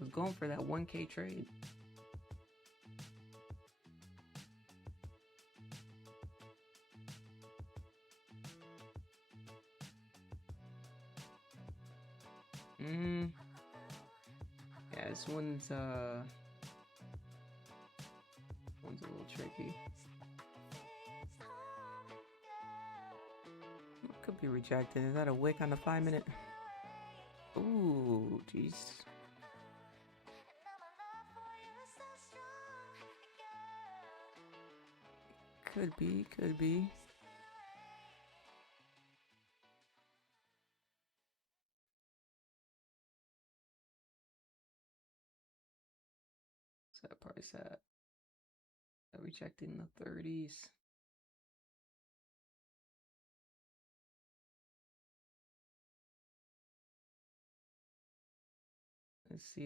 I was going for that 1K trade. Yeah, this one's a little tricky. Could be rejected. Is that a wick on the 5-minute? Ooh, jeez. Could be, could be. What's that price at? Rejecting the 30s.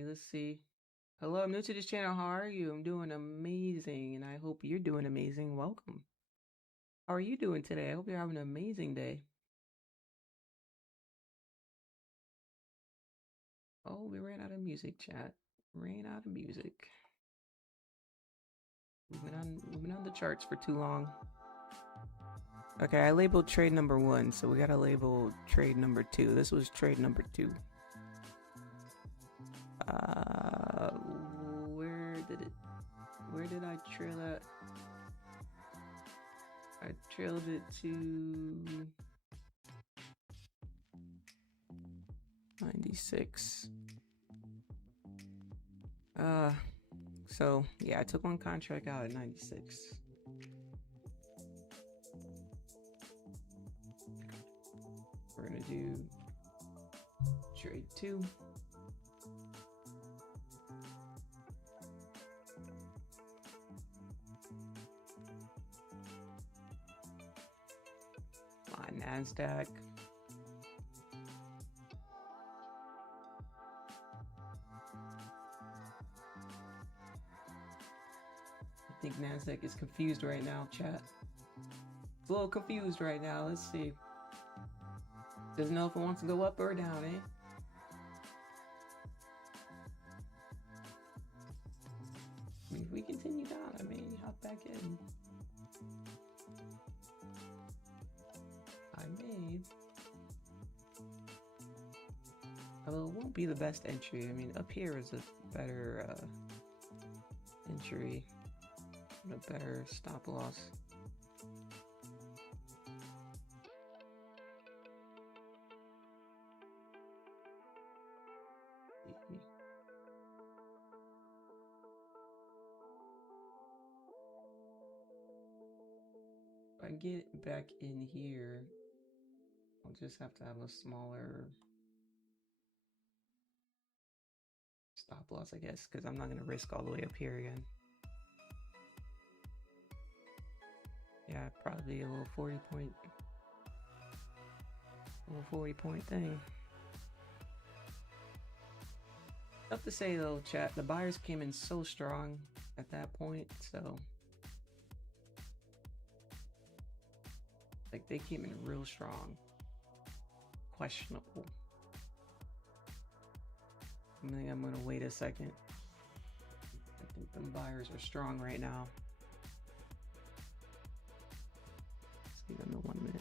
Let's see. Hello, I'm new to this channel. How are you? I'm doing amazing, and I hope you're doing amazing. Welcome. How are you doing today? I hope you're having an amazing day. Oh, we ran out of music, chat. Ran out of music. We've been on the charts for too long. Okay, I labeled trade number 1, so we gotta label trade number 2. This was trade number 2. Where did I trail at? I trailed it to 96. So yeah, I took one contract out at 96. We're gonna do trade 2. On Nasdaq. I think Nasdaq is confused right now, chat. It's a little confused right now. Let's see. Doesn't know if it wants to go up or down, eh? I mean, if we continue down, I mean, hop back in. I made. Although it won't be the best entry. I mean, up here is a better entry. A better stop loss. If I get back in here, I'll just have to have a smaller stop loss, I guess, because I'm not going to risk all the way up here again. Yeah, probably a little 40 point thing. Tough to say though, chat. The buyers came in so strong at that point, so like they came in real strong. Questionable. I think I'm gonna wait a second. I think the buyers are strong right now. See on the 1 minute.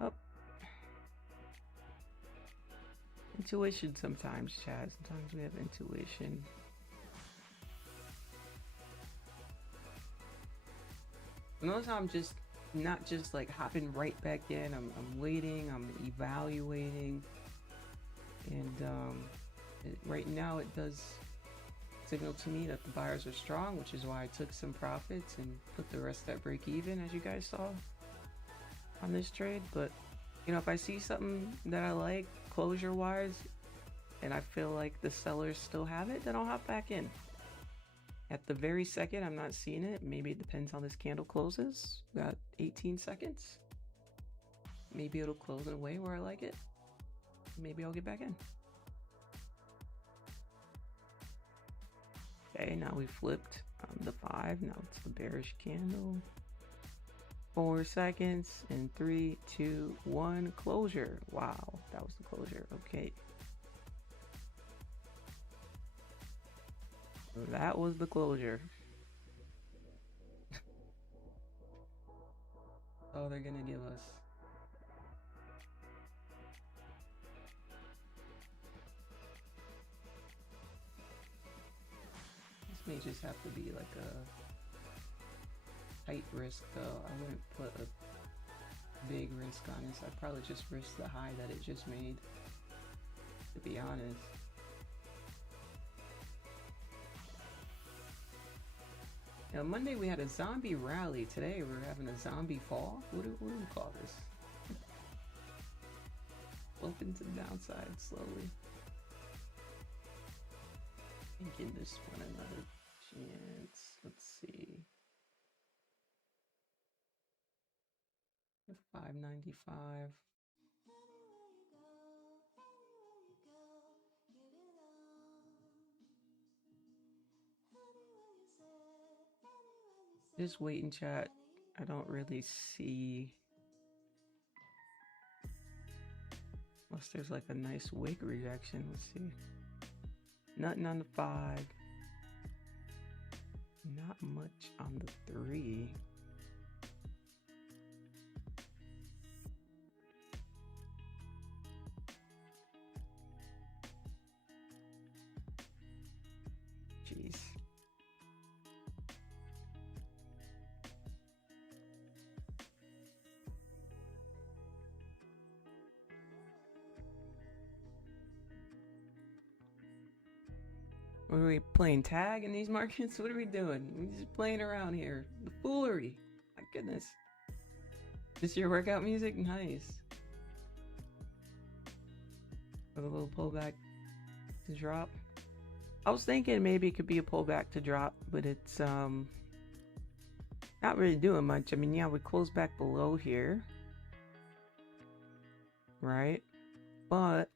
Yep. Intuition sometimes, Chad. Sometimes we have intuition. Notice how I'm just not just like hopping right back in. I'm waiting, I'm evaluating, and Right now it does signal to me that the buyers are strong, which is why I took some profits and put the rest at break even, as you guys saw on this trade. But you know, if I see something that I like closure wise and I feel like the sellers still have it, then I'll hop back in. At the very second I'm not seeing it, maybe it depends how this candle closes. We got 18 seconds. Maybe it'll close in a way where I like it. Maybe I'll get back in. Okay, now we flipped the 5. Now it's the bearish candle. 4 seconds and 3, 2, 1, closure. Wow, that was the closure. Okay. That was the closure. Oh, they're gonna give us. This may just have to be like a tight risk though. I wouldn't put a big risk on this. I'd probably just risk the high that it just made, to be honest. Now, Monday we had a zombie rally. Today we're having a zombie fall. What do we call this? Open to the downside slowly. Give this one another chance. Let's see. 595. Just wait and chat. I don't really see, unless there's like a nice wick rejection. Let's see. Nothing on the 5. Not much on the 3. Jeez. What are we playing tag in these markets? What are we doing? We're just playing around here. The foolery. My goodness. This your workout music? Nice. With a little pullback to drop. I was thinking maybe it could be a pullback to drop, but it's not really doing much. I mean, yeah, we closed back below here. Right? But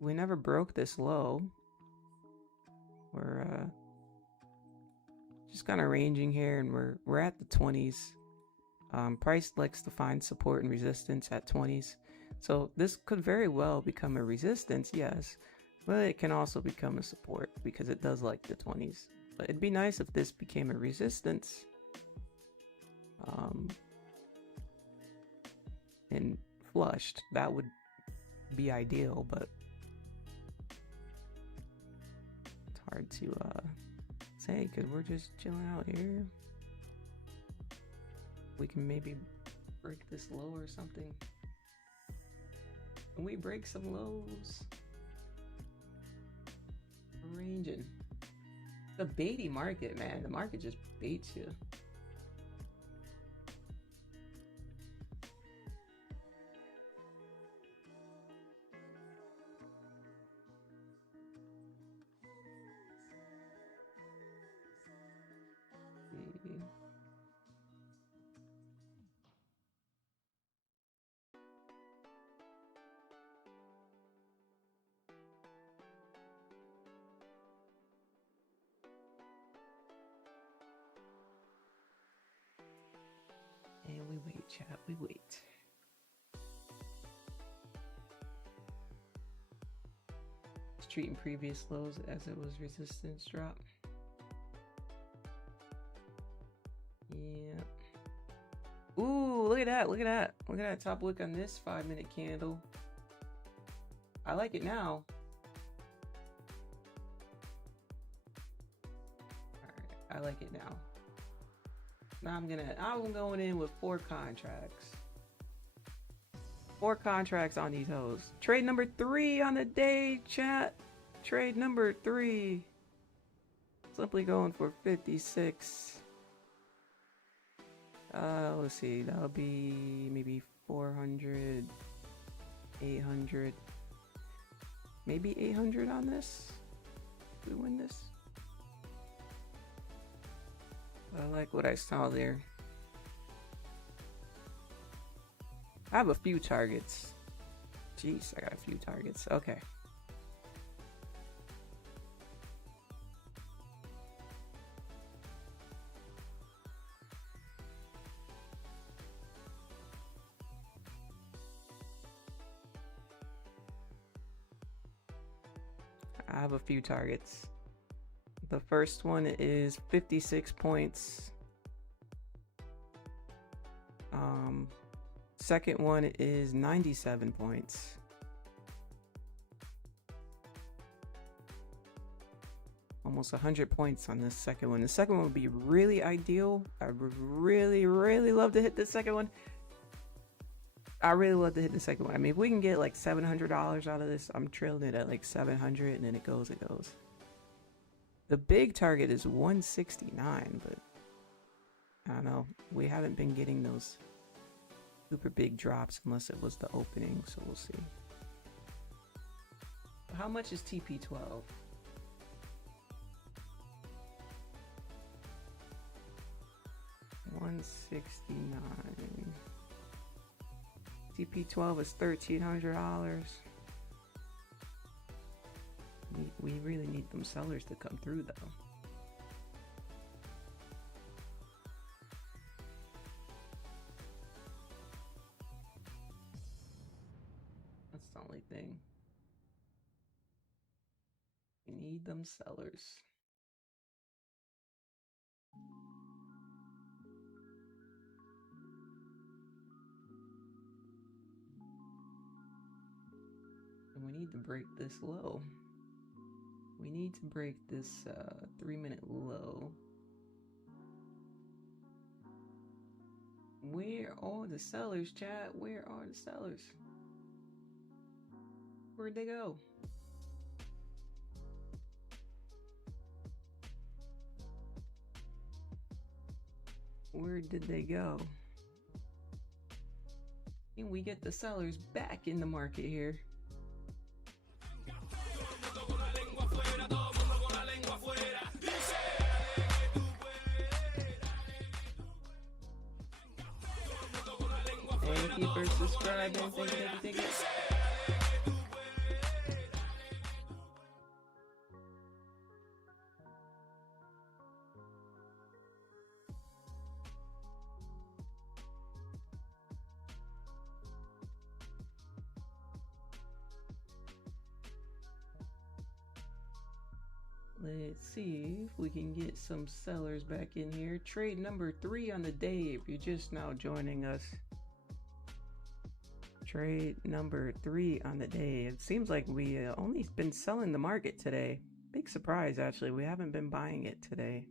we never broke this low. We're just kind of ranging here, and we're at the 20s. Price likes to find support and resistance at 20s, so this could very well become a resistance, yes, but it can also become a support because it does like the 20s. But it'd be nice if this became a resistance, and flushed. That would be ideal, but hard to say because we're just chilling out here. We can maybe break this low or something. Can we break some lows? We're ranging. The baity market, man. The market just baits you. And we wait, chat, we wait. Just treating previous lows as it was resistance drop. Yeah. Ooh, look at that, look at that. Look at that top wick on this 5-minute candle. I like it now. Alright, I like it now. Now I'm going in with 4 contracts. 4 contracts on these hoes. Trade number 3 on the day, chat. Trade number 3. Simply going for 56. Let's see. That'll be maybe 400, 800, maybe 800 on this. We win this. I like what I saw there. I have a few targets. Jeez, I got a few targets. Okay. I have a few targets. The first one is 56 points. Second one is 97 points. Almost 100 points on this second one. The second one would be really ideal. I would really, really love to hit the second one. I really love to hit the second one. I mean, if we can get like $700 out of this, I'm trailing it at like 700, and then it goes. The big target is 169, but I don't know. We haven't been getting those super big drops unless it was the opening, so we'll see. How much is TP12? $169. TP12 is $1,300. We really need them sellers to come through, though. That's the only thing. We need them sellers. And we need to break this low. We need to break this 3-minute low. Where are the sellers, chat? Where are the sellers? Where'd they go? Where did they go? Can we get the sellers back in the market here? Thank you for subscribing. Thank you. Let's see if we can get some sellers back in here. Trade number 3 on the day if you're just now joining us. Trade number 3 on the day. It seems like we only been selling the market today. Big surprise, actually. We haven't been buying it today.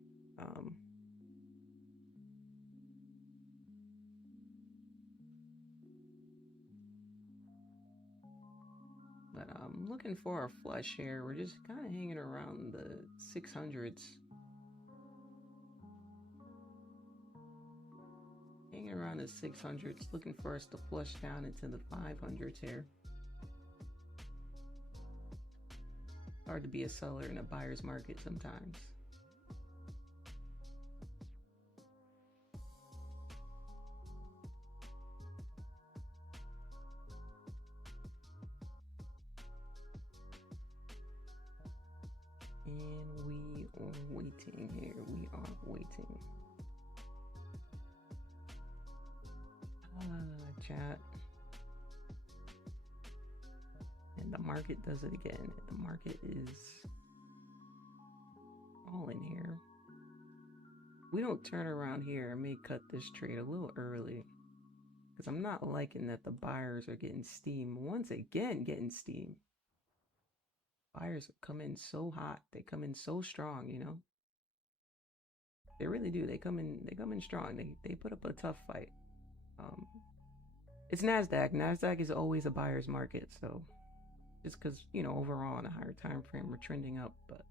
But I'm looking for a flush here. We're just kind of hanging around the 600s. Hanging around the 600s, looking for us to flush down into the 500s here. Hard to be a seller in a buyer's market sometimes. And we are waiting here. We are waiting. Chat. And the market does it again. The market is all in here. We don't turn around here. I may cut this trade a little early because I'm not liking that the buyers are getting steam. Once again, getting steam. Buyers come in so hot. They come in so strong, you know. They really do. They come in strong. They put up a tough fight. It's Nasdaq. Nasdaq is always a buyer's market, so just because, you know, overall on a higher time frame we're trending up. But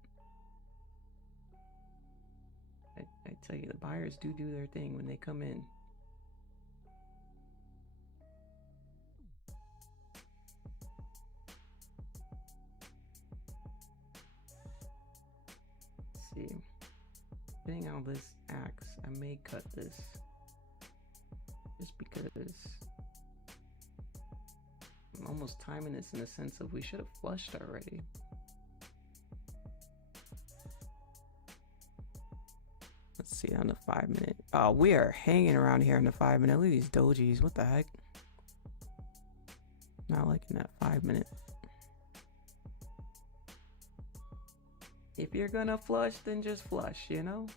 I tell you, the buyers do their thing when they come in. Let's see, depending on this axe, I may cut this just because I'm almost timing this in the sense of we should have flushed already. Let's see on the 5 minute. Oh, we are hanging around here in the 5 minute. Look at these dojis. What the heck? Not liking that 5 minute. If you're gonna flush, then just flush, you know?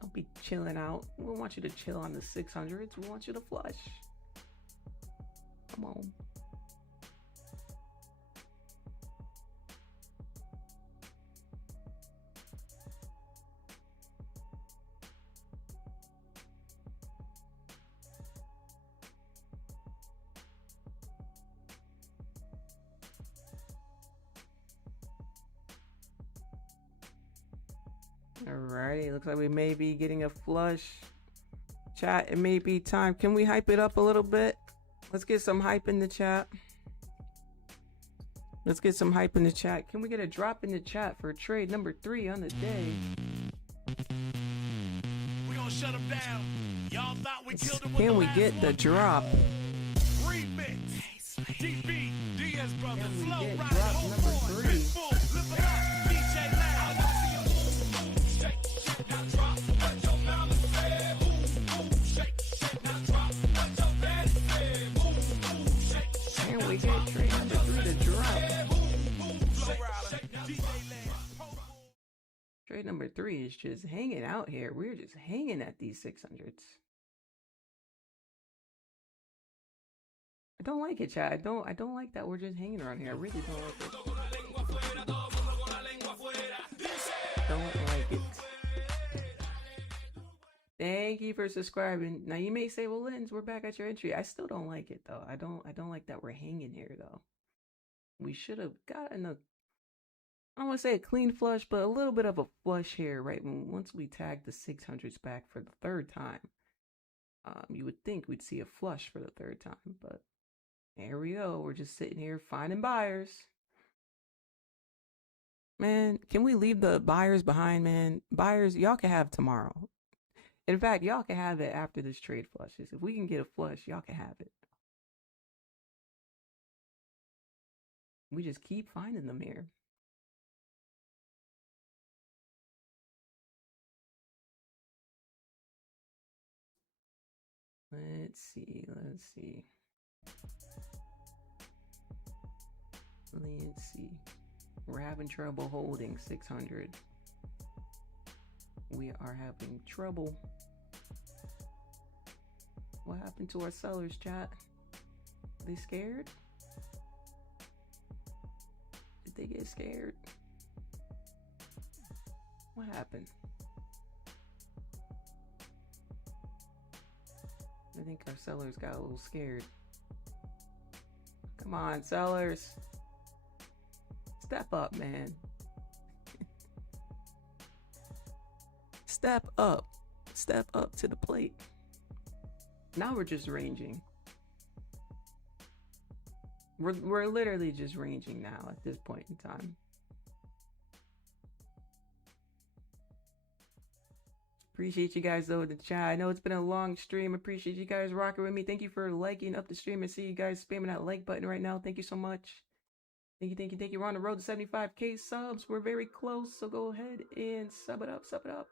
Don't be chilling out. We don't want you to chill on the 600s. We want you to flush. Come on. Alrighty, looks like we may be getting a flush. Chat, it may be time. Can we hype it up a little bit? Let's get some hype in the chat. Let's get some hype in the chat. Can we get a drop in the chat for trade number 3 on the day? We gonna shut them down. Y'all thought we killed them with Can the we last get the one? drop? Remix. DB, Diaz brothers, Can we Flow get Rider, drop Whole number Boy, 3? Pitbull, Live It Up, DJ Loud. Can we get trade number 3 to drop? Trade number 3 is just hanging out here. We're just hanging at these 600s. I don't like it, chat. I don't like that we're just hanging around here. I really don't like it. Don't like it. Thank you for subscribing. Now you may say, well, Lens, we're back at your entry. I still don't like it though. I don't like that we're hanging here though. We should have gotten a, I don't want to say a clean flush, but a little bit of a flush here, right? Once we tag the 600s back for the 3rd time, you would think we'd see a flush for the 3rd time, but here we go. We're just sitting here finding buyers. Man, can we leave the buyers behind, man? Buyers, y'all can have tomorrow. In fact, y'all can have it after this trade flushes. If we can get a flush, y'all can have it. We just keep finding them here. Let's see. Let's see. We're having trouble holding 600. We are having trouble. What happened to our sellers, chat? Are they scared? Did they get scared? What happened? I think our sellers got a little scared. Come on, sellers. Step up, man. Step up. Step up to the plate. Now we're just ranging. We're literally just ranging now at this point in time. Appreciate you guys though in the chat. I know it's been a long stream. Appreciate you guys rocking with me. Thank you for liking up the stream and see you guys spamming that like button right now. Thank you so much. Thank you, thank you, thank you. We're on the road to 75K subs. We're very close, so go ahead and sub it up, sub it up.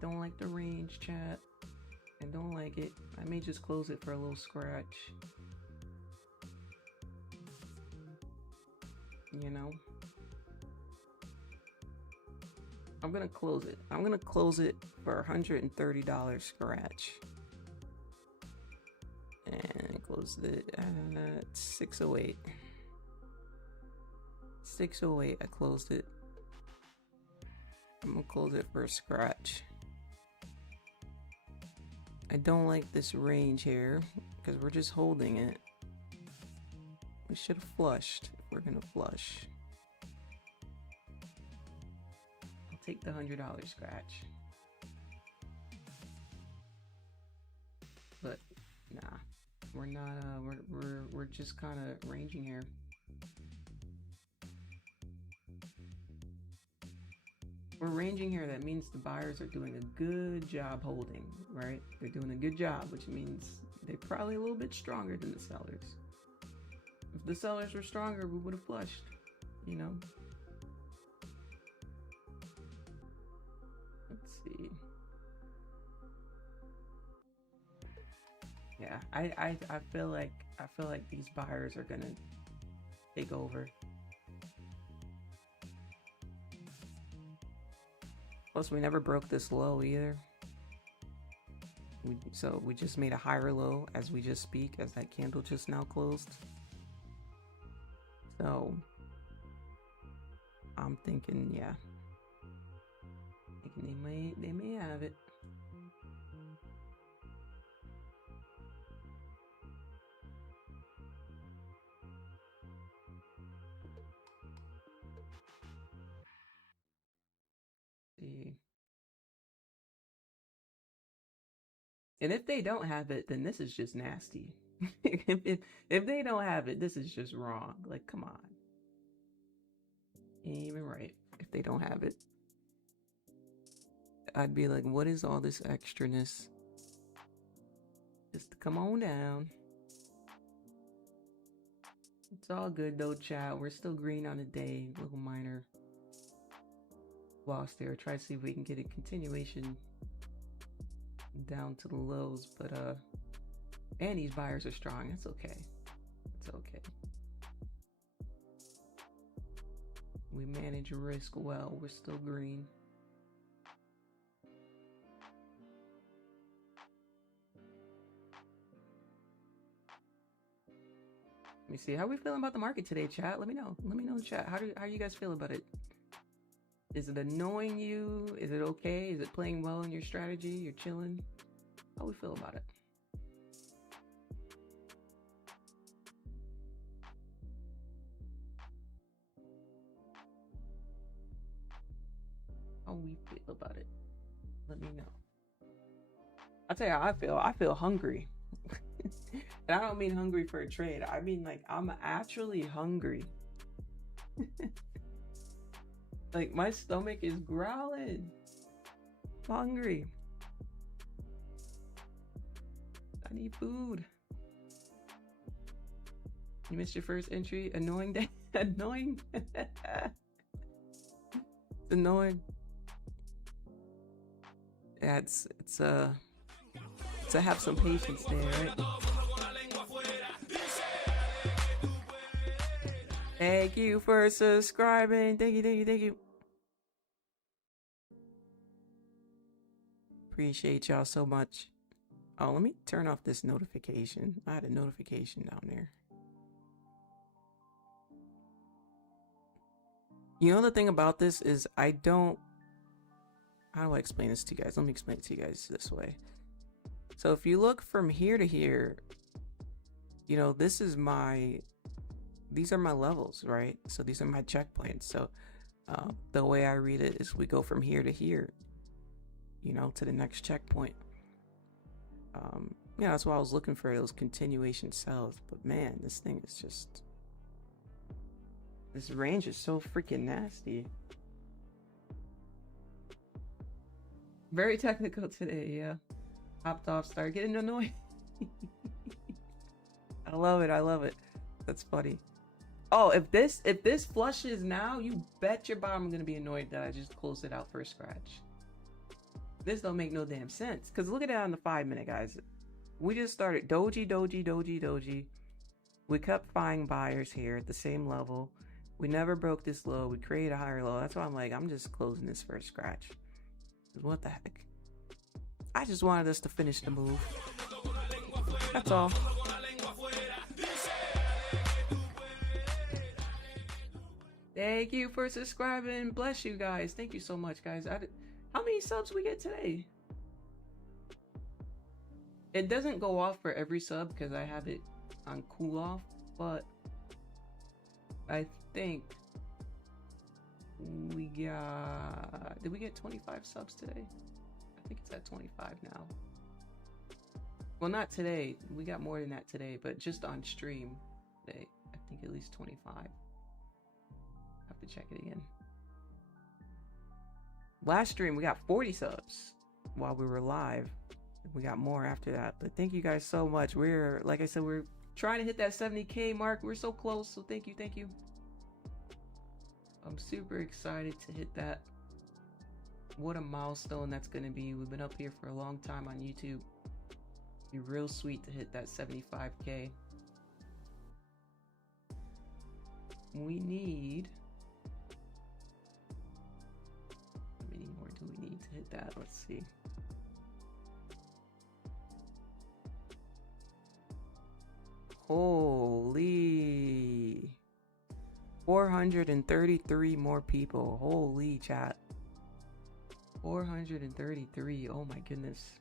Don't like the range, chat. I don't like it. I may just close it for a little scratch. You know? I'm gonna close it. I'm gonna close it for $130 scratch. And close it at 608. 608, I closed it. I'm gonna close it for a scratch. I don't like this range here because we're just holding it. We should have flushed if we're gonna flush. I'll take the $100 scratch. But nah, we're not. We're just kind of ranging here. We're ranging here. That means the buyers are doing a good job holding, right? They're doing a good job, which means they're probably a little bit stronger than the sellers. If the sellers were stronger, we would have flushed, you know? Let's see. Yeah, I feel like these buyers are gonna take over. Plus, we never broke this low either. So we just made a higher low as we just speak, as that candle just now closed. So I'm thinking, yeah, thinking they may have it. See. And if they don't have it, then this is just nasty. if they don't have it, this is just wrong. Like, come on. Ain't even right if they don't have it. I'd be like, what is all this extraness? Just come on down. It's all good though, chat. We're still green on the day. Little minor loss there. Try to see if we can get a continuation down to the lows, but and these buyers are strong. That's okay. It's okay. We manage risk well. We're still green. Let me see. How are we feeling about the market today, chat? Let me know. Let me know in the chat. How you guys feel about it? Is it annoying you? Is it okay? Is it playing well in your strategy? You're chilling? How we feel about it? How we feel about it? Let me know. I'll tell you how I feel. I feel hungry. And I don't mean hungry for a trade. I mean like I'm actually hungry. Like my stomach is growling. I'm hungry. I need food. You missed your first entry. Annoying day. Annoying. It's annoying. Yeah, it's to have some patience there, right? Thank you for subscribing. Thank you. Appreciate y'all so much. Oh, let me turn off this notification. I had a notification down there. You know, the thing about this is I don't... How do I explain this to you guys? Let me explain it to you guys this way. So if you look from here to here, you know, this is my... These are my levels, right? So these are my checkpoints. So the way I read it is we go from here to here, you know, to the next checkpoint. Yeah, that's why I was looking for those continuation sells. But man, this thing is just... This range is so freaking nasty. Very technical today, yeah. Hopped off, started getting annoyed. I love it. That's funny. Oh, if this flushes now, you bet your bottom I'm gonna be annoyed that I just closed it out for a scratch. This don't make no damn sense. Cause look at it on the 5-minute, guys. We just started doji. We kept buying buyers here at the same level. We never broke this low. We created a higher low. That's why I'm like, I'm just closing this for a scratch. What the heck? I just wanted us to finish the move. That's all. Thank you for subscribing. Bless you guys. Thank you so much, guys. How many subs we get today? It doesn't go off for every sub because I have it on cool off, but I think we got, did we get 25 subs today? I think it's at 25 now. Well, not today. We got more than that today, but just on stream today, I think at least 25. Have to check it again. Last stream, we got 40 subs while we were live. We got more after that, but thank you guys so much. We're, like I said, we're trying to hit that 70K mark. We're so close, so thank you, thank you. I'm super excited to hit that. What a milestone that's going to be. We've been up here for a long time on YouTube. Be real sweet to hit that 75K. We need, how many more do we need to hit that? Let's see. Holy, 433 more people. Holy chat. 433. Oh my goodness.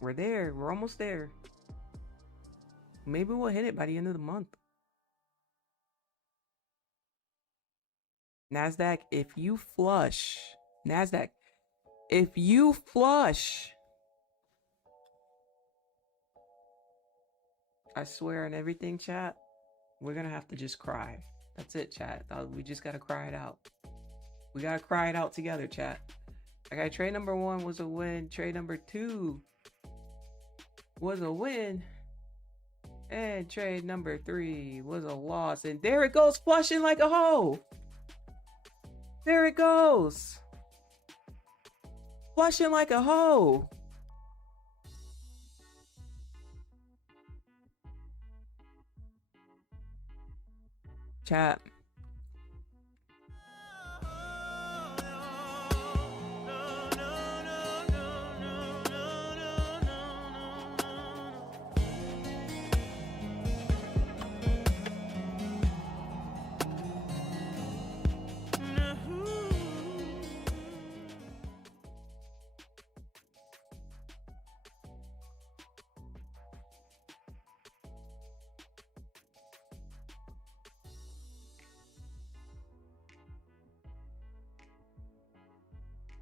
We're there. We're almost there. Maybe we'll hit it by the end of the month. Nasdaq, if you flush. Nasdaq, if you flush. I swear on everything, chat, we're gonna have to just cry. That's it, chat. We just gotta cry it out. We gotta cry it out together, chat. Okay, trade number 1 was a win. Trade number 2 was a win. And trade number 3 was a loss. And there it goes, flushing like a hoe. There it goes. Flushing like a hoe. Chat.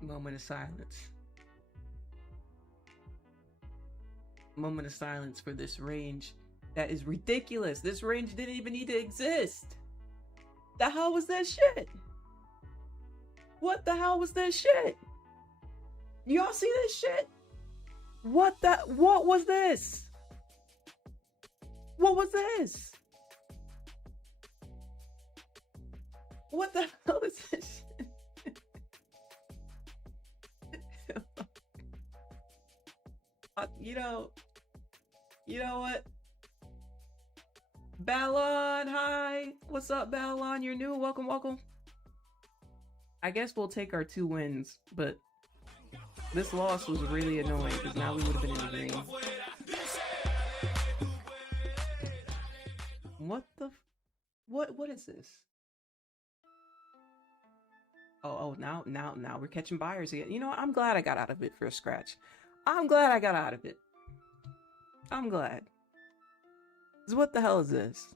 Moment of silence. Moment of silence for this range. That is ridiculous. This range didn't even need to exist. The hell was that shit? What the hell was that shit? Y'all see this shit? What was this? What was this? What the hell is this shit? You know what? Ballon, hi. What's up, Ballon? You're new. Welcome, welcome. I guess we'll take our 2 wins, but this loss was really annoying because now we would have been in the green. What the? What is this? Oh, now we're catching buyers again. You know what? I'm glad I got out of it for a scratch. I'm glad I got out of it. I'm glad. 'Cause what the hell is this?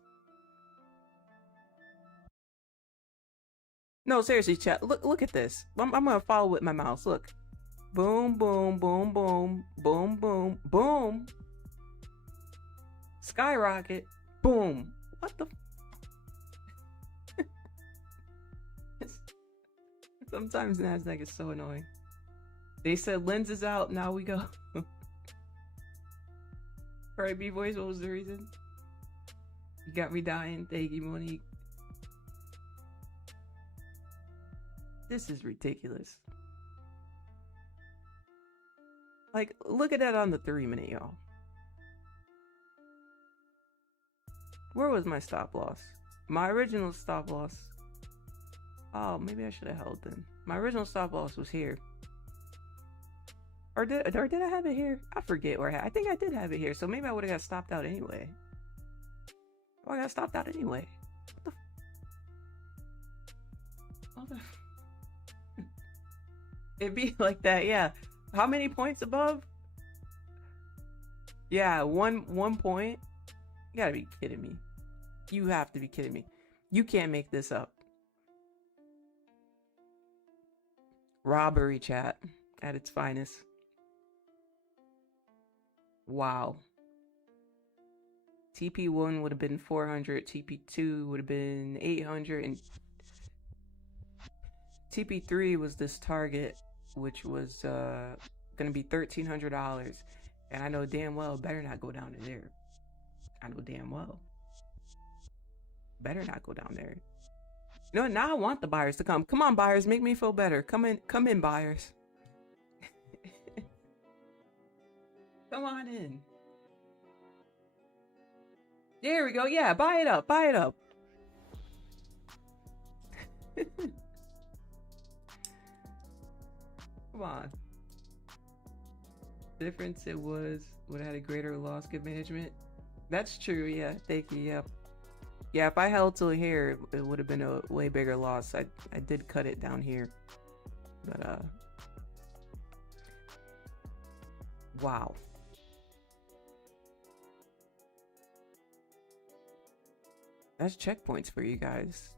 No, seriously, chat. Look at this. I'm gonna follow with my mouse. Look. Boom, boom, boom, boom, boom, boom, boom. Skyrocket. Boom. What the? Sometimes Nasdaq is so annoying. They said lenses out. Now we go. Alright, B-Boys, what was the reason? You got me dying. Thank you, Monique. This is ridiculous. Like, look at that on the 3-minute, y'all. Where was my stop loss? My original stop loss. Oh, maybe I should have held them. My original stop loss was here. Or did I have it here? I forget where I think I did have it here. So maybe I would have got stopped out anyway. Oh, I got stopped out anyway. What the? It'd be like that, yeah. How many points above? Yeah, one point. You gotta be kidding me. You have to be kidding me. You can't make this up. Robbery, chat, at its finest. Wow. TP1 would have been 400, TP2 would have been 800, and TP3 was this target, which was gonna be $1,300. And I know damn well better not go down to there. I know damn well. Better not go down there. You know what? Now I want the buyers to come. Come on, buyers, make me feel better. Come in, buyers. Come on in. There we go. Yeah, buy it up. Buy it up. Come on. Difference it would have had a greater loss given management. That's true. Yeah, thank you. Yep. Yeah, if I held till here, it would have been a way bigger loss. I did cut it down here, but wow. That's checkpoints for you guys.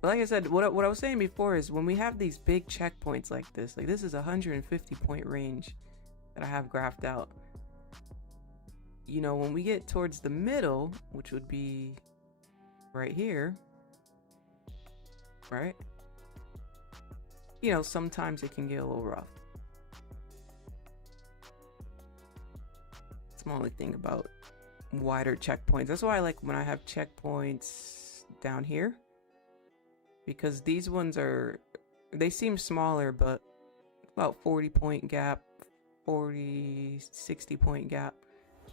But like I said, what I was saying before is when we have these big checkpoints like this is a 150 point range that I have graphed out. You know, when we get towards the middle, which would be right here, right? You know, sometimes it can get a little rough. It's my only thing about wider checkpoints. That's why I like when I have checkpoints down here, because these ones they seem smaller, but about 40 point gap, 40, 60 point gap.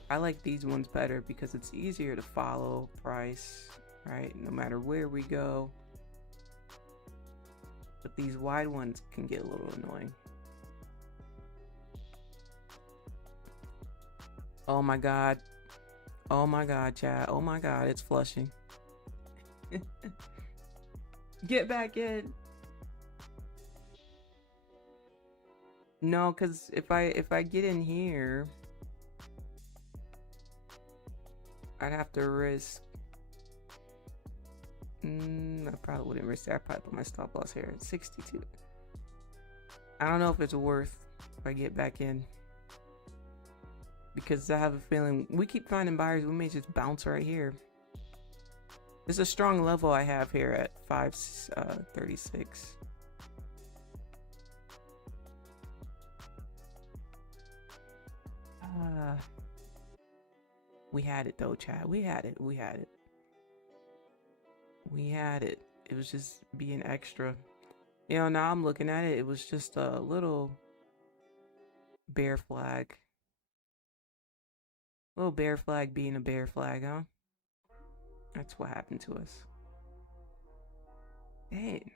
I like these ones better because it's easier to follow price, right? No matter where we go. But these wide ones can get a little annoying. Oh my god. Oh my god, chat. Oh my god, it's flushing. Get back in. No, because if I get in here, I'd have to risk. I probably wouldn't risk that. I'd probably put my stop loss here at 62. I don't know if it's worth if I get back in, because I have a feeling we keep finding buyers. We may just bounce right here. There's a strong level I have here at 536. We had it though, chat. We had it. It was just being extra. You know, now I'm looking at it. It was just a little bear flag. Little bear flag being a bear flag, huh? That's what happened to us. Dang.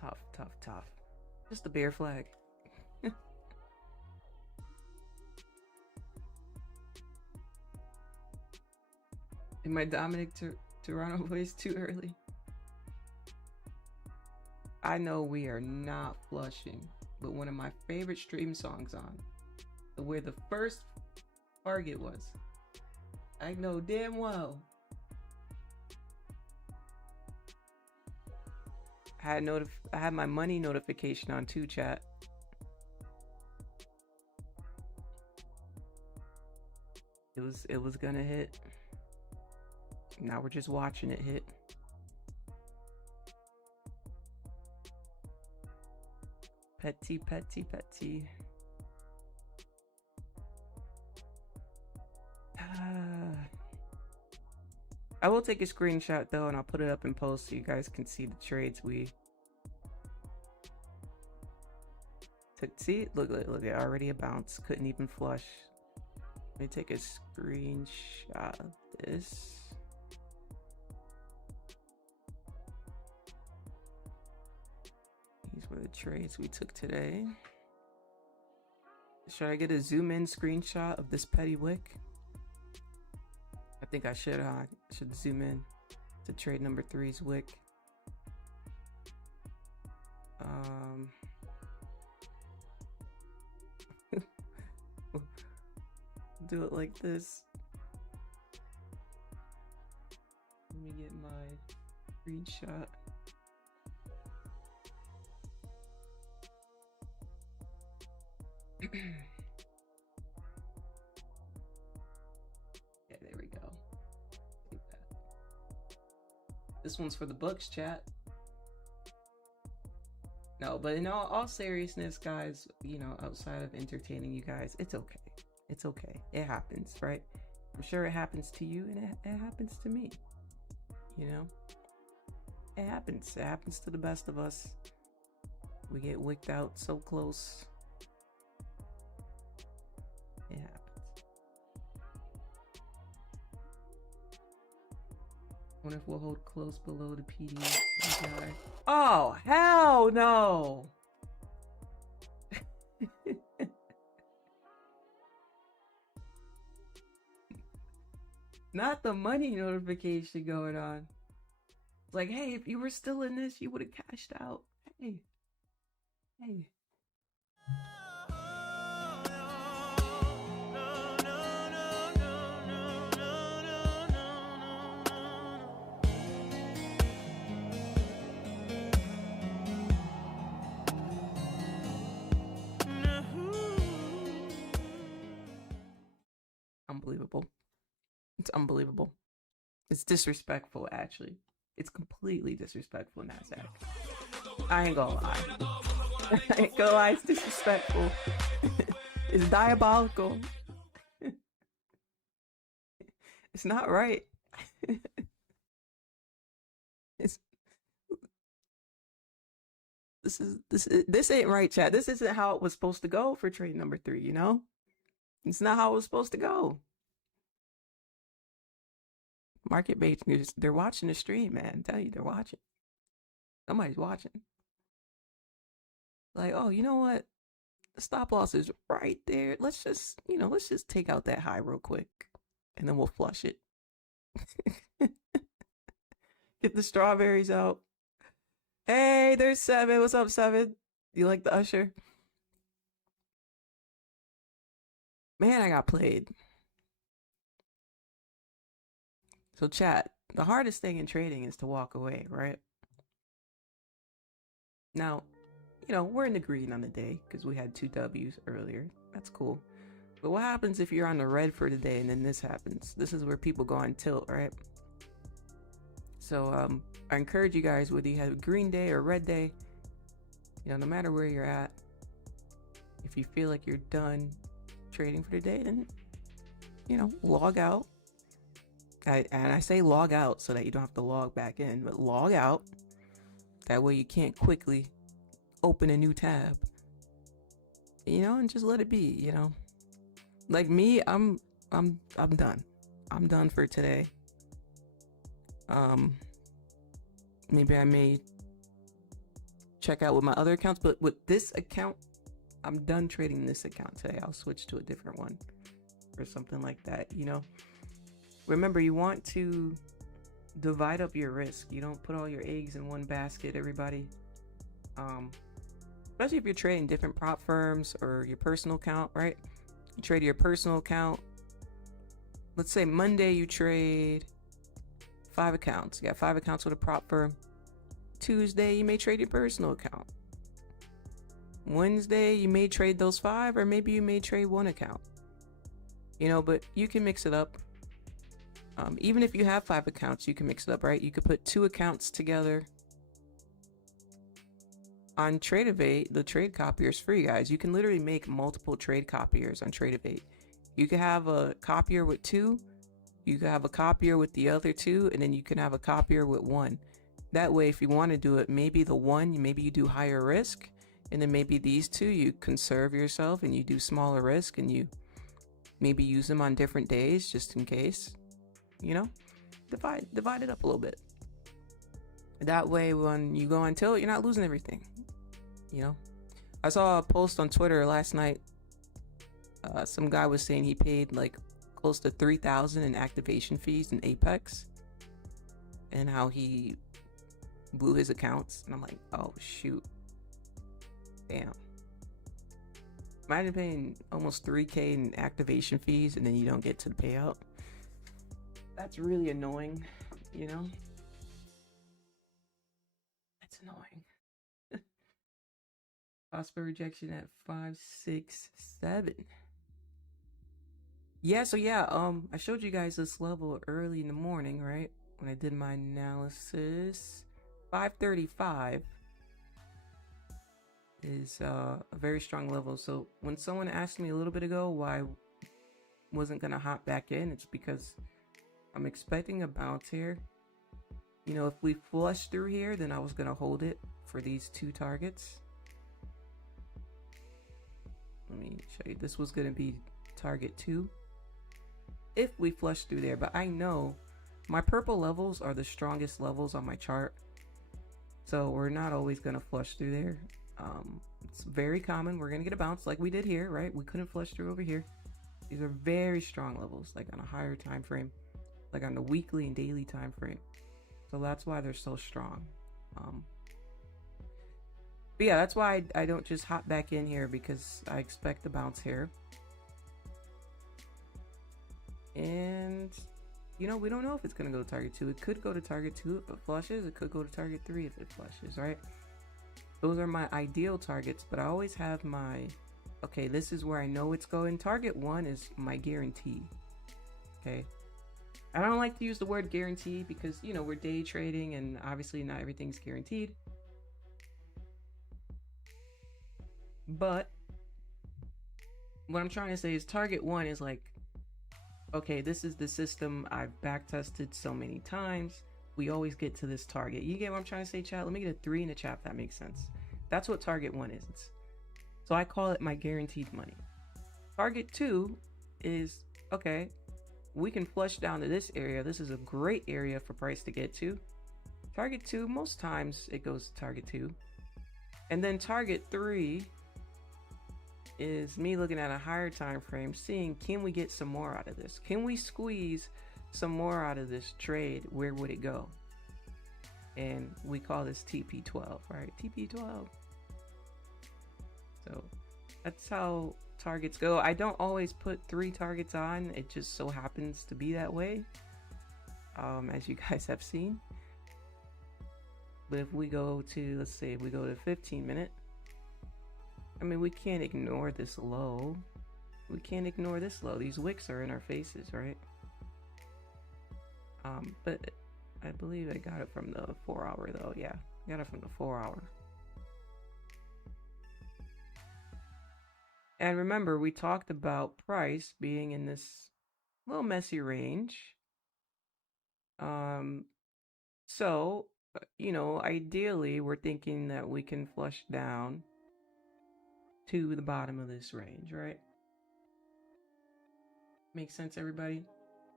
Tough. Just a bear flag. In my Dominic Toronto voice too early. I know we are not flushing, but one of my favorite stream songs on, where the first target was, I know damn well. I had my money notification on too, chat. It was gonna hit. Now we're just watching it hit. Petty. I will take a screenshot though, and I'll put it up in post so you guys can see the trades we took. See, look, already a bounce. Couldn't even flush. Let me take a screenshot of this. These were the trades we took today. Should I get a zoom in screenshot of this petty wick? I think I should. I should zoom in to trade number 3's wick. Do it like this. Let me get my screenshot. Yeah, there we go. Take that. This one's for the books, chat. No, but in all seriousness, guys, you know, outside of entertaining you guys, it's okay. It's okay. It happens, right? I'm sure it happens to you, and it happens to me. You know? It happens. It happens to the best of us. We get wicked out so close. It happens. Wonder if we'll hold close below the PDF. Oh, hell no! Not the money notification going on. It's like, hey, if you were still in this, you would have cashed out. Hey. Hey. Unbelievable. It's unbelievable. It's disrespectful, actually. It's completely disrespectful, Nasdaq. I ain't gonna lie. I ain't gonna lie, it's disrespectful. It's diabolical. It's not right. This ain't right, chat. This isn't how it was supposed to go for trade number 3, you know? It's not how it was supposed to go. Market bait, they're watching the stream, man. I tell you, they're watching. Somebody's watching. Like, oh, you know what? The stop loss is right there. Let's just take out that high real quick, and then we'll flush it. Get the strawberries out. Hey, there's 7. What's up, 7? You like the usher? Man, I got played. So chat, the hardest thing in trading is to walk away, right? Now, you know, we're in the green on the day because we had 2 W's earlier. That's cool. But what happens if you're on the red for the day and then this happens? This is where people go on tilt, right? So I encourage you guys, whether you have a green day or red day, you know, no matter where you're at, if you feel like you're done trading for the day, then, you know, log out. And I say log out so that you don't have to log back in, but log out. That way you can't quickly open a new tab, you know, and just let it be, you know. Like me, I'm done. I'm done for today. Maybe I may check out with my other accounts, but with this account, I'm done trading this account today. I'll switch to a different one or something like that, you know. Remember, you want to divide up your risk. You don't put all your eggs in one basket, everybody. Especially if you're trading different prop firms or your personal account, right? You trade your personal account. Let's say Monday you trade 5 accounts. You got 5 accounts with a prop firm. Tuesday you may trade your personal account. Wednesday you may trade those 5, or maybe you may trade 1 account. You know, but you can mix it up. Even if you have 5 accounts, you can mix it up, right? You could put 2 accounts together. On Tradingviews, the trade copier is free, guys. You can literally make multiple trade copiers on Tradingviews. You can have a copier with 2. You can have a copier with the other 2, and then you can have a copier with 1. That way, if you want to do it, maybe the 1, maybe you do higher risk, and then maybe these 2, you conserve yourself and you do smaller risk, and you maybe use them on different days just in case. You know, divide it up a little bit. That way, when you go on tilt, you're not losing everything. You know, I saw a post on Twitter last night. Some guy was saying he paid like close to $3,000 in activation fees in Apex, and how he blew his accounts. And I'm like, oh shoot, Damn. Imagine paying almost 3K in activation fees and then you don't get to the payout. That's really annoying, you know? That's annoying. Cost for rejection at 567. Yeah, so yeah, I showed you guys this level early in the morning, right? When I did my analysis. 535 is a very strong level. So when someone asked me a little bit ago why I wasn't gonna hop back in, it's because I'm expecting a bounce here. You know, if we flush through here, then I was gonna hold it for these two targets. Let me show you. This was gonna be target 2 if we flush through there, but I know my purple levels are the strongest levels on my chart, so we're not always gonna flush through there. It's very common. We're gonna get a bounce like we did here, right? We couldn't flush through over here. These are very strong levels, like on a higher time frame, like on the weekly and daily time frame. So that's why they're so strong. But yeah, that's why I don't just hop back in here, because I expect the bounce here. And you know, we don't know if it's gonna go to target 2. It could go to target 2 if it flushes. It could go to target 3 if it flushes, right? Those are my ideal targets, but I always have my, okay, this is where I know it's going. Target 1 is my guarantee. Okay. I don't like to use the word guarantee because, you know, we're day trading and obviously not everything's guaranteed. But what I'm trying to say is target 1 is like, okay, this is the system I've back tested so many times. We always get to this target. You get what I'm trying to say, chat? Let me get a 3 in the chat if that makes sense. That's what target 1 is. So I call it my guaranteed money. Target 2 is, okay, we can flush down to this area. This is a great area for price to get to. Target 2, most times it goes to target 2. And then target 3 is me looking at a higher time frame, seeing, can we get some more out of this? Can we squeeze some more out of this trade? Where would it go? And we call this TP12, right? TP12. So that's how targets go. I don't always put 3 targets on. It just so happens to be that way, as you guys have seen. But if we go to, let's say, if we go to 15 minute, I mean, we can't ignore this low. We can't ignore this low. These wicks are in our faces, right? But I believe I got it from the 4 hour though. Yeah, got it from the 4 hour. And remember, we talked about price being in this little messy range. So, you know, ideally, we're thinking that we can flush down to the bottom of this range, right? Makes sense, everybody?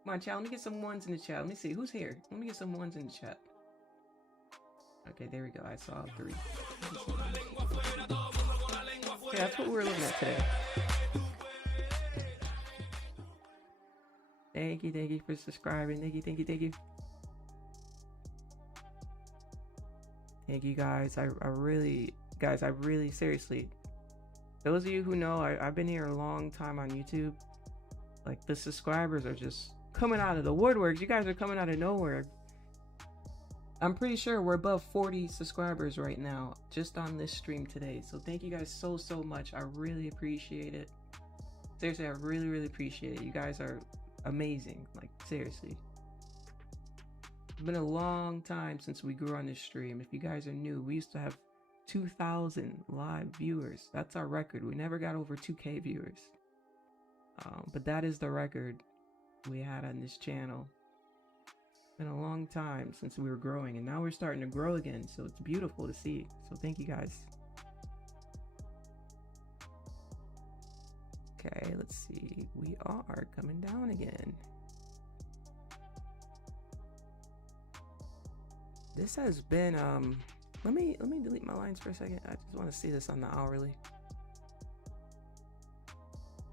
Come on, chat. Let me get some ones in the chat. Let me see who's here. Let me get some ones in the chat. Okay, there we go. I saw 3. Yeah, that's what we're looking at today. Thank you for subscribing. Thank you. Thank you guys. I really seriously, those of you who know, I've been here a long time on YouTube. Like, the subscribers are just coming out of the woodworks. You guys are coming out of nowhere. I'm pretty sure we're above 40 subscribers right now just on this stream today. So thank you guys so much. I really appreciate it. Seriously, I really appreciate it. You guys are amazing. Like, seriously. It's been a long time since we grew on this stream. If you guys are new, we used to have 2,000 live viewers. That's our record. We never got over 2K viewers. But that is the record we had on this channel. It's been a long time since we were growing, and now we're starting to grow again, so it's beautiful to see. So thank you guys. Okay, let's see. We are coming down again. This has been let me delete my lines for a second. I just want to see this on the hourly.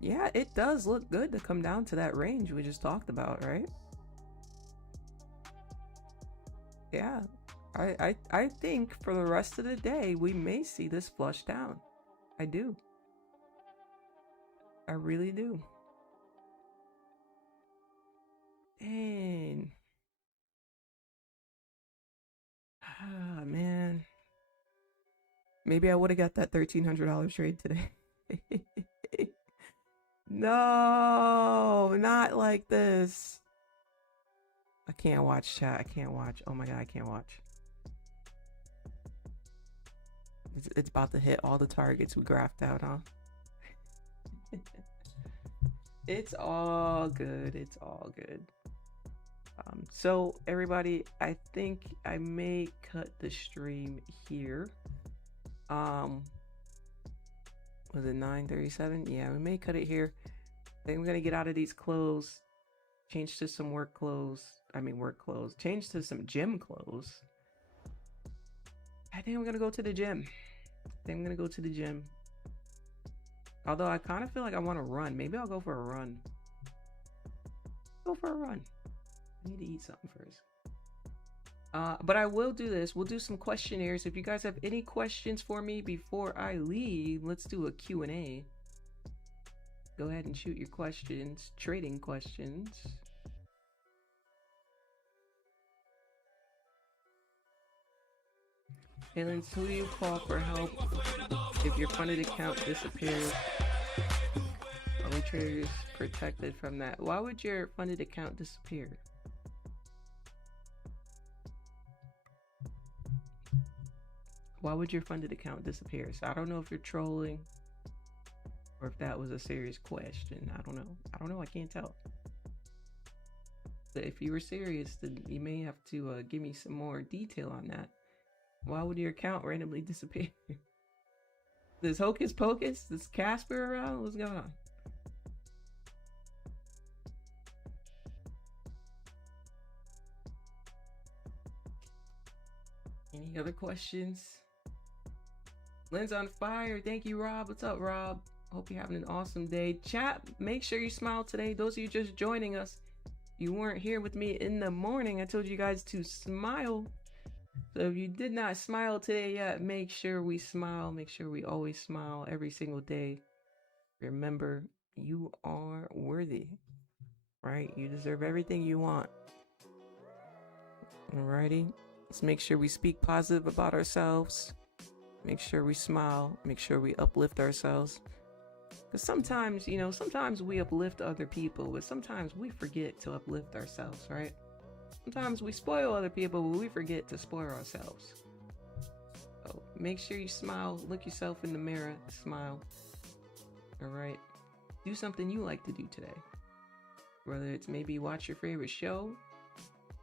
Yeah, it does look good to come down to that range we just talked about, right? Yeah, I think for the rest of the day we may see this flush down. I do. I really do. And man, maybe I would have got that $1,300 trade today. No, not like this. I can't watch chat. I can't watch. Oh my god, I can't watch. It's about to hit all the targets we graphed out, huh? It's all good. It's all good. So everybody, I think I may cut the stream here. Was it 9:37? Yeah, we may cut it here. I think we're gonna get out of these clothes, change to some work clothes. Change to some gym clothes. I think I'm gonna go to the gym. Although I kind of feel like I want to run. Maybe I'll go for a run. I need to eat something first. But I will do this. We'll do some questionnaires. If you guys have any questions for me before I leave, let's do a Q&A. Go ahead and shoot your questions, trading questions. Aliens, who do you call for help if your funded account disappears? Are we traders protected from that? Why would your funded account disappear? Why would your funded account disappear? So I don't know if you're trolling or if that was a serious question. I don't know. I can't tell. But if you were serious, then you may have to give me some more detail on that. Why would your account randomly disappear? This Hocus Pocus? This Casper around? What's going on? Any other questions? Lynn's on fire. Thank you, Rob. What's up, Rob? Hope you're having an awesome day. Chat, make sure you smile today. Those of you just joining us, you weren't here with me in the morning. I told you guys to smile. So if you did not smile today yet, make sure we smile. Make sure we always smile every single day. Remember, you are worthy, right? You deserve everything you want. Alrighty. Let's make sure we speak positive about ourselves. Make sure we smile. Make sure we uplift ourselves. Because sometimes, sometimes we uplift other people, but sometimes we forget to uplift ourselves, right? Sometimes we spoil other people, but we forget to spoil ourselves. So make sure you smile. Look yourself in the mirror. Smile. All right. Do something you like to do today. Whether it's maybe watch your favorite show,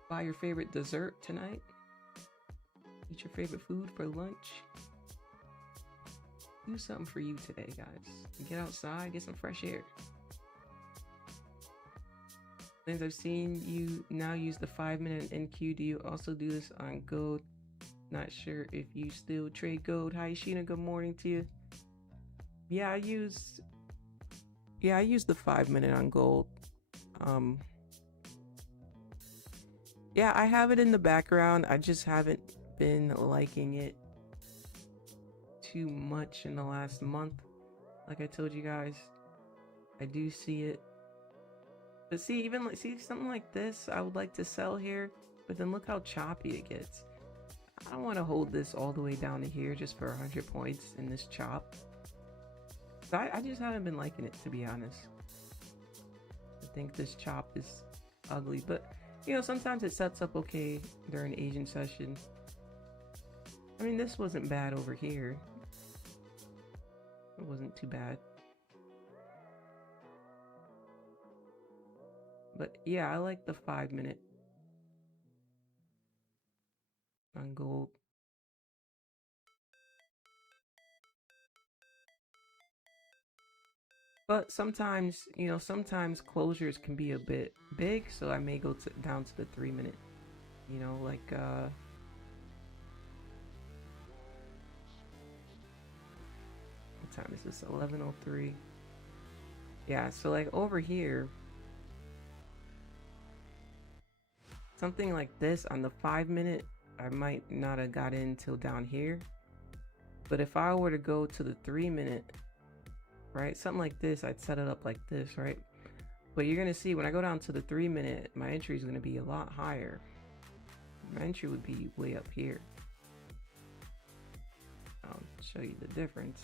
buy your favorite dessert tonight, eat your favorite food for lunch. Do something for you today, guys. Get outside, get some fresh air. Since I've seen you now use the 5-minute NQ, do you also do this on gold? Not sure if you still trade gold. Hi, Sheena. Good morning to you. Yeah, I use the 5-minute on gold. Yeah, I have it in the background. I just haven't been liking it too much in the last month. Like I told you guys, I do see it. But see, see something like this, I would like to sell here, but then look how choppy it gets. I don't want to hold this all the way down to here just for 100 points in this chop. So I just haven't been liking it, to be honest. I think this chop is ugly, but sometimes it sets up okay during Asian session. I mean, this wasn't bad over here. It wasn't too bad. But yeah, I like the 5-minute on gold. But sometimes, sometimes closures can be a bit big, so I may go down to the 3-minute. Like what time is this? 11:03. Yeah, so like over here, something like this on the 5-minute, I might not have got in till down here. But if I were to go to the 3-minute, right, something like this, I'd set it up like this, right? But you're gonna see when I go down to the 3-minute, my entry is gonna be a lot higher. My entry would be way up here. I'll show you the difference.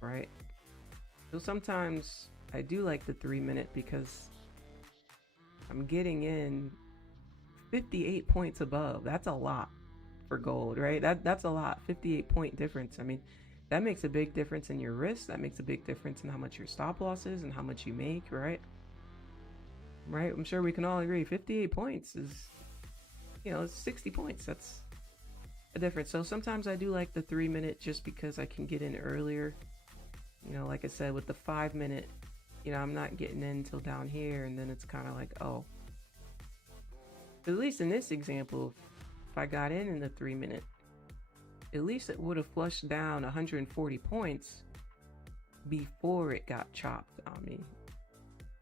Right? So sometimes I do like the 3-minute because I'm getting in 58 points above. That's a lot for gold, right? That's a lot. 58 point difference. I mean, that makes a big difference in your risk. That makes a big difference in how much your stop loss is and how much you make, right? Right? I'm sure we can all agree 58 points is, you know, it's 60 points. That's a difference. So sometimes I do like the 3-minute just because I can get in earlier. You know, like I said, with the 5-minute, you know, I'm not getting in until down here, and then it's kind of like, oh. At least in this example, if I got in the 3-minute, at least it would have flushed down 140 points before it got chopped on me.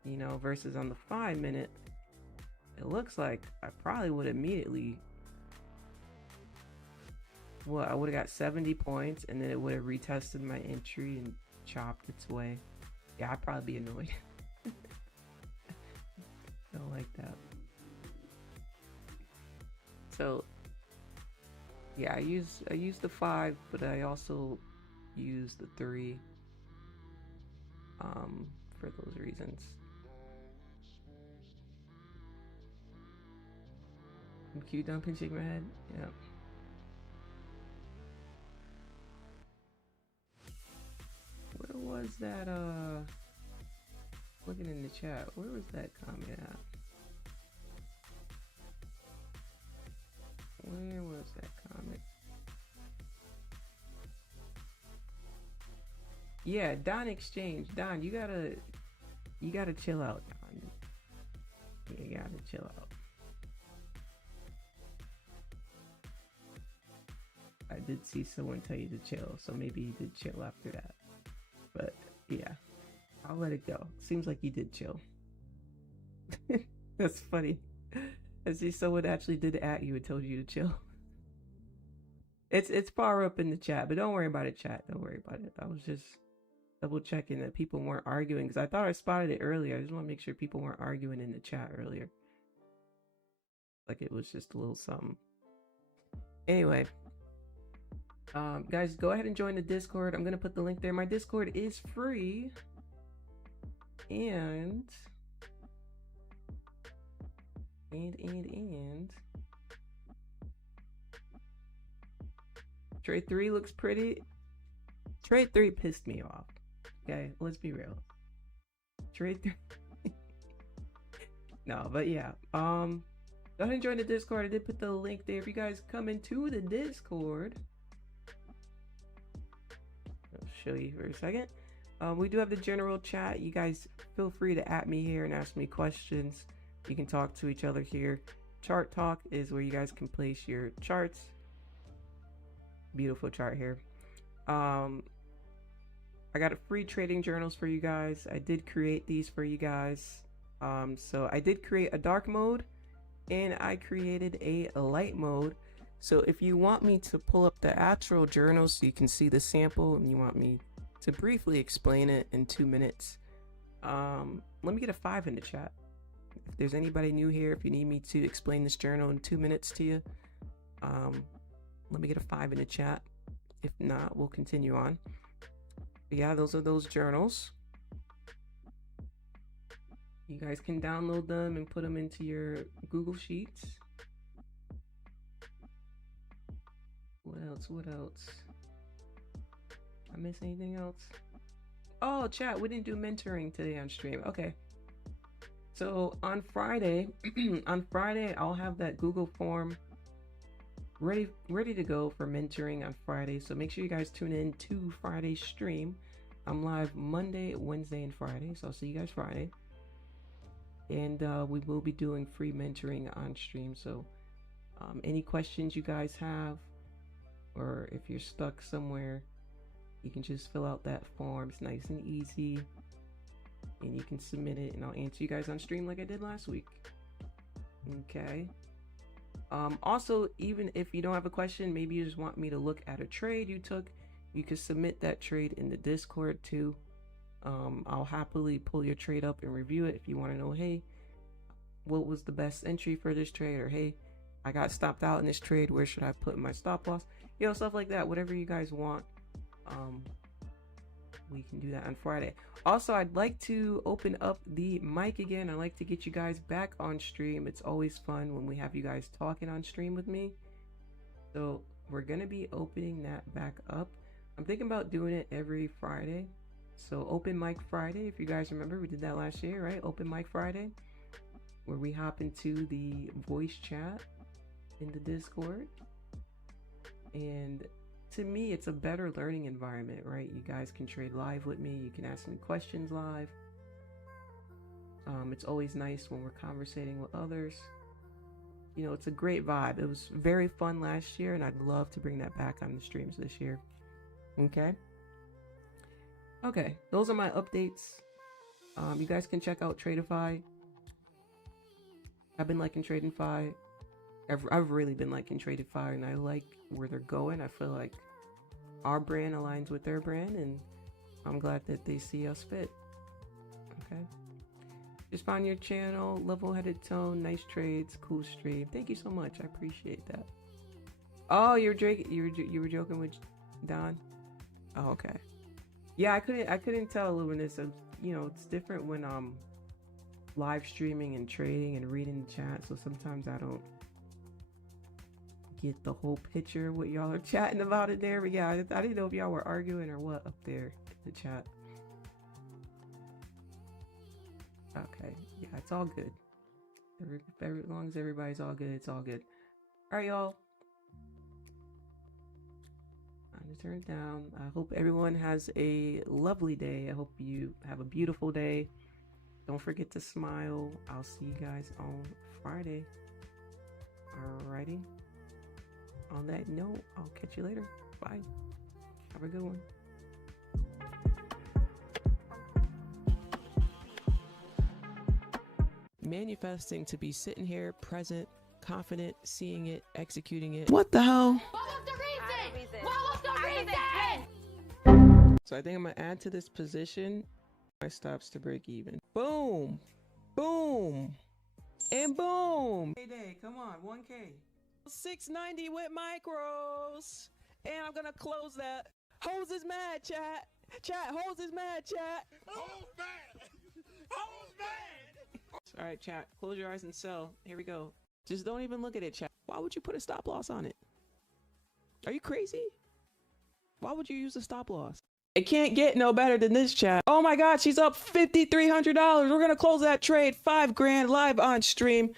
You know, versus on the 5-minute, it looks like I probably would immediately, well, I would have got 70 points, and then it would have retested my entry and chopped its way. Yeah, I'd probably be annoyed. Don't like that. So yeah, I use the 5, but I also use the 3 for those reasons. I'm cute dumping, shake my head. Yeah. Where was that looking in the chat, where was that comment at? Where was that comment? Yeah, Don Exchange. Don, you gotta chill out, Don. You gotta chill out. I did see someone tell you to chill, so maybe you did chill after that. But yeah, I'll let it go. Seems like you did chill. That's funny. I see someone actually did at you and told you to chill. It's far up in the chat, but don't worry about it, chat. Don't worry about it. I was just double checking that people weren't arguing, because I thought I spotted it earlier. I just want to make sure people weren't arguing in the chat earlier. Like it was just a little something. Anyway, guys, go ahead and join the Discord. I'm gonna put the link there. My Discord is free, and Trade 3 looks pretty. Trade 3 pissed me off. Okay, let's be real. Trade 3. No, but yeah. Go ahead and join the Discord. I did put the link there. If you guys come into the Discord, I'll show you for a second. We do have the general chat. You guys feel free to at me here and ask me questions. You can talk to each other here. Chart talk is where you guys can place your charts. Beautiful chart here. I got free trading journals for you guys. I did create these for you guys. So I did create a dark mode, and I created a light mode. So if you want me to pull up the actual journal so you can see the sample, and you want me to briefly explain it in 2 minutes, let me get a 5 in the chat. If there's anybody new here, if you need me to explain this journal in 2 minutes to you, let me get a 5 in the chat. If not, we'll continue on. But yeah, those are those journals. You guys can download them and put them into your Google Sheets. What else? What else? I miss anything else? Oh, chat, we didn't do mentoring today on stream. Okay. So on Friday, I'll have that Google form ready to go for mentoring on Friday. So make sure you guys tune in to Friday's stream. I'm live Monday, Wednesday, and Friday. So I'll see you guys Friday. And we will be doing free mentoring on stream. So any questions you guys have, or if you're stuck somewhere, you can just fill out that form. It's nice and easy. And you can submit it, and I'll answer you guys on stream like I did last week. Okay. Also, even if you don't have a question, maybe you just want me to look at a trade you took, you can submit that trade in the Discord too. I'll happily pull your trade up and review it if you want to know, hey, what was the best entry for this trade, or hey, I got stopped out in this trade, where should I put my stop loss, you know, stuff like that. Whatever you guys want, we can do that on Friday. Also, I'd like to open up the mic again. I like to get you guys back on stream. It's always fun when we have you guys talking on stream with me, so we're gonna be opening that back up. I'm thinking about doing it every Friday. So open mic Friday, if you guys remember, we did that last year, right? Open mic Friday, where we hop into the voice chat in the Discord. And to me, it's a better learning environment, right? You guys can trade live with me. You can ask me questions live. It's always nice when we're conversating with others. You know, it's a great vibe. It was very fun last year, and I'd love to bring that back on the streams this year. Okay, those are my updates. You guys can check out Tradify. I've been liking Tradify. I've really been liking Tradify, and I like where they're going. I feel like our brand aligns with their brand, and I'm glad that they see us fit. Okay, just found your channel, level-headed tone, nice trades, cool stream. Thank you so much. I appreciate that. Oh, you were joking with Don. Oh, okay. Yeah, I couldn't tell Luminous. You know, it's different when live streaming and trading and reading the chat, so sometimes I don't get the whole picture of what y'all are chatting about it there. But yeah, I didn't know if y'all were arguing or what up there in the chat. Okay, yeah, it's all good. As long as everybody's all good, it's all good. All right, y'all. I'm gonna turn it down. I hope everyone has a lovely day. I hope you have a beautiful day. Don't forget to smile. I'll see you guys on Friday. Alrighty. On that note, I'll catch you later. Bye. Have a good one. Manifesting to be sitting here, present, confident, seeing it, executing it. What the hell? What was the reason? What was the reason? So I think I'm gonna add to this position my stops to break even. Boom, boom, and boom. Day, come on, 1K. 690 with micros, and I'm gonna close that. Hose is mad, chat. Chat, hose is mad, chat. Hose mad. Hose mad. All right, chat, close your eyes and sell. Here we go. Just don't even look at it, chat. Why would you put a stop loss on it? Are you crazy? Why would you use a stop loss? It can't get no better than this, chat. Oh my God, she's up $5,300. We're gonna close that trade. $5 grand live on stream.